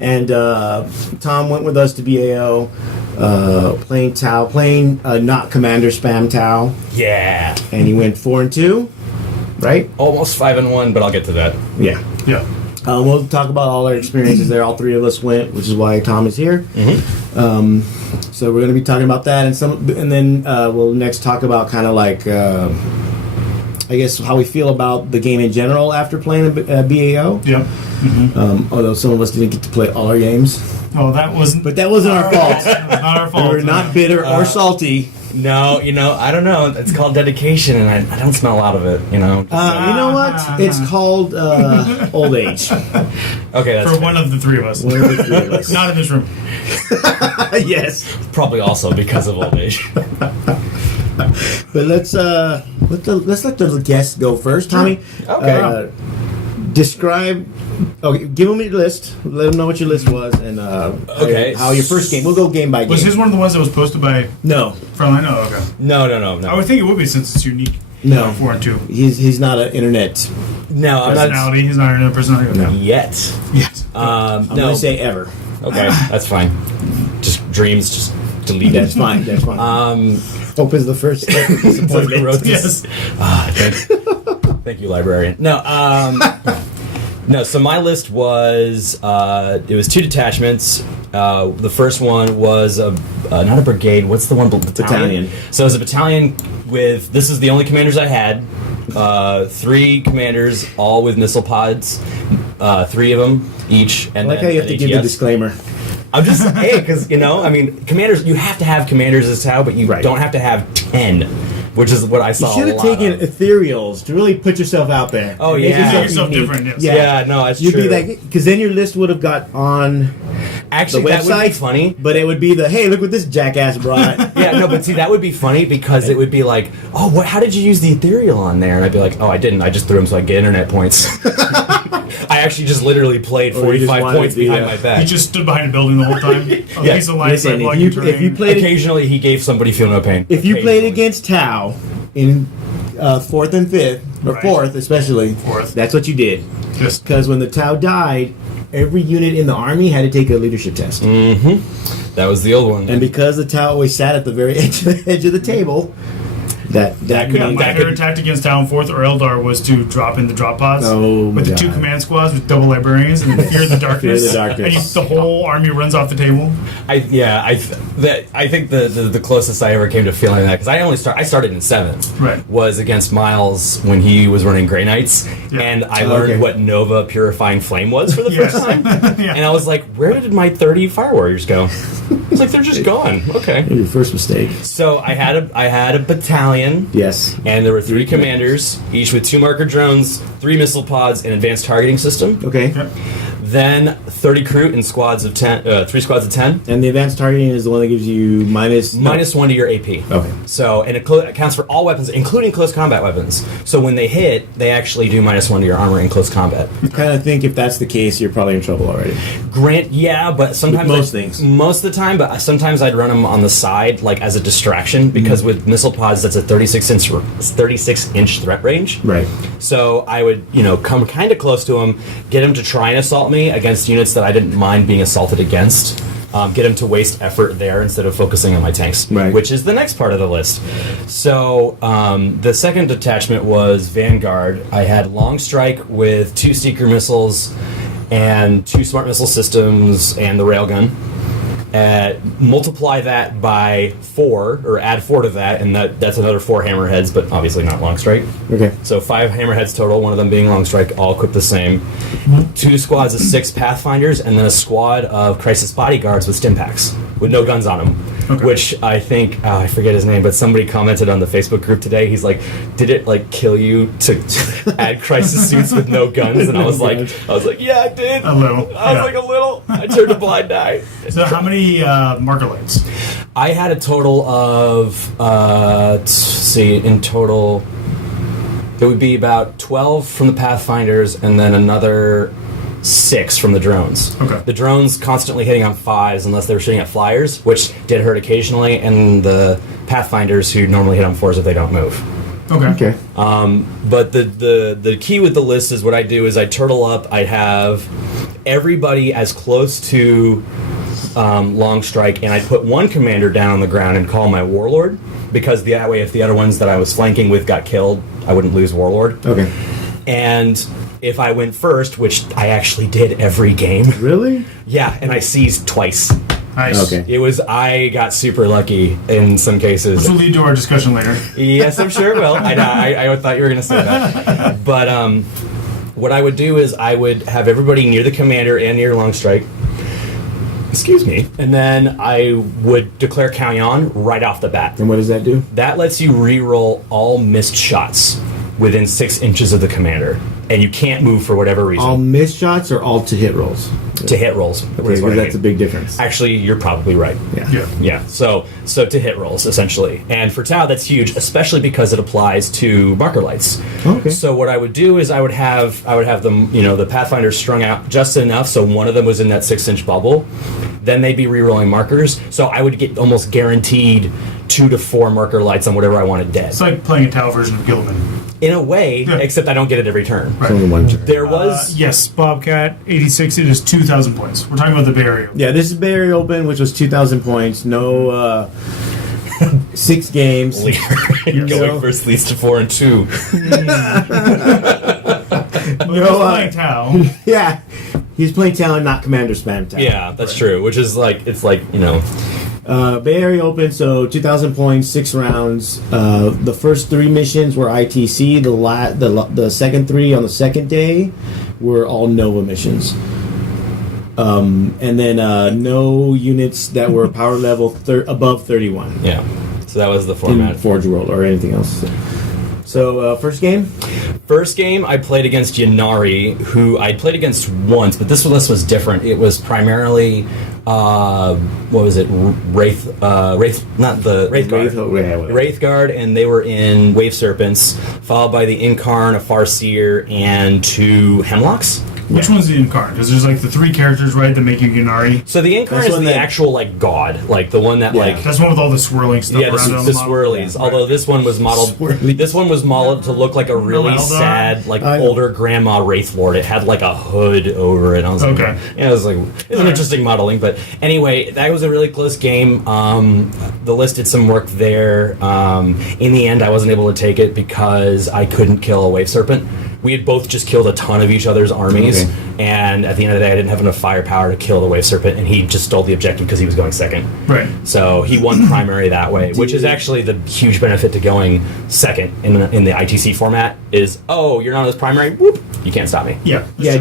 And Tom went with us to BAO, playing Tau, playing not Commander Spam Tau. Yeah. And he went 4-2, right? Almost 5-1, but I'll get to that. Yeah. Yeah. We'll talk about all our experiences there. All three of us went, which is why Tom is here. Mm-hmm. So we're going to be talking about that, and then we'll next talk about kind of like, I guess, how we feel about the game in general after playing BAO. Yeah. Mm-hmm. Although some of us didn't get to play all our games. Oh, that wasn't. But that wasn't our fault. Not our fault. We were not bitter or salty. No, I don't know. It's called dedication, and I don't smell a lot of it, you know what? It's called old age. Okay, that's for fair. one of the three of us. One of the three of us. Not in this room. Yes. Probably also because of old age. But let's let the guests go first. Tommy, Okay. describe. Okay, give them your list. Let them know what your list was, and Okay. how your first game. We'll go game by game. Was his one of the ones that was posted by No, Frontline? Oh, okay. No. I would think it would be since it's unique. No. 4-2. he's not an internet. No, I'm not Personality. He's not a personality. No. yet. Yes. I'm No. gonna say ever. Okay, that's fine. Just dreams, just delete That's it. fine. That's fine. Hope is the first step to It's like disappointment. road to- Yes. Thank you, librarian. No, no. So my list was it was 2 detachments. The first one was not a brigade. What's the one? Battalion. So it was a battalion with. This is the only commanders I had. 3 commanders, all with missile pods. 3 of them each. And I like then how you have to an give the ATS. disclaimer. I'm just saying because commanders. You have to have commanders as Tau, but you Right. don't have to have 10, which is what I You saw. should a have lot taken of. ethereals to really put yourself out there. Oh, And make yeah. Make yourself unique. different. Yes. Yeah, no, it's You'd true. be like, because then your list would have got on Actually, the that would be website. funny. But it would be the, hey, look what this jackass brought. Yeah, no, but see, that would be funny because it would be like, oh, how did you use the ethereal on there? And I'd be like, oh, I didn't. I just threw them so I get internet points. I actually just literally played Or you just 45 wanted points the, behind my He back. just stood behind a building the whole time. A Yeah. piece of line Listen, like if you played Occasionally, he gave somebody feel no pain. if you played Occasionally. against Tau in 4th and 5th, or Right. 4th especially, Fourth. that's what you did. Just Because when the Tau died, every unit in the army had to take a leadership test. That was the old one. And because the Tau always sat at the very edge of the table, that could- means- my favorite tactic against Town 4th or Eldar was to drop in the drop pods Oh, my with the 2 God. command squads with double librarians and then fear the darkness. Fear the darkness. And the whole army runs off the table. I think the closest I ever came to feeling that because I started in 7th. Right. Was against Miles when he was running Grey Knights, Yeah. and I Oh, learned okay. what Nova Purifying Flame was for the Yes. first time. Yeah. And I was like, where did my 30 Fire Warriors go? It's like they're just gone. Okay. your first mistake. So I had a battalion. Yes. And there were 3 commanders, each with 2 marker drones, 3 missile pods, and advanced targeting system. Okay. Yep. Then 30 crew in squads of 10, 3 squads of 10. And the advanced targeting is the one that gives you minus -1 to your AP. Okay. So, and it accounts for all weapons, including close combat weapons. So when they hit, they actually do -1 to your armor in close combat. I kind of think if that's the case, you're probably in trouble already. Yeah, but sometimes With most things. Most of the time, but sometimes I'd run them on the side, like as a distraction, because with missile pods, that's a 36-inch threat range. Right. So I would, come kind of close to him, get him to try and assault me against units that I didn't mind being assaulted against. Get him to waste effort there instead of focusing on my tanks, Right. which is the next part of the list. So the second detachment was Vanguard. I had Long Strike with 2 Seeker missiles and 2 Smart Missile Systems and the Railgun. Multiply that by 4, or add 4 to that, and that's another 4 Hammerheads, but obviously not Long Strike. Okay. So 5 Hammerheads total, one of them being Long Strike, all equipped the same. 2 squads of 6 Pathfinders, and then a squad of Crisis Bodyguards with stim packs, with no guns on them. Okay. Which I think, I forget his name, but somebody commented on the Facebook group today, he's like, did it kill you to add Crisis suits with no guns? And I was like, yeah, it did. A little. I was like, a little. I turned a blind eye. So how many marker lights? I had a total of, in total, it would be about 12 from the Pathfinders and then another 6 from the drones. Okay. The drones constantly hitting on 5s unless they were shooting at flyers, which did hurt occasionally, and the Pathfinders who normally hit on 4s if they don't move. Okay. Okay. But the key with the list is what I do is I turtle up. I have everybody as close to long strike, and I'd put one commander down on the ground and call my warlord, because that way if the other ones that I was flanking with got killed, I wouldn't lose warlord. Okay. And if I went first, which I actually did every game. Really? Yeah, and I seized twice. Nice. Okay. I got super lucky in some cases. Which will lead to our discussion later. Yes, I'm sure it will. I thought you were going to say that. But what I would do is I would have everybody near the commander and near long strike. Excuse me. And then I would declare Count right off the bat. And what does that do? That lets you re-roll all missed shots within 6 inches of the commander. And you can't move for whatever reason. All missed shots or all to hit rolls? To hit rolls. Okay, because that's a big difference. Actually, you're probably right. Yeah. Yeah. So to hit rolls, essentially. And for Tau, that's huge, especially because it applies to marker lights. Okay. So what I would do is I would have them, the Pathfinder strung out just enough so one of them was in that 6-inch bubble. Then they'd be re-rolling markers. So I would get almost guaranteed 2 to 4 marker lights on whatever I wanted dead. It's like playing a Tau version of Gilliman. In a way, Yeah. except I don't get it every turn. It's only one turn. There was... Yes, Bobcat 86. It is 2,000 points. We're talking about the Bay Area. Yeah, this is Bay Area Open, which was 2,000 points. No 6 games. Going first leads to 4 and 2. No, Playing Tau. yeah. He's playing talent, not Commander Spam talent. Yeah, that's true. Which is it's Bay Area Open, so 2,000 points, 6 rounds. The first 3 missions were ITC. The second 3 on the second day were all Nova missions. And then no units that were power level above 31. Yeah. So that was the In format. Forge World or anything else. So, first game? First game, I played against Yanari, who I'd played against once, but this list was different. It was primarily, what was it? Wraith, not the Wraithguard. Wraithguard, and they were in Wave Serpents, followed by the Incarn, a Farseer, and 2 Hemlocks. Which one's the Incarn? Because there's the 3 characters, right, that make you Yunari. So the Incarn is the actual god, the one that That's the one with all the swirling stuff yeah, around it on the model. swirlies. Yeah, Although this one was modeled, Swirly. this one was modeled to look like a really Eldar? sad, I know. older grandma Wraith Lord. It had a hood over it. I was Okay. it was it's an interesting modeling. But anyway, that was a really close game. The list did some work there. In the end, I wasn't able to take it because I couldn't kill a Wave Serpent. We had both just killed a ton of each other's armies, Okay. and at the end of the day, I didn't have enough firepower to kill the Wave Serpent, and he just stole the objective because he was going second. Right. So he won primary that way, which is actually the huge benefit to going second in the ITC format is, you're not on this primary, whoop, you can't stop me. Yeah. Yeah,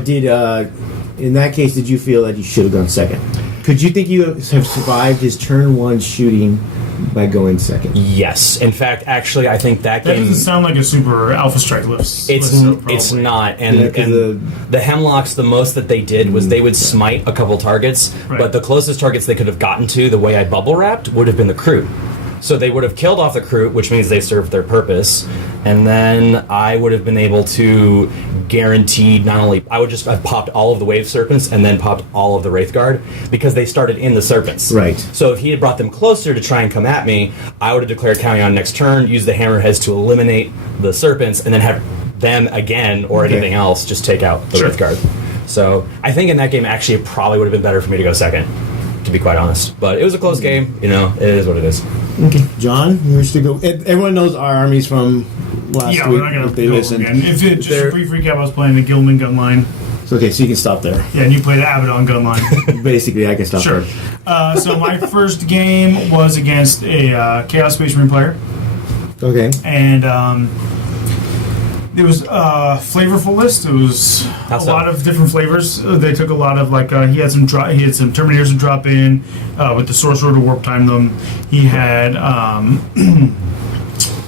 in that case, did you feel that you should have gone second? Could you think you have survived his turn 1 shooting by going second? Yes. In fact, actually, I think that That game... doesn't sound like a super Alpha Strike list. It's not, and, Yeah, 'cause the Hemlocks, the most that they did was they would smite a couple targets, Right. but the closest targets they could have gotten to, the way I bubble wrapped, would have been the crew. So they would have killed off the crew, which means they served their purpose, and then I would have been able to guaranteed not only... I've popped all of the Wave Serpents and then popped all of the Wraithguard because they started in the Serpents. Right. So if he had brought them closer to try and come at me, I would have declared County on next turn, used the Hammerheads to eliminate the Serpents, and then have them again, or anything else, just take out the Wraithguard. So I think in that game, actually, it probably would have been better for me to go second, to be quite honest. But it was a close game. It is what it is. Okay. John, you wish to go? Everyone knows our armies from last Yeah, week. we're not going if to they go over listen. again. If it, just They're- a brief recap, I was playing the Gilman gun line. It's okay, so you can stop there. Yeah, and you played the Abaddon gun line. Basically, I can stop Sure. there. So my first game was against a Chaos Space Marine player. Okay. And it was a flavorful list. It was a lot of different flavors. They took a lot of he had some Terminators to drop in with the Sorcerer to warp time them. He had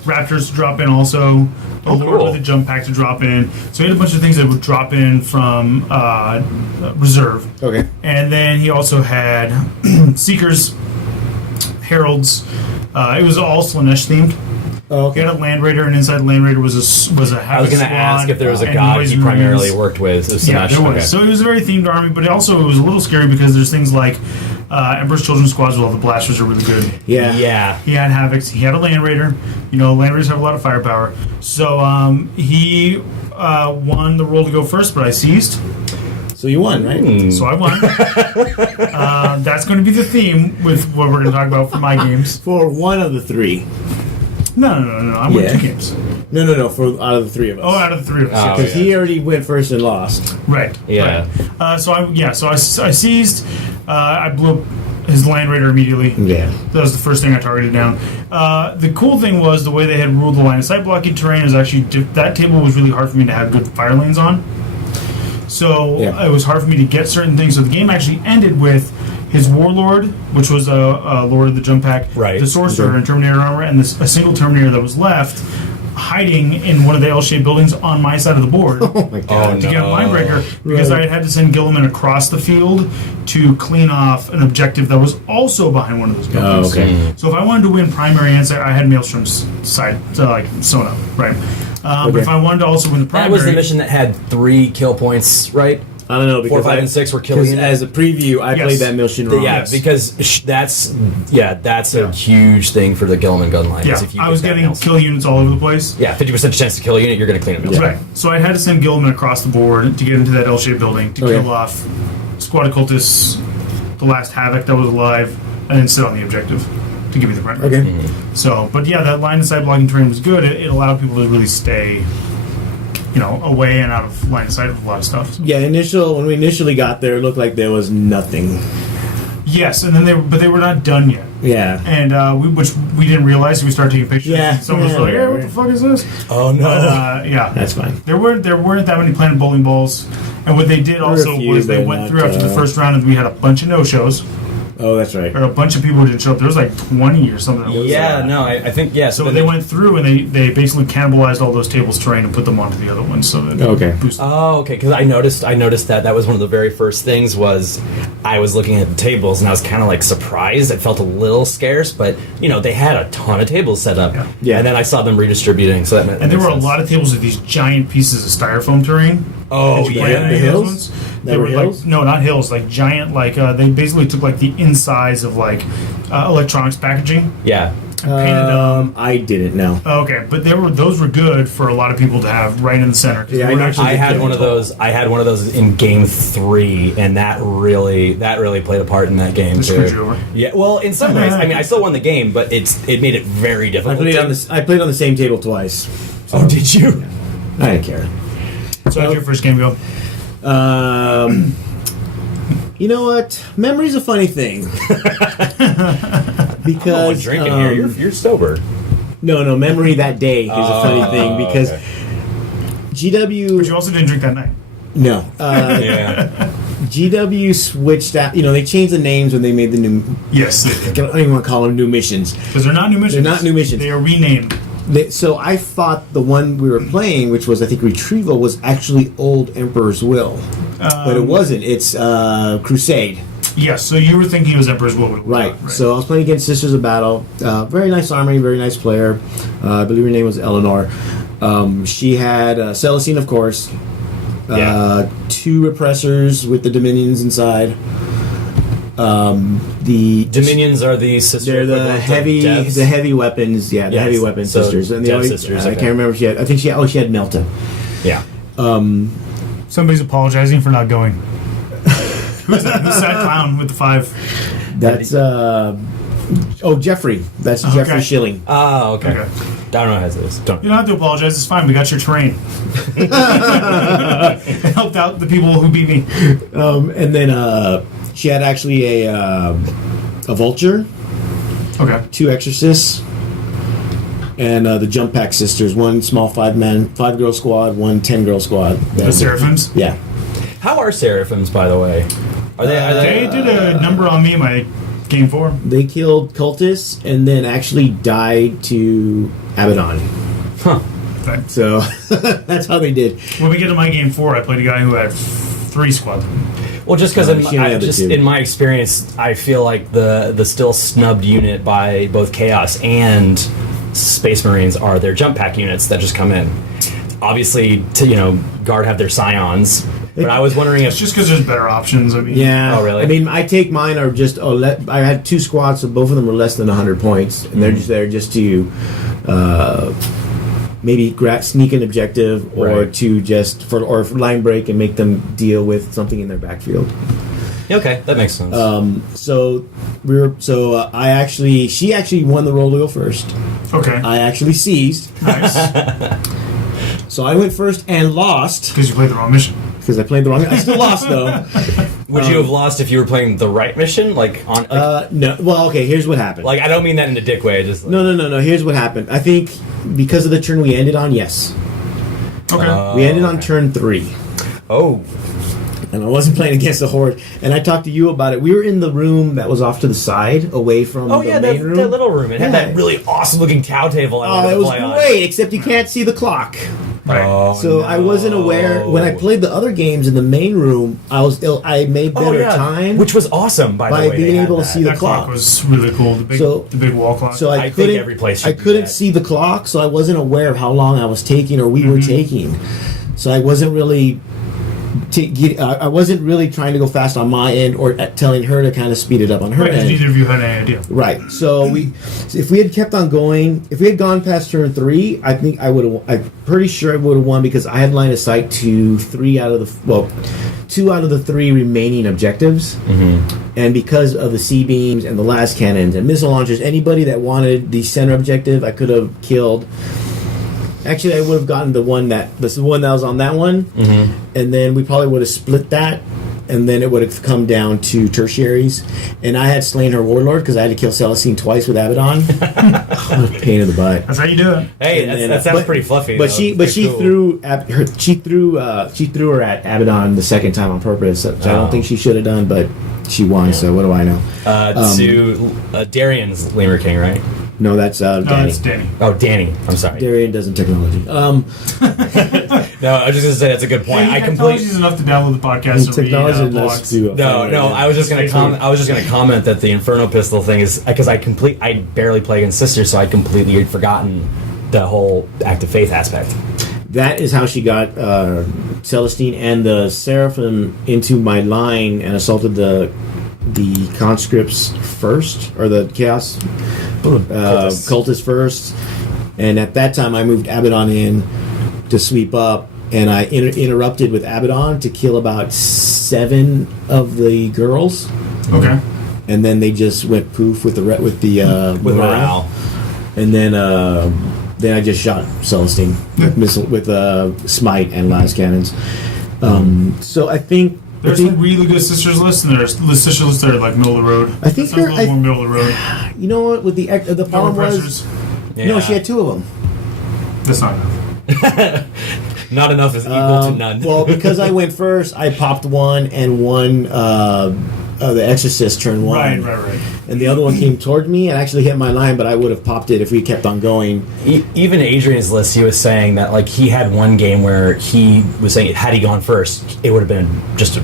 Raptors to drop in also. A Lord cool. with a jump pack to drop in. So he had a bunch of things that would drop in from reserve. Okay. And then he also had Seekers, Heralds. It was all Slanesh themed. Oh, He okay. had a Land Raider, and inside Land Raider was a Havoc I was going to squad ask if there was a and god Noise he primarily Marines. worked with. Yeah, there was. Okay. So it was a very themed army, but it was a little scary because there's things like Emperor's Children's Squads with all the blasters are really good. Yeah. Yeah. He had Havocs. He had a Land Raider. Land Raiders have a lot of firepower. So he won the roll to go first, but I seized. So you won, right? So I won. That's going to be the theme with what we're going to talk about for my games. For one of the three. No. I'm winning 2 games. No. For out of the three of us. Oh, out of the 3 of us. Because he already went first and lost. Right. Yeah. Right. So I seized. I blew up his land raider immediately. Yeah. That was the first thing I targeted down. The cool thing was the way they had ruled the line of sight blocking terrain is actually that table was really hard for me to have good fire lanes on. So it was hard for me to get certain things. So the game actually ended with his Warlord, which was a Lord of the Jump Pack, right. the Sorcerer and Terminator armor, and a single Terminator that was left hiding in one of the L-shaped buildings on my side of the board. Oh my god! To get a Mindbreaker because I had to send Gilliman across the field to clean off an objective that was also behind one of those buildings. Oh, okay. So if I wanted to win primary and I had Maelstrom's side sewn up, right? But if I wanted to also win the primary, That was the mission that had 3 kill points, right? I don't know, because 4, 5, and 6 were killing units. As a preview, I played that mission wrong. Yeah, because that's a huge thing for the Gilliman gun line. Yeah, is if you I was getting Nelson. kill units all over the place. Yeah, 50% chance to kill a unit, you're going to clean up Nelson. Right. So I had to send Gilliman across the board to get into that L-shaped building to kill off Squad of Cultists, the last Havoc that was alive, and then sit on the objective to give me the primary. Okay. Mm-hmm. So, but yeah, that line of sight blocking terrain was good. It allowed people to really stay, away and out of line of sight of a lot of stuff. Yeah, when we initially got there, it looked like there was nothing. Yes, and then they were not done yet. Yeah. And which we didn't realize. So we started taking pictures. Yeah. Someone was like, "Hey, what the fuck is this?" Oh no. Yeah. That's fine. There weren't that many planted bowling balls, and what they did also few, was they but went not, through after the first round, and we had a bunch of no-shows, Oh, that's right. or a bunch of people who didn't show up. There was like 20 or something. I think So they went through and they basically cannibalized all those tables' terrain and put them onto the other ones. So that Okay. boosted. Oh, okay. Because I noticed that was one of the very first things was I was looking at the tables and I was kind of like surprised. It felt a little scarce, but they had a ton of tables set up. Yeah. And then I saw them redistributing, so that meant. And there were a lot of tables with these giant pieces of styrofoam terrain. Oh Did you play yeah, any the of those hills? ones? That They were were hills? like no, not hills, like giant. Like they basically took like the insides of like electronics packaging Yeah. and painted them. I didn't know. Okay, but those were good for a lot of people to have right in the center. 'Cause Yeah, they I weren't know. actually I had getting one of tall. those. I had one of those in Game 3, and that really played a part in that game They too. screwed you over. Yeah, well, in some ways, I mean, I still won the game, but it made it very I difficult. played on the same table twice. Oh, did you? I didn't care. So how'd your first game go? You know what? Memory's a funny thing. Because Oh, drinking here. You're sober. No, memory that day is a funny thing because okay. GW. But you also didn't drink that night. No, Yeah. GW switched out. They changed the names when they made the new. Yes, I don't even want to call them new missions. because they're not new missions. They're not new missions. They are renamed. So I thought the one we were playing, which was I think Retrieval, was actually Old Emperor's Will, but it wasn't. It's Crusade. Yes, so you were thinking it was Emperor's Will. But it was Right. not, So I was playing against Sisters of Battle. Very nice army, very nice player. I believe her name was Eleanor. She had Celestine, of course. Yeah. 2 repressors with the Dominions inside. The Dominions are the sister. They're the heavy weapons. Yeah, the Yes. heavy weapon So sisters. And the Dev only, sisters, I okay. can't remember if she had. I think she had Melta. Yeah. Somebody's apologizing for not going. Who's that? Who's that clown with the 5? That's Jeffrey. That's Jeffrey Schilling. Oh, okay. Okay. I don't know how to say You don't have to apologize. It's fine. We got your terrain. It helped out the people who beat me. And then she had actually a vulture, Okay. 2 exorcists, and the jump pack sisters. 1 small 5-girl squad, 1 10-girl squad. The Seraphims. Yeah. How are Seraphims, by the way? Are They did a number on me in my game 4. They killed cultists and then actually died to Abaddon. Huh. Okay. So that's how they did. When we get to my game 4, I played a guy who had 3 squads. Well, just because she only had the 2. in my experience, I feel like the still snubbed unit by both Chaos and Space Marines are their jump pack units that just come in. Obviously, Guard have their Scions, but I was wondering It's if just because there's better options. I mean, Yeah. Oh, really? I mean, I take mine are just. I had 2 squads, so both of them were less than 100 points, and they're just there just to maybe sneak an objective, or Right. to just for line break and make them deal with something in their backfield. Okay, that makes sense. She actually won the roll to go first. Okay. I actually seized, Nice. so I went first and lost Because you played the wrong mission. because I played the wrong. I still lost though. Would you have lost if you were playing the right mission? Like on? No. Well, okay. Here's what happened. like I don't mean that in a dick way. Just like, No. Here's what happened. I think because of the turn we ended on, yes, Okay. we ended on okay. turn 3. Oh, And I wasn't playing against the horde. And I talked to you about it. We were in the room that was off to the side, away from the yeah, main that, room. that little room. It had Yeah. that really awesome looking cow table. I Oh, wanted it to was play on. great, except you can't see the clock. Right. Oh, So I wasn't aware when I played the other games in the main room. I made better time, which was awesome by by the way. being they had able to that. see the That clock clock. was really cool. The big wall clock. So I I think couldn't. every place should I do couldn't that. see the clock, so I wasn't aware of how long I was taking or we were taking. So I wasn't really. I wasn't really trying to go fast on my end or telling her to kind of speed it up on her right, 'cause end. neither of you had any idea. Right. So if we had kept on going, if we had gone past turn 3, I think I would have. I'm pretty sure I would have won because I had line of sight to 2 out of the 3 remaining objectives, and because of the C beams and the las cannons and missile launchers, anybody that wanted the center objective, I could have killed. Actually, I would have gotten the one that was on that one, and then we probably would have split that, and then it would have come down to tertiaries. And I had slain her warlord because I had to kill Celestine twice with Abaddon. What a pain in the butt. That's how you do it. Hey, And then, that sounds but- pretty fluffy. But though. she Pretty cool. threw her at Abaddon the second time on purpose, which I Oh. don't think she should have done, but she won. So what do I know? To Darian's Lemur King, right? No, that's No, Danny. it's Danny. Oh, Danny. I'm sorry. Darian doesn't technology. No, I was just gonna say that's a good point. Hey, I technology completely. is enough to download the podcast to read Technology blogs. does do. No. I was just gonna comment. I was just gonna comment that the Inferno pistol thing is because I barely play against sisters, so I completely had forgotten the whole act of faith aspect. That is how she got Celestine and the Seraphim into my line and assaulted the conscripts first, or the chaos cultists first. And at that time, I moved Abaddon in to sweep up, and I interrupted with Abaddon to kill about 7 of the girls, Okay. and then they just went poof with the Morale. and then I just shot Celestine with smite and las cannons. So I think. There's some really good sisters lists, and there's the sisters lists that are like middle of the road. I think That sounds a her- little more middle of the road. You know what? With the problem was, Repressors. no, she had 2 of them. That's not enough. Not enough is equal to none. Well, because I went first, I popped one and one. The Exorcist turned 1, Right. and the other one came toward me and actually hit my line, but I would have popped it if we kept on going. Even Adrian's list, he was saying that like he had one game where he was saying had he gone first, it would have been just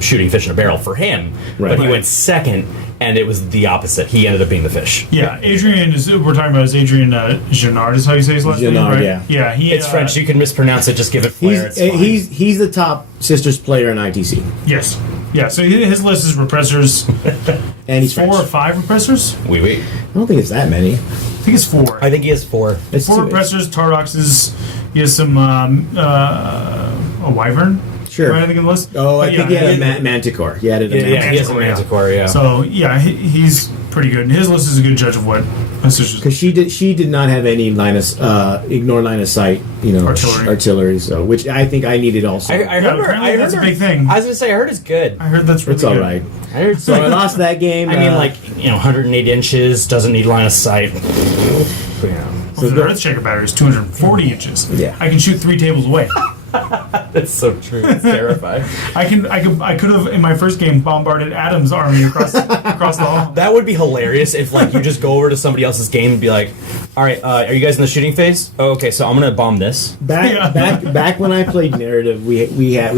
shooting fish in a barrel for him. Right. But he went second, and it was the opposite. He ended up being the fish. Yeah, Adrian we're talking about is Adrian Genard is how you say his last name, Genard, right? yeah. Yeah, It's French. You can mispronounce it. Just give it flair. It's fine. He's the top Sisters player in ITC, Yes. Yeah, so his list is repressors. and he's 4 or French. 5 repressors? Oui, oui. I don't think it's that many. I think it's 4. I think he has 4. It's 4 too- repressors, Tardoxes. He has some a wyvern. Sure. Right, I think in the list. Oh, I But think yeah, he had a Manticore. He added a Yeah, Manticore. he has a Manticore. Yeah. So yeah, he's pretty good. And his list is a good judge of what sisters. Because she did not have any ignore line of sight, artillery. So which I think I needed also. I heard her. apparently I heard that's a her- big thing. I was gonna say I heard it's good. I heard that's really it's all good. right. I heard So I lost that game. I mean, 108 inches, doesn't need line of sight. Yeah. Well, the Earthshaker battery is 240 inches. Yeah. I can shoot 3 tables away. That's so true. It's terrifying. I could have in my first game bombarded Adam's army across the hall. That would be hilarious if you just go over to somebody else's game and be like, "All right, are you guys in the shooting phase? Oh, okay, so I'm gonna bomb this." Back when I played narrative, we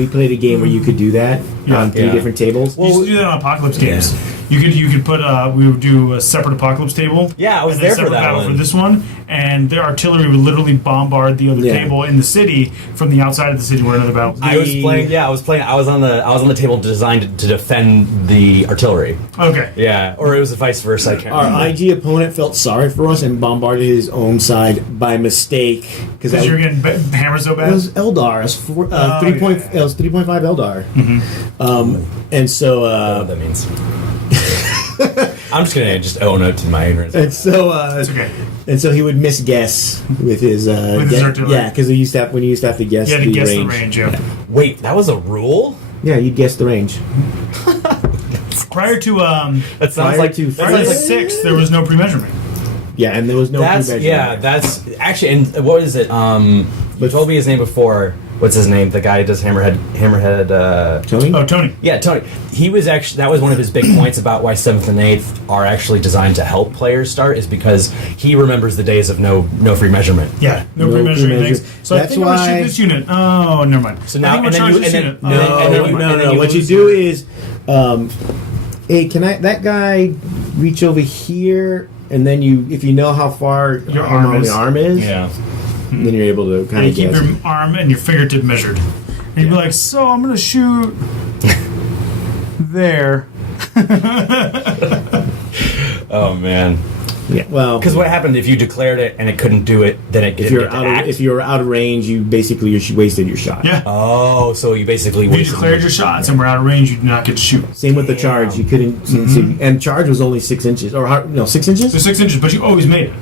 played a game where you could do that on 3 Yeah. different tables. You used to do that on Apocalypse games. You could put we would do a separate Apocalypse table. Yeah, I was and then there for separate that battle one. for this one, and their artillery would literally bombard the other Yeah. table in the city from the outside of the city where of the battle? I was playing. Yeah, I was playing. I was on the table designed to defend the artillery. Okay. Yeah, or it was vice versa. I can't Our remember. IG opponent felt sorry for us and bombarded his own side by mistake Because you were getting hammered so bad? It was Eldar. It was 3.5 Eldar. And so I don't know what that means. I'm just gonna just own up to my ignorance. and so It's okay. and so he would misguess with his artillery. yeah, because he used to have to guess You had the to guess range. the range, yeah. Wait, that was a rule? Yeah, you'd guess the range. Prior to That sounds Prior like to prior to Really? 6, there was no pre-measurement. Yeah, and there was no that's pre-measurement. that's actually. And what is it? You told me his name before. What's his name? The guy who does Hammerhead. Tony? Oh, Tony. Yeah, Tony. He was actually that was one of his big points about why 7th and 8th are actually designed to help players start is because he remembers the days of no free measurement. Yeah, no No pre-measuring pre-measure. things. So I That's think I'm going to why- shoot this unit. Oh, never mind. So now- I think I'm and then gonna you- charge this and then- unit. no, and then you What you lose do your- is, hey, can that guy reach over here? And then if you know how far Your arm is. your arm is, Yeah. then you're able to kind And you of keep guess. your arm and your fingertip measured. And you'd be like, so I'm going to shoot there. Oh man. Yeah, well, Because what happened if you declared it and it couldn't do it? Then it if didn't you're get to out act? if you're out of range, you basically wasted your shot. Yeah. Oh, so you basically If you wasted declared your shots and were out of range, you do not get to shoot. Same with the charge. You couldn't, and charge was only 6 inches, or 6 inches. So 6 inches, but you always made it.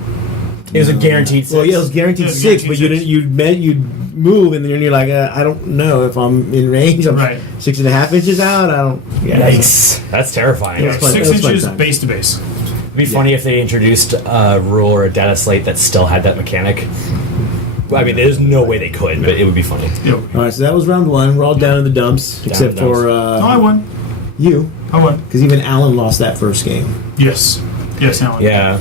It was a guaranteed. Well, yeah, it was guaranteed Yeah, it was 6, guaranteed but you 6. didn't. You'd move, and then you're like, I don't know if I'm in range. I'm Right. 6.5 inches out. I don't. Yeah. Yikes! That's terrifying. It was fun. 6 It was fun inches time. base to base. It'd be funny if they introduced a rule or a data slate that still had that mechanic. Well, I mean, there's no way they could, but it would be funny. Yep. All right, so that was round 1. We're all down in the dumps, except in the dumps. for Oh, I won. you, I won. because even Alan lost that first game. Yes. Yes, Alan. Yeah.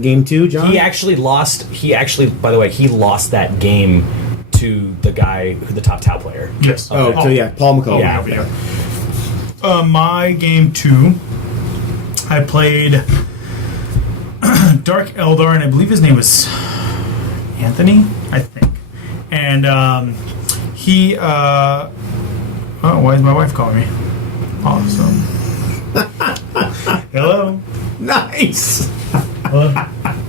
Game 2, John. He actually, by the way, he lost that game to the guy, the top Tau player. Yes. Oh, so yeah, Paul McCall. Yeah. My game 2, I played Dark Eldar, and I believe his name was Anthony, I think. And he, oh, why is my wife calling me? Awesome. Hello. Nice. Hello.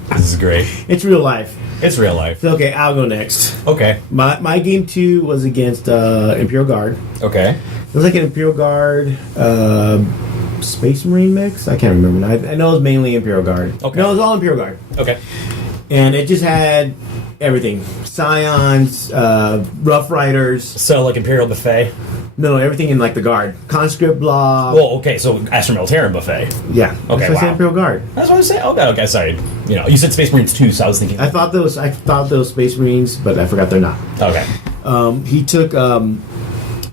This is great. It's real life. It's real life. Okay, I'll go next. Okay. My game 2 was against Imperial Guard. Okay. It was like an Imperial Guard Space Marine mix. I can't remember. I know it was mainly Imperial Guard. Okay. No, it was all Imperial Guard. Okay. And it just had everything. Scions, Rough Riders. So, like Imperial Buffet. No, everything in like the Guard. Conscript Blob. Well, okay. So, Astra Militarum Buffet. Yeah. Okay, That's why I said wow. Imperial Guard. That's what I was saying. Okay. Sorry. You said Space Marines too, so I was thinking. I thought those Space Marines, but I forgot they're not. Okay. He took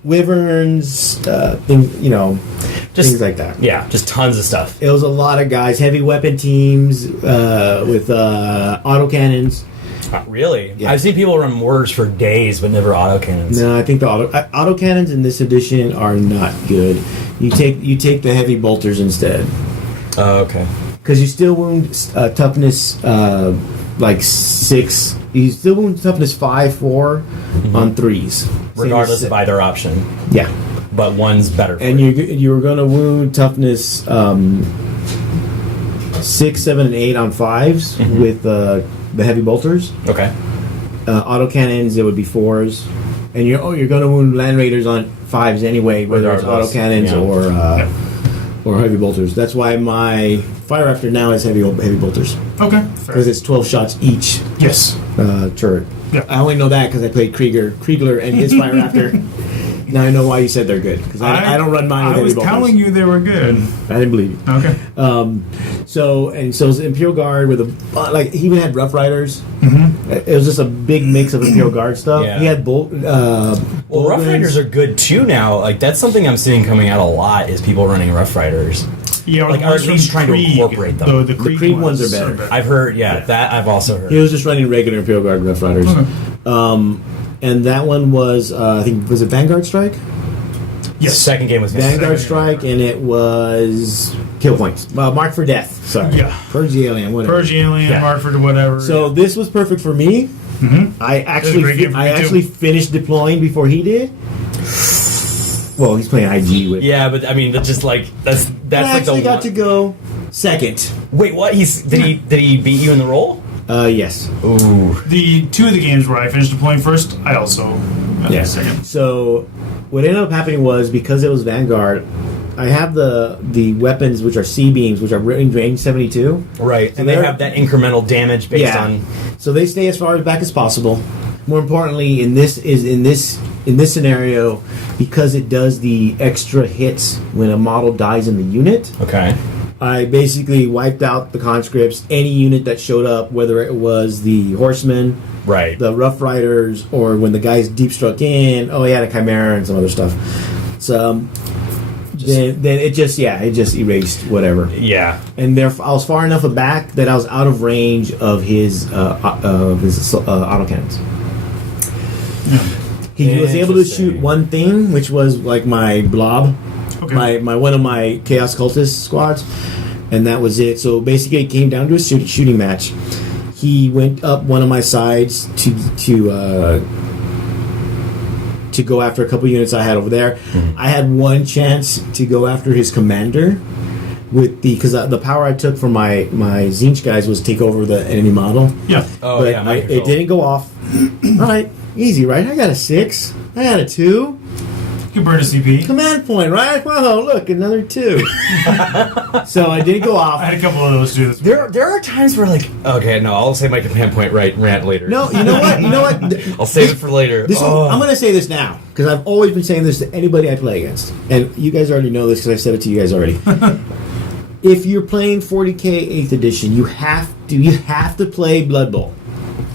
Wyverns, things like that. Yeah, just tons of stuff. It was a lot of guys, heavy weapon teams with autocannons. Really? Yeah. I've seen people run mortars for days, but never autocannons. No, I think the autocannons in this edition are not good. You take the heavy bolters instead, Oh, okay. because you still wound toughness like 6. You still wound toughness 5-4 on 3s, Regardless Same of either option, yeah. but one's better. For And you. you're gonna wound toughness 6, 7, and 8 on 5s with the heavy bolters. Okay. Autocannons, it would be 4s, and you're gonna wound land raiders on 5s anyway, whether it's Regardless, autocannons yeah. or heavy bolters. That's why my Fire Raptor now has heavy bolters, Okay. Fair. because it's 12 shots each Yes. turret. Yeah. I only know that because I played Kriegler and his Fire Raptor. Now I know why you said they're good, because I don't run mine with I heavy was bolters. telling you they were good. I didn't believe you. Okay. So it's Imperial Guard with he even had Rough Riders. It was just a big mix of Imperial Guard stuff. Yeah. He had Well, Rough Riders are good too now. Like that's something I'm seeing coming out a lot is people running Rough Riders. Yeah, Like, or at least trying to incorporate them. The The Krieg ones are better. I've heard, that I've also heard. He was just running regular Imperial Guard Rough Riders. And that one was I think was it Vanguard Strike? Yes. Second game was Vanguard Strike, and it was kill points. Mark for death. Sorry. Yeah. Purge the alien. Whatever. Purge Alien, Yeah. Hartford, or whatever. So this was perfect for me Mm-hmm. I great game for me, too. actually finished deploying before he did. Well, he's playing IG with. Yeah, but I mean, that's just like that's I like actually the got to go second. Wait, what? Did he beat you in the roll? Yes. Ooh. The two of the games where I finished deploying first, I also Yes. second. So what ended up happening was, because it was Vanguard, I have the weapons which are C beams, which are range 72. Right, So and they they're- have that incremental damage based on. So they stay as far back as possible. More importantly, in this scenario, because it does the extra hits when a model dies in the unit, Okay. I basically wiped out the conscripts, any unit that showed up, whether it was the horsemen, Right. the Rough Riders, or when the guys deep struck in. Oh, he had a Chimera and some other stuff. So then it just erased whatever. Yeah. And I was far enough back that I was out of range of his autocannons. He was able to shoot Interesting. one thing, which was like my blob, Okay. my one of my Chaos Cultist squads, and that was it. So basically, it came down to a shooting match. He went up one of my sides to go after a couple units I had over there. Mm-hmm. I had one chance to go after his commander because the power I took from my Zinch guys was take over the enemy model. Yeah. Oh But yeah. mind it control. didn't go off. All right, easy, right? I got a 6. I got a 2. You can burn a CP. Command point, right? Whoa, look, another 2. So I didn't go I off. had a couple of those too. This There are times where like, okay, no, I'll say my command point rant later. No, you know what? You know what? I'll save it for later. I'm going to say this now because I've always been saying this to anybody I play against, and you guys already know this because I've said it to you guys already. If you're playing 40k 8th edition, you have to play Blood Bowl.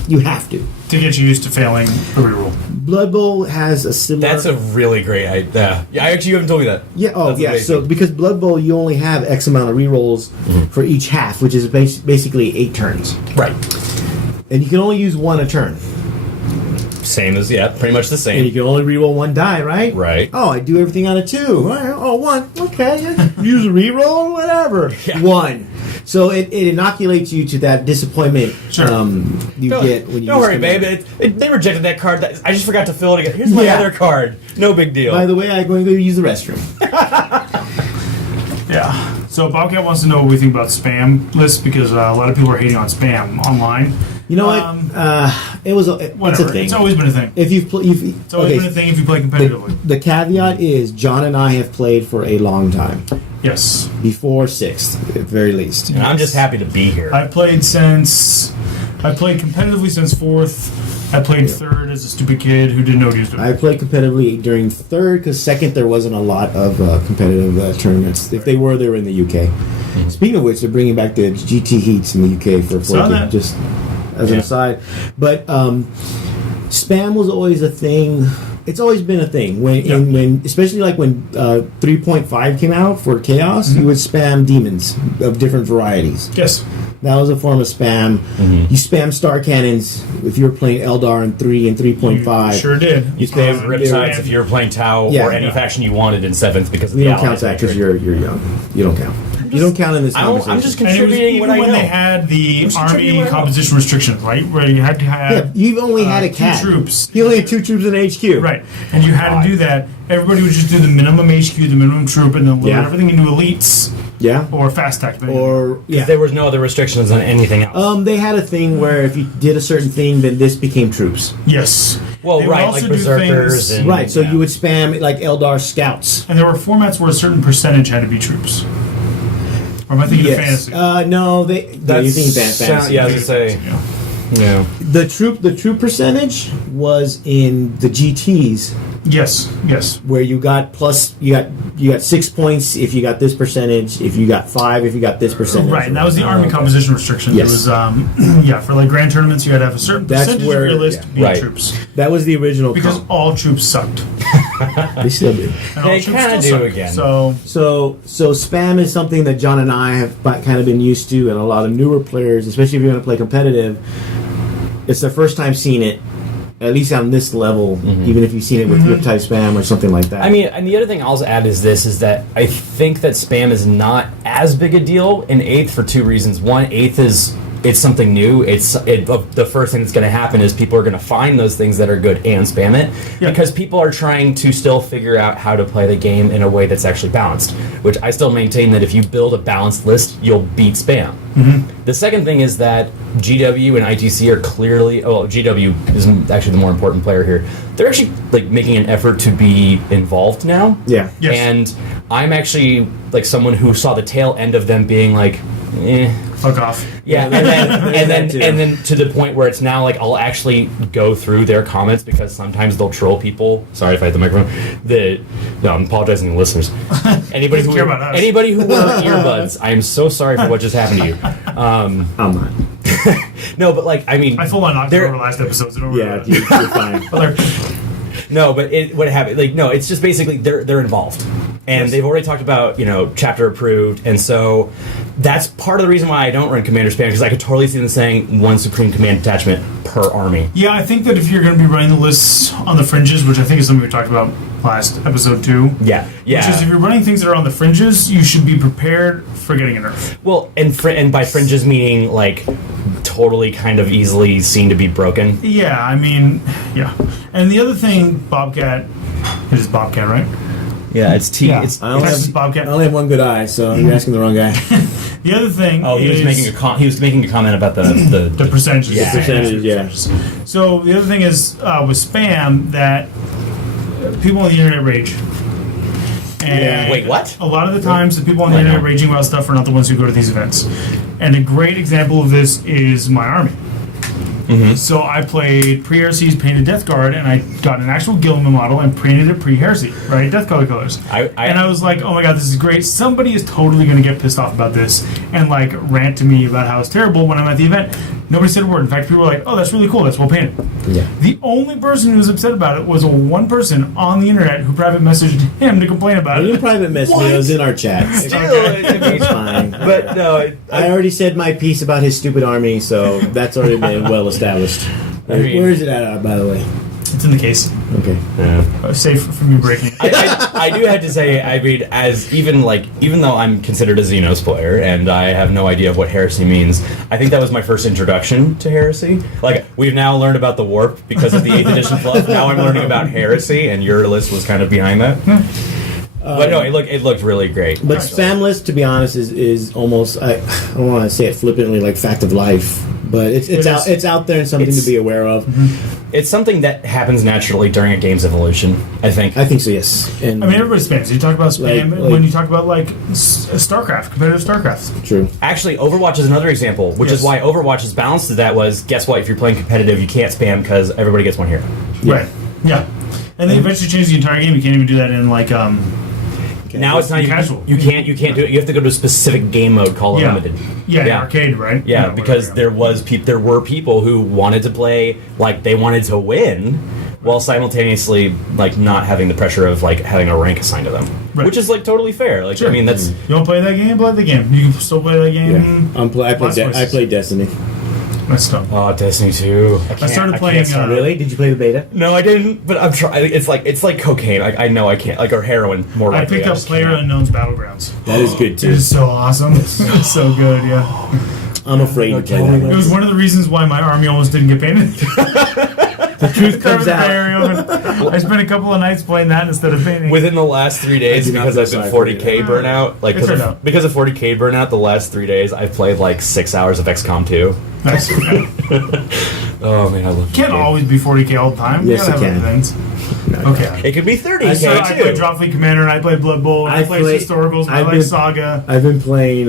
You have to. to get you used to failing a reroll. Blood Bowl has a similar. That's a really great idea. Yeah, you haven't told me that. Yeah. Oh, That's yeah. amazing. So because Blood Bowl, you only have X amount of rerolls for each half, which is basically 8 turns, Right. and you can only use one a turn, Same as pretty much the and you same. can only reroll one die, right? Right. Oh, I do everything on a 2. Right. Oh, 1. Okay. Use a reroll, whatever. Yeah. 1. So it inoculates you to that disappointment Sure. you get when you. Don't use worry, command. babe. They rejected that card. I just forgot to fill it again. Here's my Yeah. other card. No big deal. By the way, I'm going to go use the restroom. Yeah. So Bobcat wants to know what we think about spam lists because a lot of people are hating on spam online. You know what? It's Whatever. a thing. It's always been a thing. If you've It's always been a thing if you play competitively. The caveat is John and I have played for a long time, Yes. before 6th at the very least. and I'm just happy to be here. I played competitively since 4th. I played 3rd as a stupid kid who didn't know what he was doing. I played competitively during 3rd because 2nd there wasn't a lot of competitive tournaments. If they were in the UK. Speaking of which, they're bringing back the GT heats in the UK for Saw 4K, that. just as an aside. But spam was always a thing. It's always been a thing when especially like when 3.5 came out for Chaos, you would spam demons of different varieties. Yes. That was a form of spam. You spam star cannons if you were playing Eldar in 3 and 3.5. Sure did. You spam They Riptides were- if you were playing Tau Yeah. or any faction you wanted in 7th because of We the don't count allies that because matrix. you're young. You don't count. You don't count in this conversation. I'm just And it was contributing even what I when know. they had the just contributing army what I know. composition restrictions, right? Where you had to have Yeah, you've only had a 2 cat. troops. You only had 2 troops in HQ. Right. And you had to do that. Everybody would just do the minimum HQ, the minimum troop, and then load Yeah. everything into elites Yeah. or fast tech. Or yeah. There was no other restrictions on anything else. They had a thing where if you did a certain thing, then this became troops. Yes. Well, They would right, also like do Berserkers things- and Right. So you would spam like Eldar scouts. And there were formats where a certain percentage had to be troops. Or am I thinking of fantasy? No, they. No, you're thinking fantasy. Yeah, I was gonna say. Yeah. Yeah. The troop percentage was in the GTS Yes. Yes. where you got 6 points if you got this percentage, if you got 5 if you got this percentage. Right, and that was the army okay. composition restrictions. Yes. It was, for like grand tournaments, you had to have a certain That's percentage where- of your list yeah. being Right. troops. That was the original. Because comp. all troops sucked. They still do. And all They troops kinda still do suck. again. So, So spam is something that John and I have kind of been used to, and a lot of newer players, especially if you're going to play competitive, it's their first time seeing it, at least on this level, even if you've seen it with Riptide spam or something like that. I mean, and the other thing I'll add is that I think that spam is not as big a deal in 8th for 2 reasons. One, 8th is it's something new. The first thing that's going to happen is people are going to find those things that are good and spam it, because people are trying to still figure out how to play the game in a way that's actually balanced. Which I still maintain that if you build a balanced list, you'll beat spam. The second thing is that GW and ITC are clearly. Well, GW is actually the more important player here. They're actually like making an effort to be involved now. Yeah. Yes. And I'm actually like someone who saw the tail end of them being like, fuck off. yeah, and then to the point where it's now like I'll actually go through their comments because sometimes they'll troll people. Sorry if I hit the microphone. No, I'm apologizing to listeners. Anybody who wore earbuds, I am so sorry for what just happened to you. I'm not. No, but like I mean, I full on knocked it over last episode. Yeah, you're fine. No, but what happened? Like, no, it's just basically they're involved, and they've already talked about chapter approved, and so that's part of the reason why I don't run Commander Spam, because I could totally see them saying one Supreme Command detachment per army. Yeah, I think that if you're going to be running the lists on the fringes, which I think is something we talked about last episode too. Yeah. Which is if you're running things that are on the fringes, you should be prepared for getting a nerf. Well, and by fringes meaning like totally kind of easily seen to be broken. Yeah, I mean, yeah. And the other thing, Bobcat, it is Bobcat, right? Yeah, it's T. Yeah. It's I only have one good eye, so you're asking the wrong guy. The other thing he was making a comment about the percentages. Yeah. The percentages, yeah. So the other thing is with spam that people on the internet rage. And Wait, what? A lot of the times, the people on the internet raging about stuff are not the ones who go to these events. And a great example of this is my army. So I played pre-Heresy's Painted Death Guard, and I got an actual Gilman model and painted it pre-Heresy, right? Death Color colors. And I was like, oh my god, this is great. Somebody is totally going to get pissed off about this and like rant to me about how it's terrible when I'm at the event. Nobody said a word. In fact, people were like, oh, that's really cool. That's well painted. Yeah. The only person who was upset about it was one person on the internet who private messaged him to complain about You it. didn't private message me. It was in our chat. It's fine. But no, I already said my piece about his stupid army, so that's already been well established. Where is it at, by the way? It's in the case. Okay. Safe from me breaking it. I do have to say, I mean, even though I'm considered a Xenos player and I have no idea of what heresy means, I think that was my first introduction to heresy. Like, we've now learned about the warp because of the 8th edition fluff. Now I'm learning about heresy, and your list was kind of behind that. But no, it looked really great. But spam list, to be honest, is almost, I don't want to say it flippantly, like fact of life. But it's out there and something to be aware of. It's something that happens naturally during a game's evolution, I think. I think so, yes. And I mean, everybody spams. You talk about spam when you talk about like StarCraft, competitive StarCraft. True. Actually, Overwatch is another example, which is why Overwatch's balance to that was, guess what? If you're playing competitive, you can't spam because everybody gets one hero. Yeah. Right. Yeah. And they eventually changed the entire game. You can't even do that in like now it's not even casual. You can't do it. You have to go to a specific game mode called Limited. Yeah, arcade, right? Yeah, because there were people who wanted to play like they wanted to win, while simultaneously like not having the pressure of like having a rank assigned to them, which is like totally fair. Like, I mean, that's you want to play that game? Play the game. You can still play that game. Yeah. I played Destiny. That's tough. Oh, Destiny 2. I started playing. Really? Did you play the beta? No, I didn't. But I'm trying. It's like cocaine. I know I can't. Like, or heroin. More I likely. picked up PlayerUnknown's Battlegrounds. That is good too. It is so awesome. It's so good. Yeah. I'm afraid to play that. It was one of the reasons why my army almost didn't get painted. The truth comes out. I spent a couple of nights playing that instead of painting. Within the last 3 days, because I've been 40k burnout, like because of 40k burnout, the last 3 days I've played like 6 hours of XCOM 2. Nice. Oh man, I love it. Can't always be 40k all the time. Yes, you it can. Okay. It could be 30k I played Drop Fleet Commander, and I played Blood Bowl, and I played Historicals, and I played Saga. I've been playing,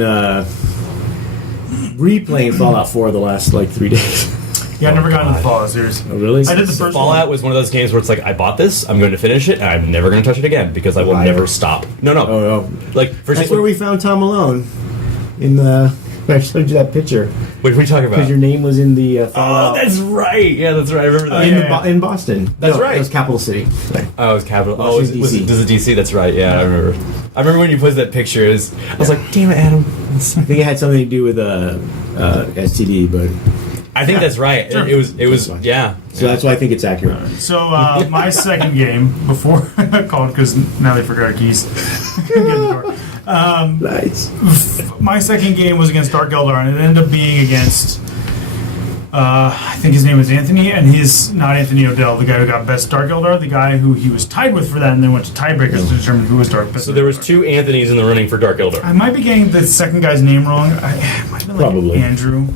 replaying Fallout 4 the last like 3 days. Yeah, I never got into the Fallout series. Oh, really? I did the first Fallout was one of those games where it's like, I bought this, I'm going to finish it, and I'm never going to touch it again because I will never stop. No. Oh, no. Like, that's where we found Tom Malone in the. I showed you that picture. What are we talking about? Because your name was in the Fallout. Oh, that's right. Yeah, that's right. I remember that. In Boston. That's right. It was Capital City. Oh, it was Capital. Oh, was it DC? That's right. Yeah, I remember. I remember when you posted that picture. I was like, damn it, Adam. I think it had something to do with STD, but I think that's right. Sure. It was yeah. So that's why I think it's accurate. So my second game before I called because now they forgot our keys. Get in the door. Nice. My second game was against Dark Eldar, and it ended up being against I think his name is Anthony, and he's not Anthony Odell, the guy who got best Dark Eldar, the guy who he was tied with for that, and then went to tiebreakers to determine who was best. So there was 2 Anthonys in the running for Dark Eldar. I might be getting the second guy's name wrong. It might have been like Probably. Andrew.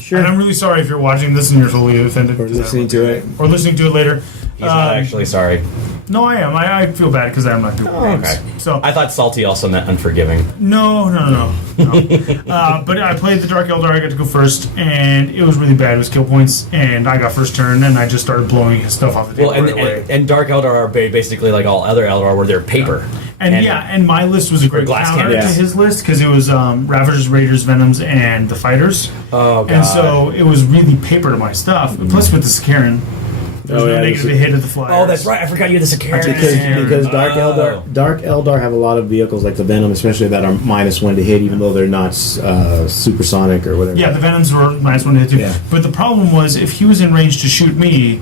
Sure. And I'm really sorry if you're watching this and you're totally offended. Or listening to it. Or listening to it later. He's not actually sorry. No, I am. I feel bad because I'm not doing names. okay. So I thought salty also meant unforgiving. No. But I played the Dark Eldar. I got to go first, and it was really bad. It was kill points, and I got first turn, and I just started blowing his stuff off the table right away. And Dark Eldar are basically like all other Eldar, where they're paper. And my list was a great glass counter to cannons. his list because it was Ravagers, Raiders, Venoms, and the Fighters. Oh, God. And so it was really paper to my stuff. Plus with the Sakaran, there's no negative hit of the Flyers. Oh, that's right. I forgot you had the Sakaran. Because Dark Eldar have a lot of vehicles like the Venom, especially that are -1 to hit, even though they're not supersonic or whatever. Yeah, the Venoms were -1 to hit too. Yeah. But the problem was if he was in range to shoot me,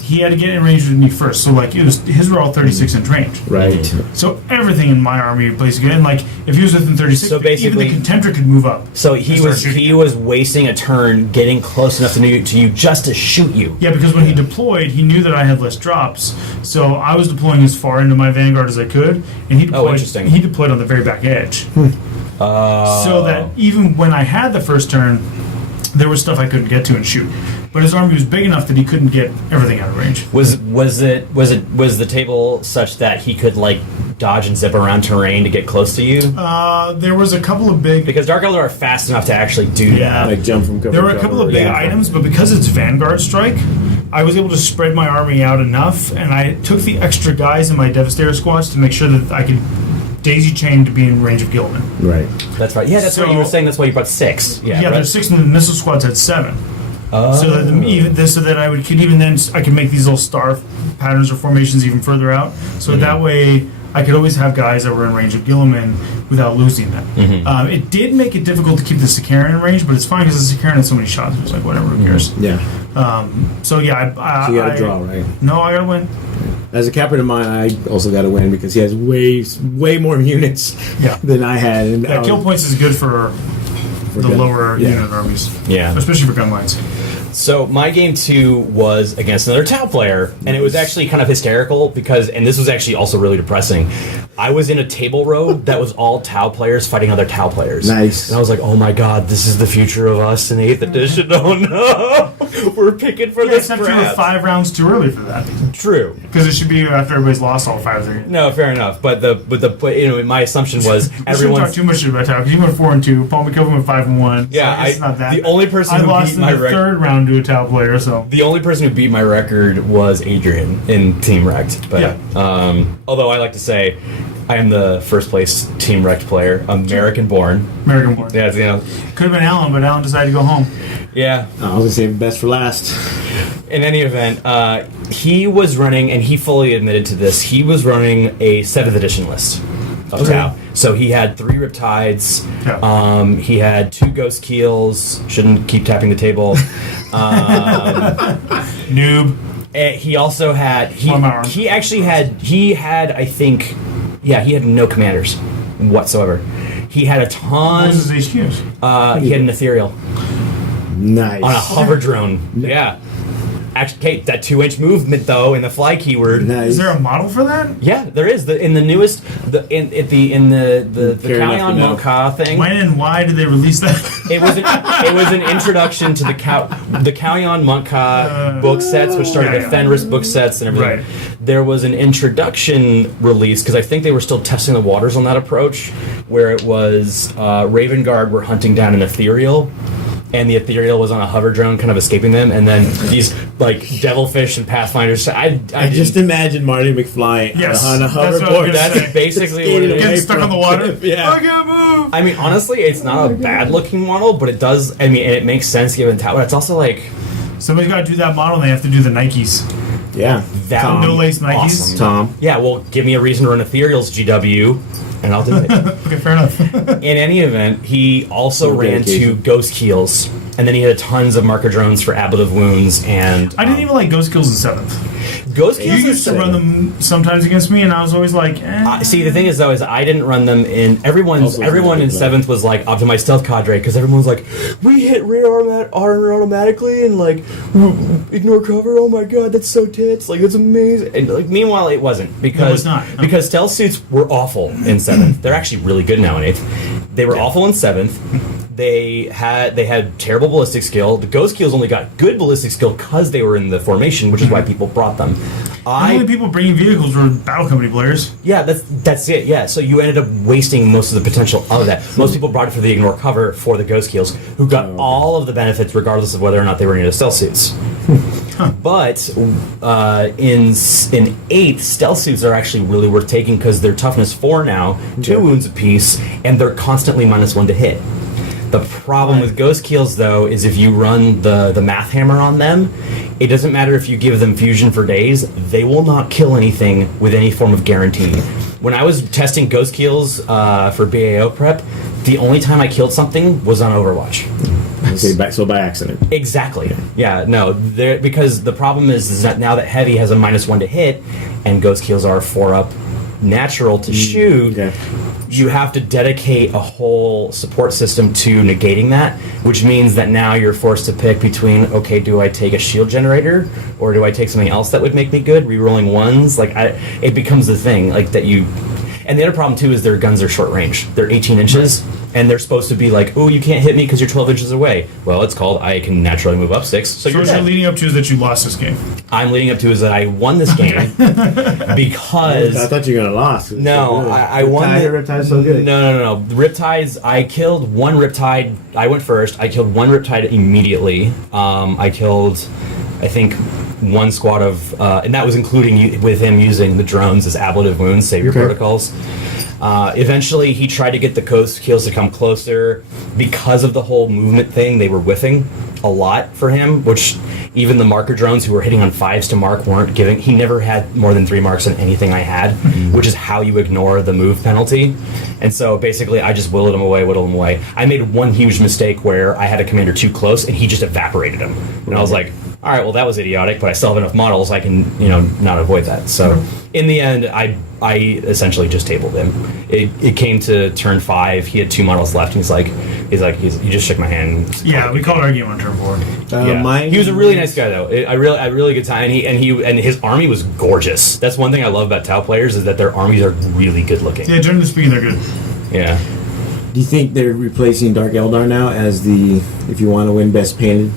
he had to get in range with me first. So like his were all 36-inch range. Right. So everything in my army basically, and like if he was within 36, So basically- even the Contemptor could move up. So and start shooting he him. was wasting a turn getting close enough to you just to shoot you. Yeah, because when he deployed, he knew that I had less drops, so I was deploying as far into my vanguard as I could, and he deployed. interesting. He deployed on the very back edge, so that even when I had the first turn, there was stuff I couldn't get to and shoot. But his army was big enough that he couldn't get everything out of range. Was the table such that he could like dodge and zip around terrain to get close to you? There was a couple of big. Because Dark Eldar are fast enough to actually do that. Like jump from cover There were to a couple cover, of big yeah. items, but because it's Vanguard Strike, I was able to spread my army out enough, and I took the extra guys in my Devastator squads to make sure that I could daisy chain to be in range of Gilliman. Right. That's right. Yeah, that's So- what you were saying. That's why you brought 6. Yeah, right? there's 6, and the missile squads had 7. Oh. So that so that I could even then I could make these little star patterns or formations even further out. So that way I could always have guys that were in range of Gilliman without losing them. It did make it difficult to keep the Sakaran in range, but it's fine because the Sakaran had so many shots. It was like whatever, who cares? Yeah. So yeah, So you got to draw, right? No, I gotta win. As a captain of mine, I also got to win because he has way more units Yeah. than I had. And Yeah, kill points is good for the gun- lower yeah. unit armies. Yeah. Especially for gun lines. So my game 2 was against another Tau player, and it was actually kind of hysterical because, and this was actually also really depressing. I was in a table row that was all Tau players fighting other Tau players. Nice. And I was like, oh my god, this is the future of us in 8th edition. Oh no, we're picking for Yeah, this except you were crap. 5 rounds too early for that. True. Because it should be after everybody's lost all 5 of their units. No, fair enough. But my assumption was We shouldn't everyone's. talk too much about Tau because you went 4-2. Paul McKelvin went 5-1. Yeah, so it's not that. the only person I who lost beat in my the record. third round to a Tau player. So The only person who beat my record was Adrian in Team Wrecked. But Yeah. although I like to say, I am the first place Team Wrecked player, American born. American born. Yeah, Could have been Alan, but Alan decided to go home. yeah. I was gonna say best for last. In any event, he was running, and he fully admitted to this. He was running a 7th edition list of Tau. So he had 3 Riptides. Yeah. He had 2 Ghost Keels. Shouldn't keep tapping the table. Noob. He also had One hour. he actually had I think he had no commanders whatsoever. He had a What ton. was his HQs? He had an ethereal Nice. on a hover drone. Yeah. Actually, Kate, that 2-inch movement though in the fly keyword. Nice. Is there a model for that? Yeah, there is. In the newest in the Fair enough Callion to know. Monka thing. When and why did they release that? It was an introduction to the Callion Monka book sets, which started Yeah, the yeah. Fenris book sets and everything. Right. There was an introduction release because I think they were still testing the waters on that approach, where it was Raven Guard were hunting down an ethereal. And the ethereal was on a hover drone, kind of escaping them, and then these like devilfish and pathfinders. I just imagine Marty McFly Yes, on a that's what I was hoverboard. gonna that's say. basically what Skating it is. Getting stuck on the water? Yeah. I can't move! I mean, honestly, it's not a bad looking model, but it does. I mean, and it makes sense given Tau. But it's also like Somebody's got to do that model, and they have to do the Nikes. Yeah. that Tom. No lace Nikes. awesome. Tom. Yeah, well, give me a reason to run Ethereal's GW, and I'll do it. Okay, fair enough. In any event, he also No ran 2 dedication. Ghost Keels And then he had tons of marker drones for ablative wounds, and I didn't even like Ghost Kills in 7th. Ghost You Kills. used to run them sometimes against me, and I was always like, See, the thing is, though, is I didn't run them in. Everyone in 7th was like optimized stealth cadre because everyone was like, we hit rear armor automatically and like ignore cover. Oh my god, that's so tits! Like that's amazing. And like, meanwhile, it wasn't because it was not. No. because stealth suits were awful in 7th. They're actually really good now in 8th. They were awful in 7th. They had terrible ballistic skill. The Ghost Kills only got good ballistic skill because they were in the formation, which is why people brought them. The only people bringing vehicles were Battle Company players. Yeah, that's it. Yeah, so you ended up wasting most of the potential of that. Most people brought it for the ignore cover for the Ghost Kills, who got all of the benefits regardless of whether or not they were in the stealth suits. But in 8th, stealth suits are actually really worth taking because they're toughness 4 now, 2 wounds apiece, and they're constantly -1 to hit. The problem with Ghost Kills, though, is if you run the math hammer on them, it doesn't matter if you give them fusion for days, they will not kill anything with any form of guarantee. When I was testing Ghost Kills for BAO prep, the only time I killed something was on Overwatch. Okay, so by accident. Exactly. Yeah, no, because the problem is that now that Heavy has a -1 to hit, and Ghost Kills are 4-up natural to shoot, you have to dedicate a whole support system to negating that, which means that now you're forced to pick between, okay, do I take a shield generator or do I take something else that would make me good? Rerolling ones, like it becomes the thing, like that you. And the other problem too is their guns are short range. They're 18 inches, and they're supposed to be like, oh, you can't hit me because you're 12 inches away. Well, it's called I can naturally move up 6. So what you're leading up to is that you lost this game. I'm leading up to is that I won this game because I thought you were gonna lose. No, so I won. Riptide's so good. No. Riptides. I killed one Riptide. I went first. I killed one Riptide immediately. I killed, I think, one squad of, and that was including with him using the drones as ablative wounds, savior protocols. Eventually, he tried to get the Ghost Kills to come closer. Because of the whole movement thing, they were whiffing a lot for him, which even the marker drones who were hitting on 5s to mark weren't giving. He never had more than 3 marks on anything I had, which is how you ignore the move penalty. And so basically, I just whittled him away. I made one huge mistake where I had a commander too close, and he just evaporated him. And I was like, all right, well, that was idiotic, but I still have enough models, I can, not avoid that. So in the end, I essentially just tabled him. It came to turn 5. He had 2 models left, and he just shook my hand. Yeah, we called our game on turn 4. He was a really nice guy, though. I really good time, and his army was gorgeous. That's one thing I love about Tau players is that their armies are really good looking. Yeah, generally speaking, they're good. Yeah. Do you think they're replacing Dark Eldar now as if you want to win best painted,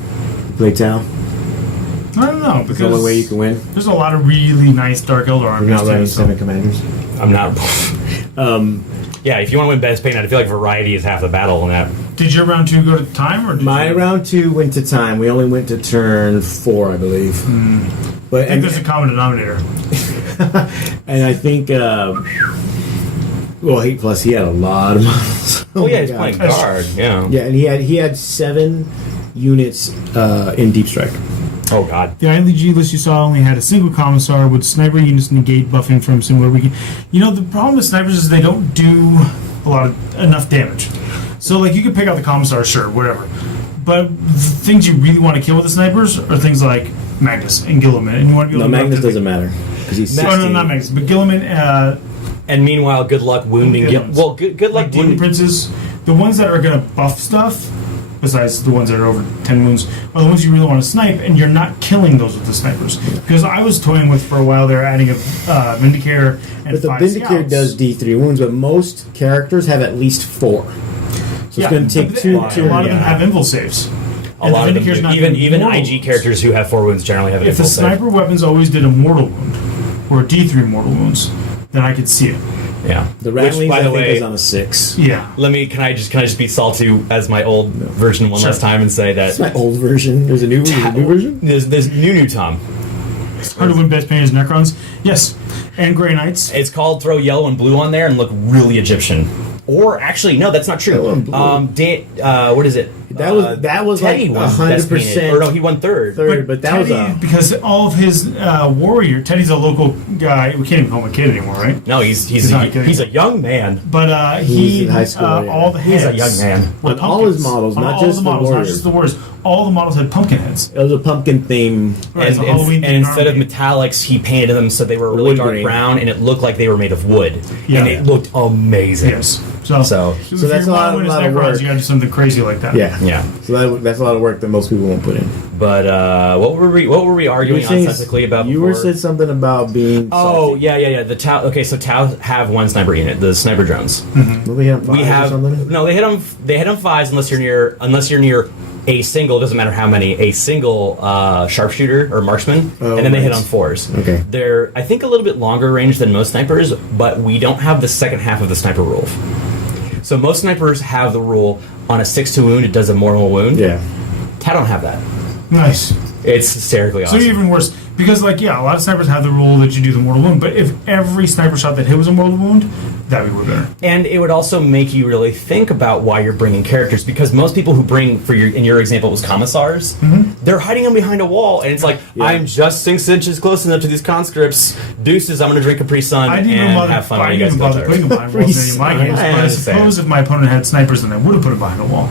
you play Tau? I don't know, because the only way you can win. There's a lot of really nice Dark Eldar armies. You're not running 7 commanders. I'm not. Yeah, if you want to win best painted, I feel like variety is half the battle in that. Did your round 2 go to time, or my round 2 went to time? We only went to turn 4, I believe. But I think there's a common denominator. And I think, plus he had a lot of models. He's playing guard. Yeah. Yeah, and he had 7 units in Deep Strike. Oh god. The ILG list you saw only had a single commissar with sniper units negate buffing from similar weekend. The problem with snipers is they don't do enough damage. So like you can pick out the commissar, sure, whatever. But the things you really want to kill with the snipers are things like Magnus and Gilliman, and you want to be able to Magnus doesn't matter because he's 16. No, not Magnus, but Gilliman. And meanwhile, good luck wounding. Good luck wounding princes. The ones that are going to buff stuff, besides the ones that are over 10 wounds, are the ones you really want to snipe, and you're not killing those with the snipers. Because I was toying with, for a while there, adding a Vindicator and but the 5 Vindicator scouts. does D3 wounds, but most characters have at least 4. So it's going to take 2. A lot of them have invul saves. A lot of them do. Even IG characters who have 4 wounds generally have an invul save. If the sniper weapons always did a mortal wound, or a D3 mortal wounds, then I could see it. Yeah. The Ratlings, I think, is on a 6. Yeah. Can I just be salty as my old version one last time and say that it's my old version. There's a new version. There's new Tom. Hard to win best painted Necrons. Yes, and Grey Knights. It's called throw yellow and blue on there and look really Egyptian. Or actually, no, that's not true. Yellow and blue. What is it? that was Teddy like won Best Painted. 100%. Or no, he won third. But that Teddy, was because all of his warrior. Teddy's a local guy. We can't even call him a kid anymore, right? No, he's a young man. But He's he in high school, yeah. all the heads. He's a young man. were On all his pumpkins. models, On not all just the the models, not warriors. just the warriors. All the models had pumpkin heads. It was a pumpkin theme. Right, it's a And Halloween and themed instead of army. metallics, he painted them so they were really Wood dark grain. brown, and it looked like they were made of wood. Yeah. And it looked amazing. Yes. So So if that's you're a lot modeling of his work. Necrons, you got to do something crazy like that. Yeah. Yeah. So that's a lot of work that most people won't put in. But what were we arguing authentically about You before? were said something about being. Oh salty. yeah. The Tau. Okay, so Tau have one sniper unit, the sniper drones. Don't they hit 'em We fives or have something? no. They hit them. They hit them fives unless you're near a single. Doesn't matter how many. A single sharpshooter or marksman, Oh, and then they hit right. on fours. Okay. They're I think a little bit longer range than most snipers, but we don't have the second half of the sniper rule. So most snipers have the rule on a 6-2 wound. It does a mortal wound. Yeah. Tau don't have that. Nice. It's hysterically So awesome. even worse, because a lot of snipers have the rule that you do the mortal wound, but if every sniper shot that hit was a mortal wound, that'd be way better. And it would also make you really think about why you're bringing characters, because most people who bring, in your example, it was commissars, they're hiding them behind a wall, and it's like, Yeah. I'm just 6 inches close enough to these conscripts. Deuces, I'm going to drink Capri Sun I didn't even and bother, have fun I while you didn't guys even go bother putting there. them behind walls in any of my games, I but I understand. suppose if my opponent had snipers, then I would have put it behind a wall.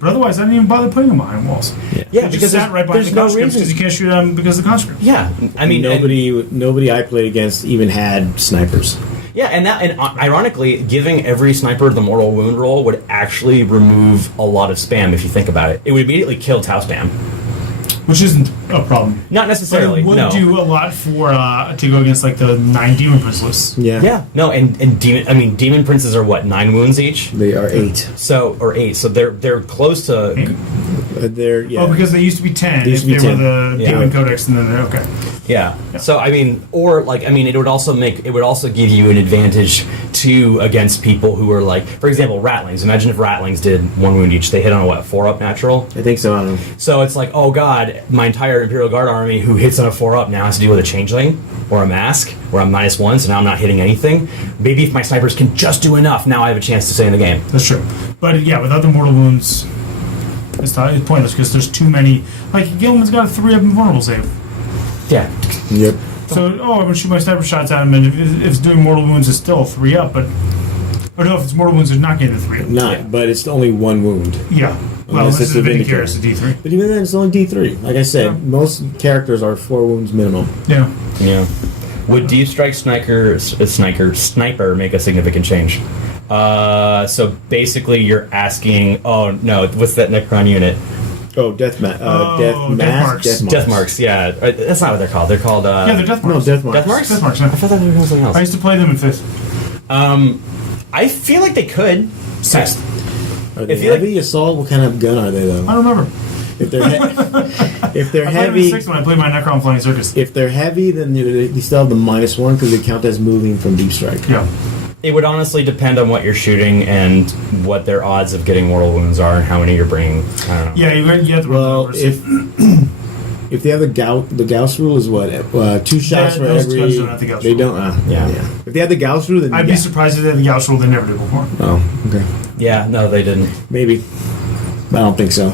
But otherwise, I didn't even bother putting them behind walls. Yeah, They just because sat right behind there's the no conscripts reason. because you can't shoot them because of the conscripts. Yeah, I mean, Nobody I played against even had snipers. and ironically, giving every sniper the mortal wound roll would actually remove a lot of spam if you think about it. It would immediately kill Tau spam. Which isn't a problem. Not But necessarily, it would no. do a lot for to go against the 9 Demon Prince lists. Yeah. Yeah, no, and demon princes are what, 9 wounds each? They are 8. Or 8, so they're close to. They're yeah. Oh, because they used to be 10 They used if to they be were 10. the Yeah. Demon Codex, and then okay. Yeah. So it would also give you an advantage too against people who are like, for example, ratlings. Imagine if ratlings did 1 wound each. They hit on a what, 4-up natural? I think so. I don't know. So it's like, oh god, my entire Imperial Guard army who hits on a 4-up now has to deal with a changeling or a mask or I'm -1, so now I'm not hitting anything. Maybe if my snipers can just do enough, now I have a chance to stay in the game. That's true. But yeah, without the mortal wounds, it's pointless because there's too many. Gilman's got a 3-up invulnerable save. Yeah. Yep. So, I'm going to shoot my sniper shots at him, and if it's doing mortal wounds, it's still a 3-up, but. Or no, if it's mortal wounds, it's not getting a 3-up. Not, Yeah. but it's only 1 wound. Yeah. Well, Unless this it's is a a Vindicator, Vindicator. it's a D3. But even then, it's only D3. Like I said, Yeah. most characters are 4 wounds minimum. Yeah. Yeah. Would Deep Strike Sniper make a significant change? So basically, you're asking. Oh no, what's that Necron unit? Oh, death Death mask, marks. Death marks. Yeah, that's not what they're called. They're called. Yeah, they're death marks. No, death marks. Death marks. Death marks, I yeah. thought that was something else. I used to play them in 5th. I feel like they could. 6th. Are they If you like- heavy assault? What kind of gun are they though? I don't remember. If they're if they're I played them in heavy, 6th when I played my Necron Flying Circus. if they're heavy, then you still have the -1 because they count as moving from deep strike. Yeah. It would honestly depend on what you're shooting and what their odds of getting mortal wounds are and how many you're bringing. I don't know. Yeah, you have to run Well, the numbers. if they have the Gauss rule is what 2 shots for those every. guns don't have the Gauss they rule. don't. Yeah. If they have the Gauss rule, then I'd yeah. be surprised if they had the Gauss rule. They never did before. Oh, okay, Yeah, no, they didn't. maybe. I don't think so.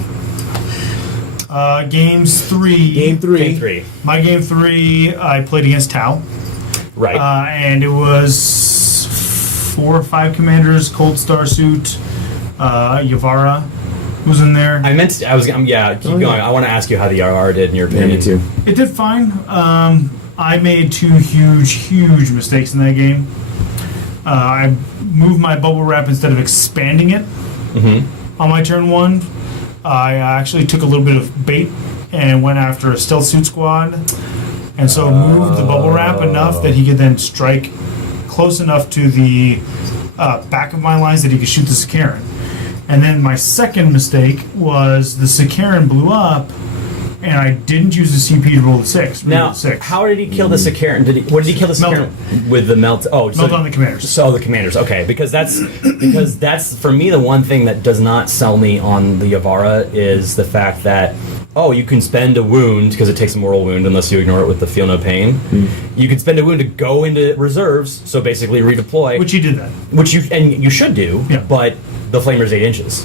Games 3. Game 3. Game 3. My game 3, I played against Tau. Right. And it was 4 or 5 commanders, Cold Star Suit, Yavara was in there. I meant to, I was yeah. Keep Oh, going. yeah. I want to ask you how the RR did in your Yeah, opinion. me too. It did fine. I made 2 huge mistakes in that game. I moved my bubble wrap instead of expanding it on my turn 1. I actually took a little bit of bait and went after a stealth suit squad, and so moved the bubble wrap enough that he could then strike close enough to the back of my lines that he could shoot the Sikaran. And then my second mistake was the Sikaran blew up, and I didn't use the CP to roll the 6. Now, 6. how did he kill the Sikaran? What did he kill the Melt Sikaran with the melt? Oh, Melt on the commanders. So the commanders, okay, because that's for me the one thing that does not sell me on the Yavara is the fact that you can spend a wound because it takes a mortal wound unless you ignore it with the feel no pain. You can spend a wound to go into reserves, so basically redeploy, Which he did that. which you should do, Yeah. but the flamer's 8 inches.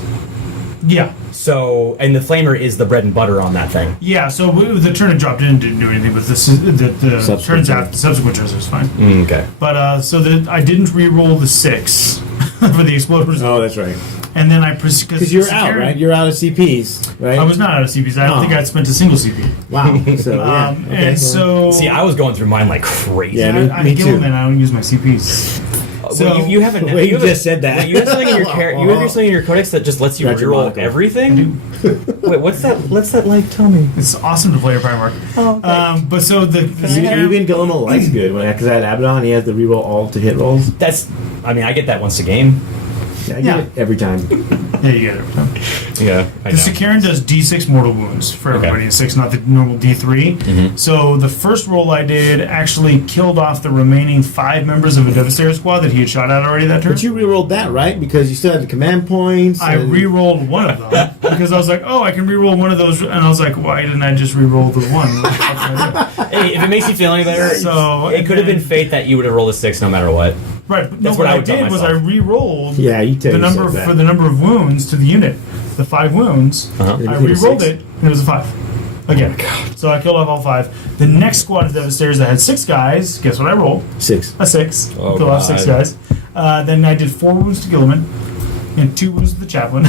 Yeah. So, and the flamer is the bread and butter on that thing. Yeah, so the turn it dropped in didn't do anything, but the turns after subsequent turns was fine. Okay. But I didn't re-roll the 6 for the explosion. Oh, that's right. And then I proceeded Because you're out, right? You're out of CPs, right? I was not out of CPs. I don't think I'd spent a single CP. Wow. So yeah. And so See, I was going through mine like crazy. Yeah, I'm me a too. Gilliman. I don't use my CPs. So you haven't. Wait, you have a- just said that. Wait, you have something in your you have something in your codex that just lets you That's reroll remarkable. everything. Wait, what's that? What's that like? Tell me. It's awesome to play a Primarch. Oh, okay. But so the Even Guillermo likes good because I had Abaddon, he has to reroll all to hit rolls. That's. I mean, I get that once a game. Yeah, I get it every time. Yeah, you get it. Yeah, I The know. Sakaran does D6 mortal wounds for Okay. everybody in 6, not the normal D3. So the first roll I did actually killed off the remaining 5 members of a Devastator squad that he had shot at already that turn. But you rerolled that, right? Because you still had the command points. I re-rolled one of them because I was like, oh, I can re-roll one of those, and I was like, why didn't I just re-roll the one? What the fuck did I do? Hey, if it makes you feel any better, So, it could have been fate that you would have rolled a 6 no matter what. Right, but That's no, what I what I would tell did was I myself. re-rolled Yeah, you tell the yourself number that. for the number of wounds to the unit, the 5 wounds. Uh-huh. I Did you hit a re-rolled 6? it, and it was a 5 again. So I killed off all 5. The next squad of Devastators that had 6 guys. Guess what I rolled? 6. A 6. Oh, Killed off 6 God. guys. Then I did 4 wounds to Gilliman and 2 wounds to the chaplain.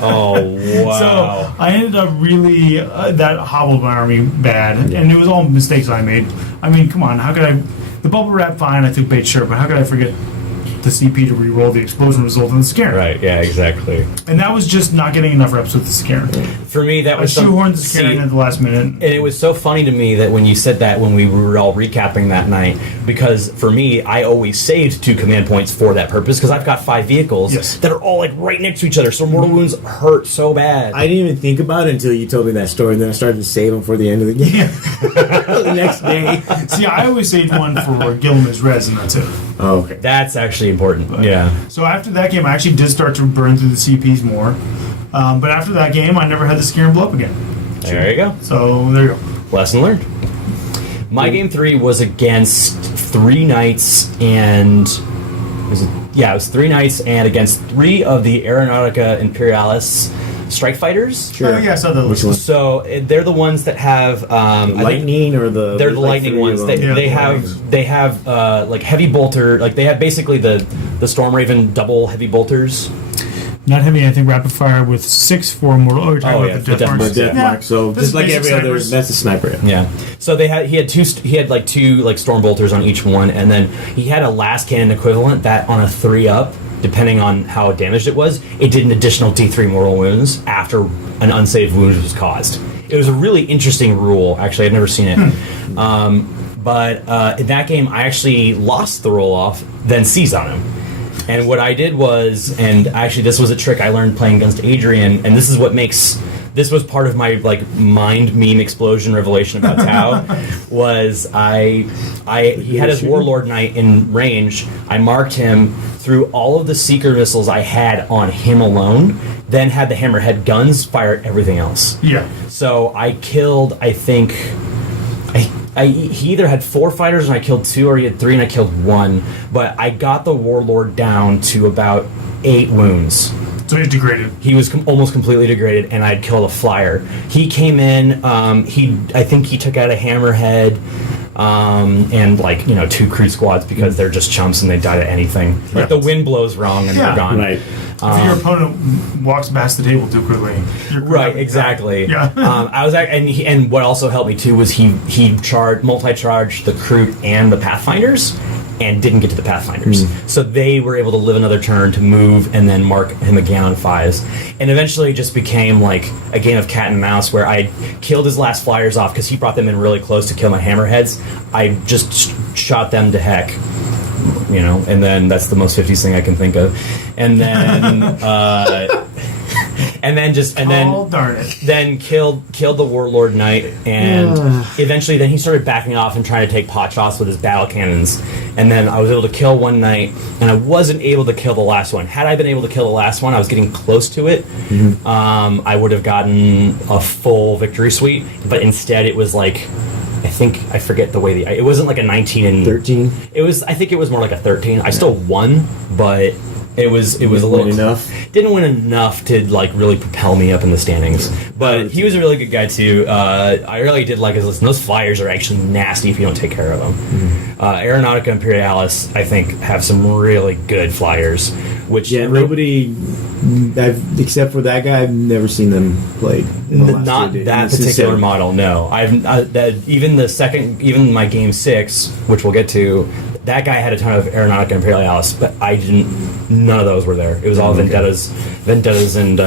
Oh wow! So I ended up really that hobbled my army bad, and it was all mistakes I made. I mean, come on, how could I? The bubble wrap, fine. I took bait, sure, but how could I forget the CP to re-roll the explosion result in the scare? Right? Yeah, exactly. And that was just not getting enough reps with the scare. For me, that I was shoehorned the scare in at the last minute. And it was so funny to me that when you said that when we were all recapping that night, because for me, I always saved 2 command points for that purpose because I've got 5 vehicles Yes. that are all like right next to each other, so mortal wounds hurt so bad. I didn't even think about it until you told me that story, and then I started to save them for the end of the game. Yeah. The next day. See, I always saved one for Gilliman's res, and that's it. Oh, okay. That's actually important. Yeah. So after that game, I actually did start to burn through the CPs more. But after that game, I never had the scare and blow up again. There you go. So there you go. Lesson learned. My game 3 was against 3 knights and it was 3 knights and against 3 of the Aeronautica Imperialis strike fighters. Sure. Oh, yeah, I saw that Which list. one? So they're the ones that have I think Lightning or the... they're the like lightning 3 ones. of them? Yeah. They have like heavy bolter. Like they have basically the Storm Raven double heavy bolters. Not heavy, I think rapid fire with 6 for mortal. Oh, you're talking Oh, about yeah, the the death death marks. The death Yeah. mark. So This just like is every basic other, snipers. that's a sniper. Yeah. So he had like 2 like storm bolters on each one, and then he had a last cannon equivalent that on a 3-up, depending on how damaged it was, it did an additional D3 mortal wounds after an unsaved wound was caused. It was a really interesting rule. Actually, I'd never seen it. But in that game, I actually lost the roll off, then seized on him. And what I did was, and actually this was a trick I learned playing against Adrian, and this is what makes this was part of my like mind meme explosion revelation about Tau was he had his Warlord Knight in range. I marked him through all of the Seeker missiles I had on him alone, then had the Hammerhead guns fire at everything else. Yeah. So I killed, I think, he either had 4 fighters and I killed 2, or he had 3 and I killed 1. But I got the Warlord down to about 8 wounds. So he's degraded. He was almost completely degraded, and I'd killed a flyer. He came in. I think he took out a Hammerhead, and 2 crew squads because they're just chumps and they died at anything. Like the wind blows wrong and Yeah. they're gone. Right. If your opponent walks past the table too quickly, you're Right, exactly. Yeah. I was and what also helped me too was he multi-charged the Kroot and the Pathfinders, and didn't get to the Pathfinders. So they were able to live another turn to move and then mark him again on 5s. And eventually it just became like a game of cat and mouse where I killed his last flyers off because he brought them in really close to kill my Hammerheads. I just shot them to heck. And then that's the most 50s thing I can think of. And then Oh, darn it. then killed the Warlord Knight, and eventually then he started backing off and trying to take pot shots with his battle cannons. And then I was able to kill one knight, and I wasn't able to kill the last one. Had I been able to kill the last one, I was getting close to it. I would have gotten a full victory suite, but instead it was like, I forget the way it wasn't like a 19 and 13. I think it was more like a 13. I still won, but It was a Didn't little win enough. Didn't win enough to like really propel me up in the standings, but he was a really good guy too. I really did like his list. And those flyers are actually nasty if you don't take care of them. Aeronautica Imperialis, I think, have some really good flyers. Which nobody, except for that guy, I've never seen them played. Not that particular model. No, even my game 6, which we'll get to. That guy had a ton of Aeronautica Imperialis, but I didn't. None of those were there. It was all vendettas, and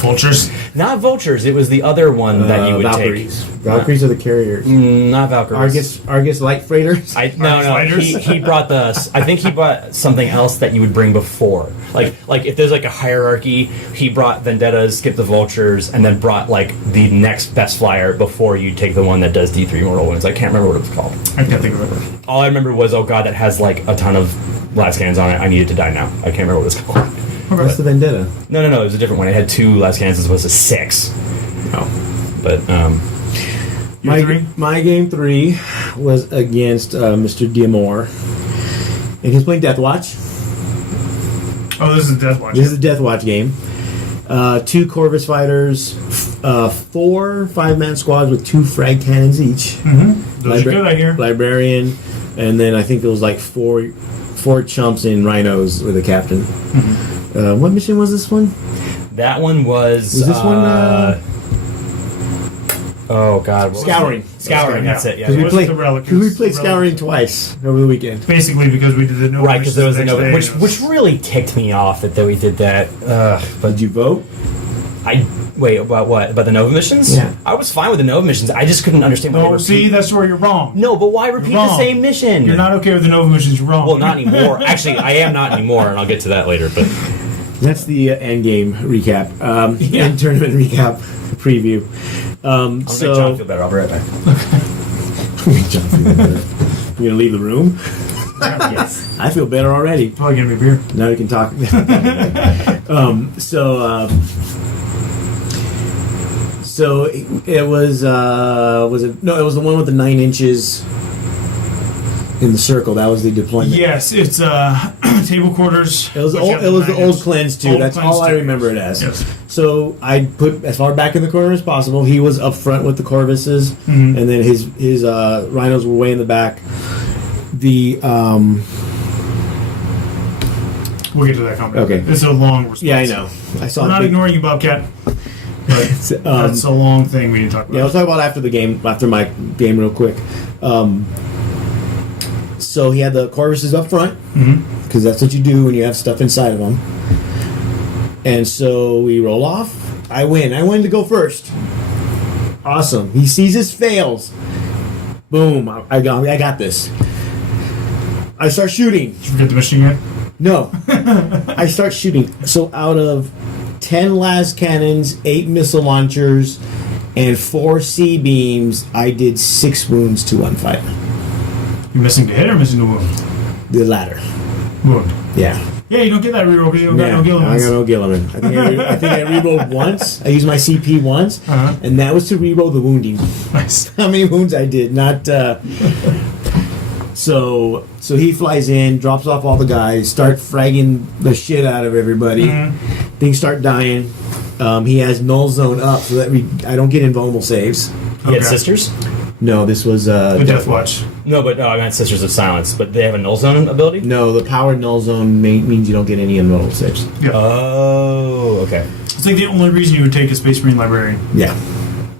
vultures. Not vultures. It was the other one that you would Valkyries. take. Valkyries are the carriers. Not Valkyries. Argus light freighters. No. He brought I think he brought something else that you would bring before. Like if there's like a hierarchy, he brought vendettas, skipped the vultures, and then brought like the next best flyer before you take the one that does D3 mortal wounds. I can't remember what it was called. I can't think of it. All I remember was, oh god, that has like a ton of last cannons on it. I needed to die now. I can't remember what it was called. What's the vendetta? No, it was a different one. It had 2 last cannons as opposed to 6. Oh, but my game 3 was against Mr. Diamore, and he's playing Death Watch. Oh, this is Death Watch. This is a Death Watch game. 2 Corvus fighters, 4 5-man squads with 2 frag cannons each. Those are good, I hear. Librarian, and then I think it was like 4 chumps in rhinos with a captain. What mission was this one? That one was this one? Oh God! Scouring. That's it. Yeah. Because we played Scouring twice over the weekend. Basically, because we did the Nova. Right, because there was the Nova, which really ticked me off that we did that. But did you vote? Wait, about what? About the Nova missions? Yeah. I was fine with the Nova missions. I just couldn't understand why they see, that's where you're wrong. No, but why repeat the same mission? You're not okay with the Nova missions. You're wrong. Well, not anymore. Actually, I am not anymore, and I'll get to that later. But that's the end game recap. End tournament recap preview. I'll make John feel better. I'll be right back. Make John feel better. You gonna leave the room? Yes. I feel better already. Probably gonna be a beer. Now we can talk. So it was it? No, it was the one with the 9 inches in the circle. That was the deployment. Yes, it's table quarters. It was the old cleanse too. That's all I remember it as. Yes. So I put as far back in the corner as possible. He was up front with the Corvuses, and then his rhinos were way in the back. We'll get to that comment. Okay. It's a long response. Yeah, I know. I saw. I'm not ignoring you, Bobcat. But that's a long thing we need to talk about. Yeah, we'll talk about after my game real quick. So he had the Corvuses up front, because that's what you do when you have stuff inside of them. And so we roll off. I win. I win to go first. Awesome. He sees his fails. Boom. I got this. I start shooting. Did you forget the machine gun? No. I start shooting. So out of 10 las cannons, 8 missile launchers, and 4 C-beams, I did 6 wounds to 1 fighter. You missing the hit or missing the wound? The latter. Wound. Yeah. Yeah, you don't get that reroll because you don't got no Gilliman. I got no Gilliman. I think I rerolled once. I used my CP once, and that was to reroll the wounding. Nice. How many wounds I did? Not. So he flies in, drops off all the guys, start fragging the shit out of everybody. Things start dying. He has null zone up so that I don't get invulnerable saves. He had sisters? No, this was the Death Watch. No, but I meant Sisters of Silence. But they have a null zone ability? No, the power null zone means you don't get any invulnerable saves. Yeah. Oh, okay. It's like the only reason you would take a Space Marine Librarian. Yeah.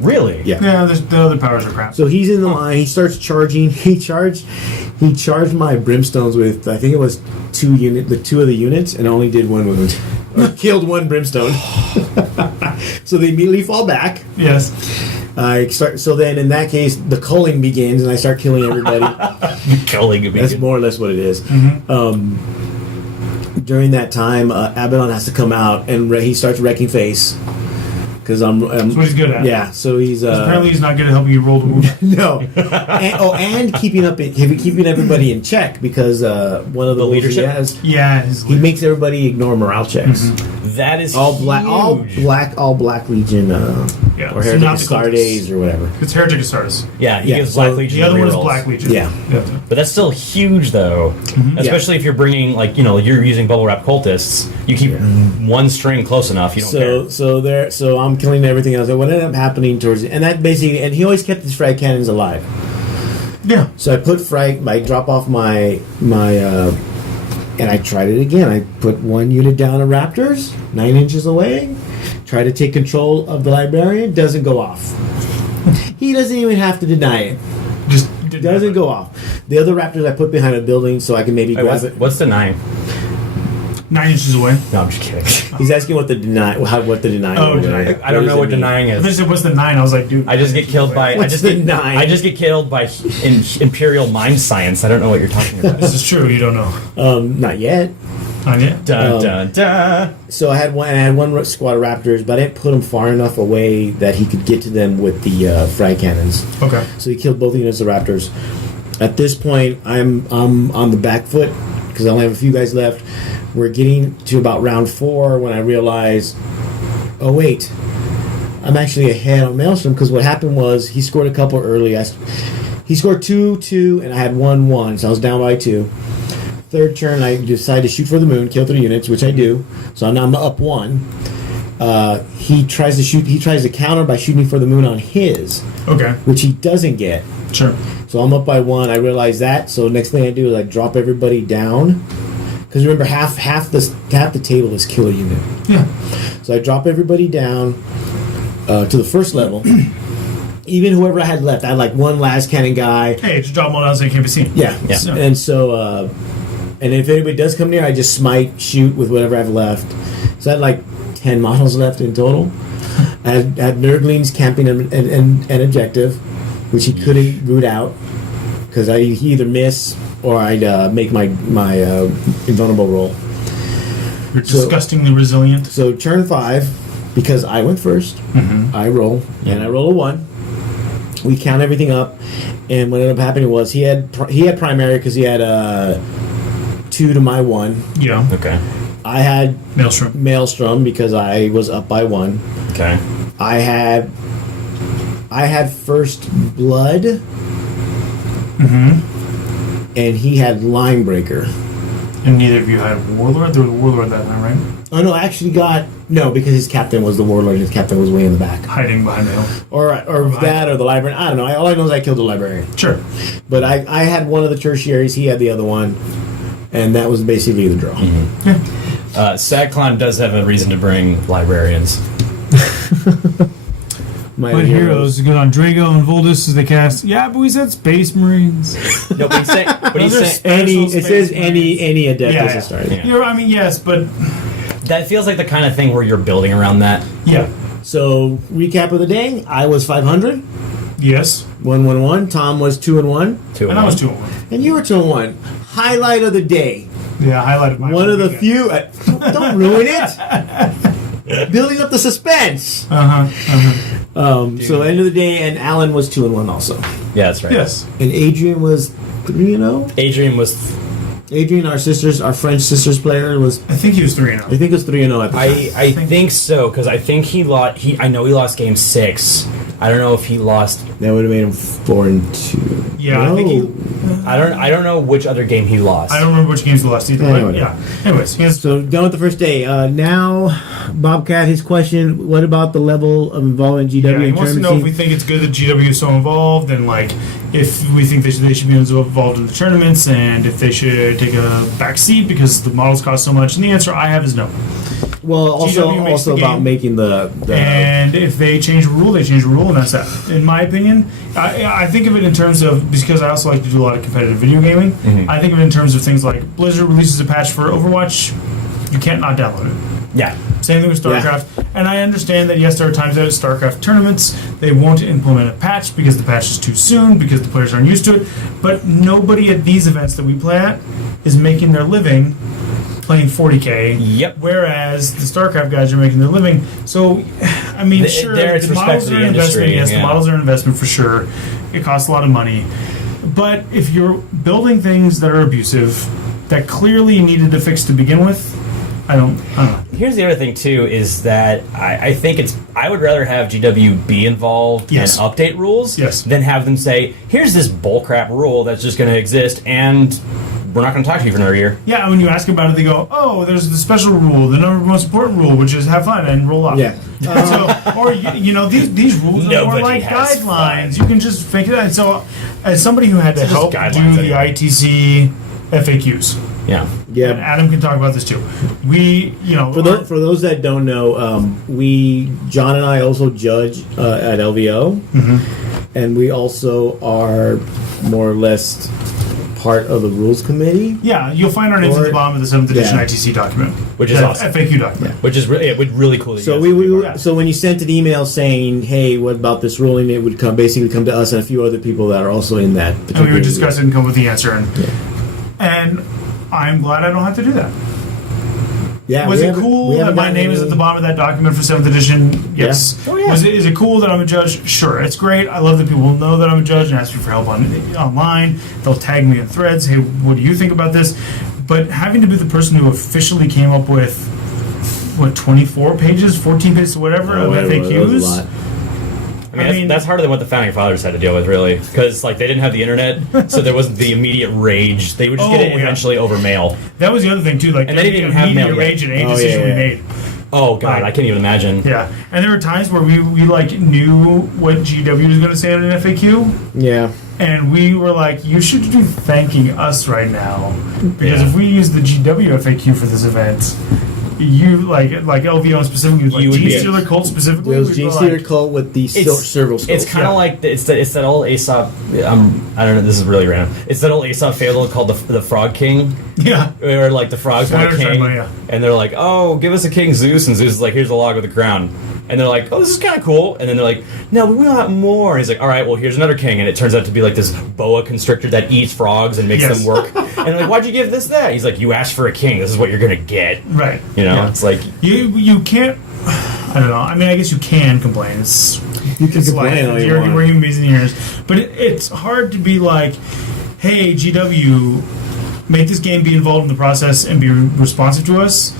Really? Yeah. Yeah, the other powers are crap. So he's in the line. He starts charging. He charged my brimstones with, I think it was 2 of the units, and only did 1 wound. Or killed 1 brimstone. So they immediately fall back. Yes. So then, in that case, the culling begins, and I start killing everybody. Culling begins. That's more or less what it is. During that time, Abaddon has to come out, and he starts wrecking face. because I'm. That's what he's good at. Yeah, so he's. 'Cause apparently, he's not good at helping you roll the move. No. And keeping everybody in check because one of the leadership? he has. Yeah, He makes everybody ignore morale checks. That is All huge. black Legion, Yeah, or so Heretic not the Astartes or whatever. It's Heretic Astartes. Yeah, he Yeah, gives so Black Legion. The other one is rerolls. Black Legion. Yeah. But that's still huge, though. Especially if you're bringing, like, you're using bubble wrap cultists. You keep one string close enough. You don't care. So I'm killing everything else. What ended up happening towards and that basically, and he always kept his frag cannons alive. Yeah. So I put I drop off my and I tried it again. I put one unit down of Raptors, 9 inches away. Try to take control of the Librarian. Doesn't go off. He doesn't even have to deny it. Just Doesn't go off. The other Raptors I put behind a building so I can maybe Wait, grab it. what's the 9? 9 inches away. No, I'm just kidding. He's asking what the denying. Oh, denying. I don't know what does it mean? denying If is. it was the 9, I was like, dude. I just get killed by. What's the 9? I just get killed by Imperial mind science. I don't know what you're talking about. This is true. You don't know. Not yet. Not yet. Dun dun dun. So I had one squad of Raptors, but I didn't put them far enough away that he could get to them with the frag cannons. Okay. So he killed both units of Raptors. At this point, I'm on the back foot because I only have a few guys left. We're getting to about round 4 when I realize, oh wait, I'm actually ahead on Maelstrom because what happened was he scored a couple early. He scored 2, and I had 1, so I was down by 2. Third turn, I decided to shoot for the moon, kill 3 units, which I do. So now I'm up 1. He tries to counter by shooting for the moon on his, Okay. which he doesn't get. Sure. So I'm up by 1. I realize that. So next thing I do is I drop everybody down. Because remember, half the table is killer unit. Yeah. So I drop everybody down to the first level. Even whoever I had left, I had like one last cannon guy. Hey, just drop them all down so they can't be seen. Yeah. Yeah. And so, and if anybody does come near, I just smite, shoot with whatever I have left. So I had like 10 models left in total. I had Nurglings camping an objective, which he couldn't root out because he either miss or I'd make my invulnerable roll. You're disgustingly resilient. So turn 5, because I went first, I roll, and I roll a 1. We count everything up, and what ended up happening was he had primary because he had 2 to my 1. Yeah. Okay. I had Maelstrom. because I was up by 1. Okay. I had first blood, and he had Linebreaker. And neither of you had Warlord? There was a Warlord that time, right? Oh no, I actually got no because his captain was the Warlord. And his captain was way in the back, Hiding behind the hill. or that, or the librarian. I don't know. All I know is I killed the librarian. Sure. But I had one of the tertiaries. He had the other one, and that was basically the draw. SAGCon does have a reason to bring librarians. My heroes go on Drago and Voldus as they cast. Yeah, but we said Space Marines. No, but he's saying, It says any Adeptus is starting. Yeah. I mean, yes, but that feels like the kind of thing where you're building around that. yeah. So recap of the day: I was 500, Yes. 111. Tom was 2-1, And I was 2-1. and you were 2-1. Highlight of the day: Yeah, highlighted my one of the weekend. few. Don't ruin it. Building up the suspense. So end of the day, and Alan was 2-1 also, Yeah, that's right. Yes. and Adrian was 3-0. Adrian was. Adrian, our French sisters player, was I think he was 3-0. I think it was 3-0 at the time. I think so because I think he lost. I know he lost game 6. I don't know if he lost. That would have made him 4-2. Yeah, no. I think he. I don't know which other game he lost. I don't remember which games he lost either. Anyway. But yeah. Anyways, he has So done with the first day. Now, Bobcat, his question: what about the level of involvement in GW Yeah, he and wants to tournament know if we scene? think it's good that GW is so involved, and like if we think they should be involved in the tournaments, and if they should take a back seat because the models cost so much. And the answer I have is no. Well, GW makes also the about game. making the And if they change a rule, they change a rule, and that's that. In my opinion, I think of it in terms of, because I also like to do a lot of competitive video gaming, I think of it in terms of things like Blizzard releases a patch for Overwatch, you can't not download it. Yeah. Same thing with StarCraft. And I understand that, yes, there are times that at StarCraft tournaments, they won't implement a patch because the patch is too soon, because the players aren't used to it. But nobody at these events that we play at is making their living playing 40K. Yep. Whereas the StarCraft guys are making their living. So I mean, sure, there it's the respect models for are the an investment. industry, Yes, yeah. the models are an investment for sure. It costs a lot of money. But if you're building things that are abusive, that clearly needed to fix to begin with, I don't know. Here's the other thing too: is that I think I would rather have GW be involved Yes. and update rules Yes. than have them say, "Here's this bullcrap rule that's just going to exist, and we're not going to talk to you for another year." Yeah, when you ask about it, they go, "Oh, there's the special rule, the number most important rule, which is have fun and roll off." Yeah. So, or you know, these rules are more Nobody like has guidelines. You can just fake it out. And so, as somebody who had to just help guidelines do the anyway. ITC FAQs, Yeah. and Yeah. Adam can talk about this too. We, you know, For those that don't know, John and I also judge at LVO, and we also are more or less part of the rules committee. yeah, you'll find our names at the Or- bottom of the 7th edition Yeah. ITC document, Which is That awesome. FAQ document. Which is really cool. That So you guys we are. so when you sent an email saying, "Hey, what about this ruling?" It would basically come to us and a few other people that are also in that. And we particular would discuss it and come with the answer. Yeah. And I'm glad I don't have to do that. Yeah, Was we it haven't- cool we that haven't my gotten name is any- at the bottom of that document for 7th edition? Yes. Oh, yeah. Is it cool that I'm a judge? Sure. It's great. I love that people know that I'm a judge and ask me for help online. They'll tag me in threads. Hey, what do you think about this? But having to be the person who officially came up with, 24 pages, 14 pages, whatever, Oh, of whatever, that was a FAQs? lot. I mean, that's harder than what the founding fathers had to deal with, really, because like they didn't have the internet, so there wasn't the immediate rage. They would just get Oh, it yeah. eventually over mail. That was the other thing, too. Like, And they didn't even have media mail yet. rage and any Oh, decision yeah, we yeah. made. Oh God, Right. I can't even imagine. Yeah. And there were times where we like knew what GW was going to say in an FAQ. Yeah. And we were like, you should be thanking us right now. Because Yeah. if we use the GW FAQ for this event, you, like LVO specifically, like You would Gene be- Stealer Cult specifically, It was we'd Gene go Stealer like, cult with the serval scope. It's kind of Yeah. like it's that old Aesop. I don't know. This is really random. It's that old Aesop fable called the Frog King, yeah. where like the frogs I want a understand, king, but yeah. and they're like, "Oh, give us a king, Zeus," and Zeus is like, "Here's the log with the crown." And they're like, "Oh, this is kind of cool." And then they're like, "No, we want more." And he's like, "All right, well, here's another king." And it turns out to be like this boa constrictor that eats frogs and makes Yes. them work. And they're like, "Why'd you give this that?" He's like, "You asked for a king. This is what you're gonna get." Right. You know, Yeah. it's like You can't. I don't know. I mean, I guess you can complain. It's You can it's complain all you you're want. we're human beings in ears, but it's hard to be like, hey, GW, make this game be involved in the process and be responsive to us,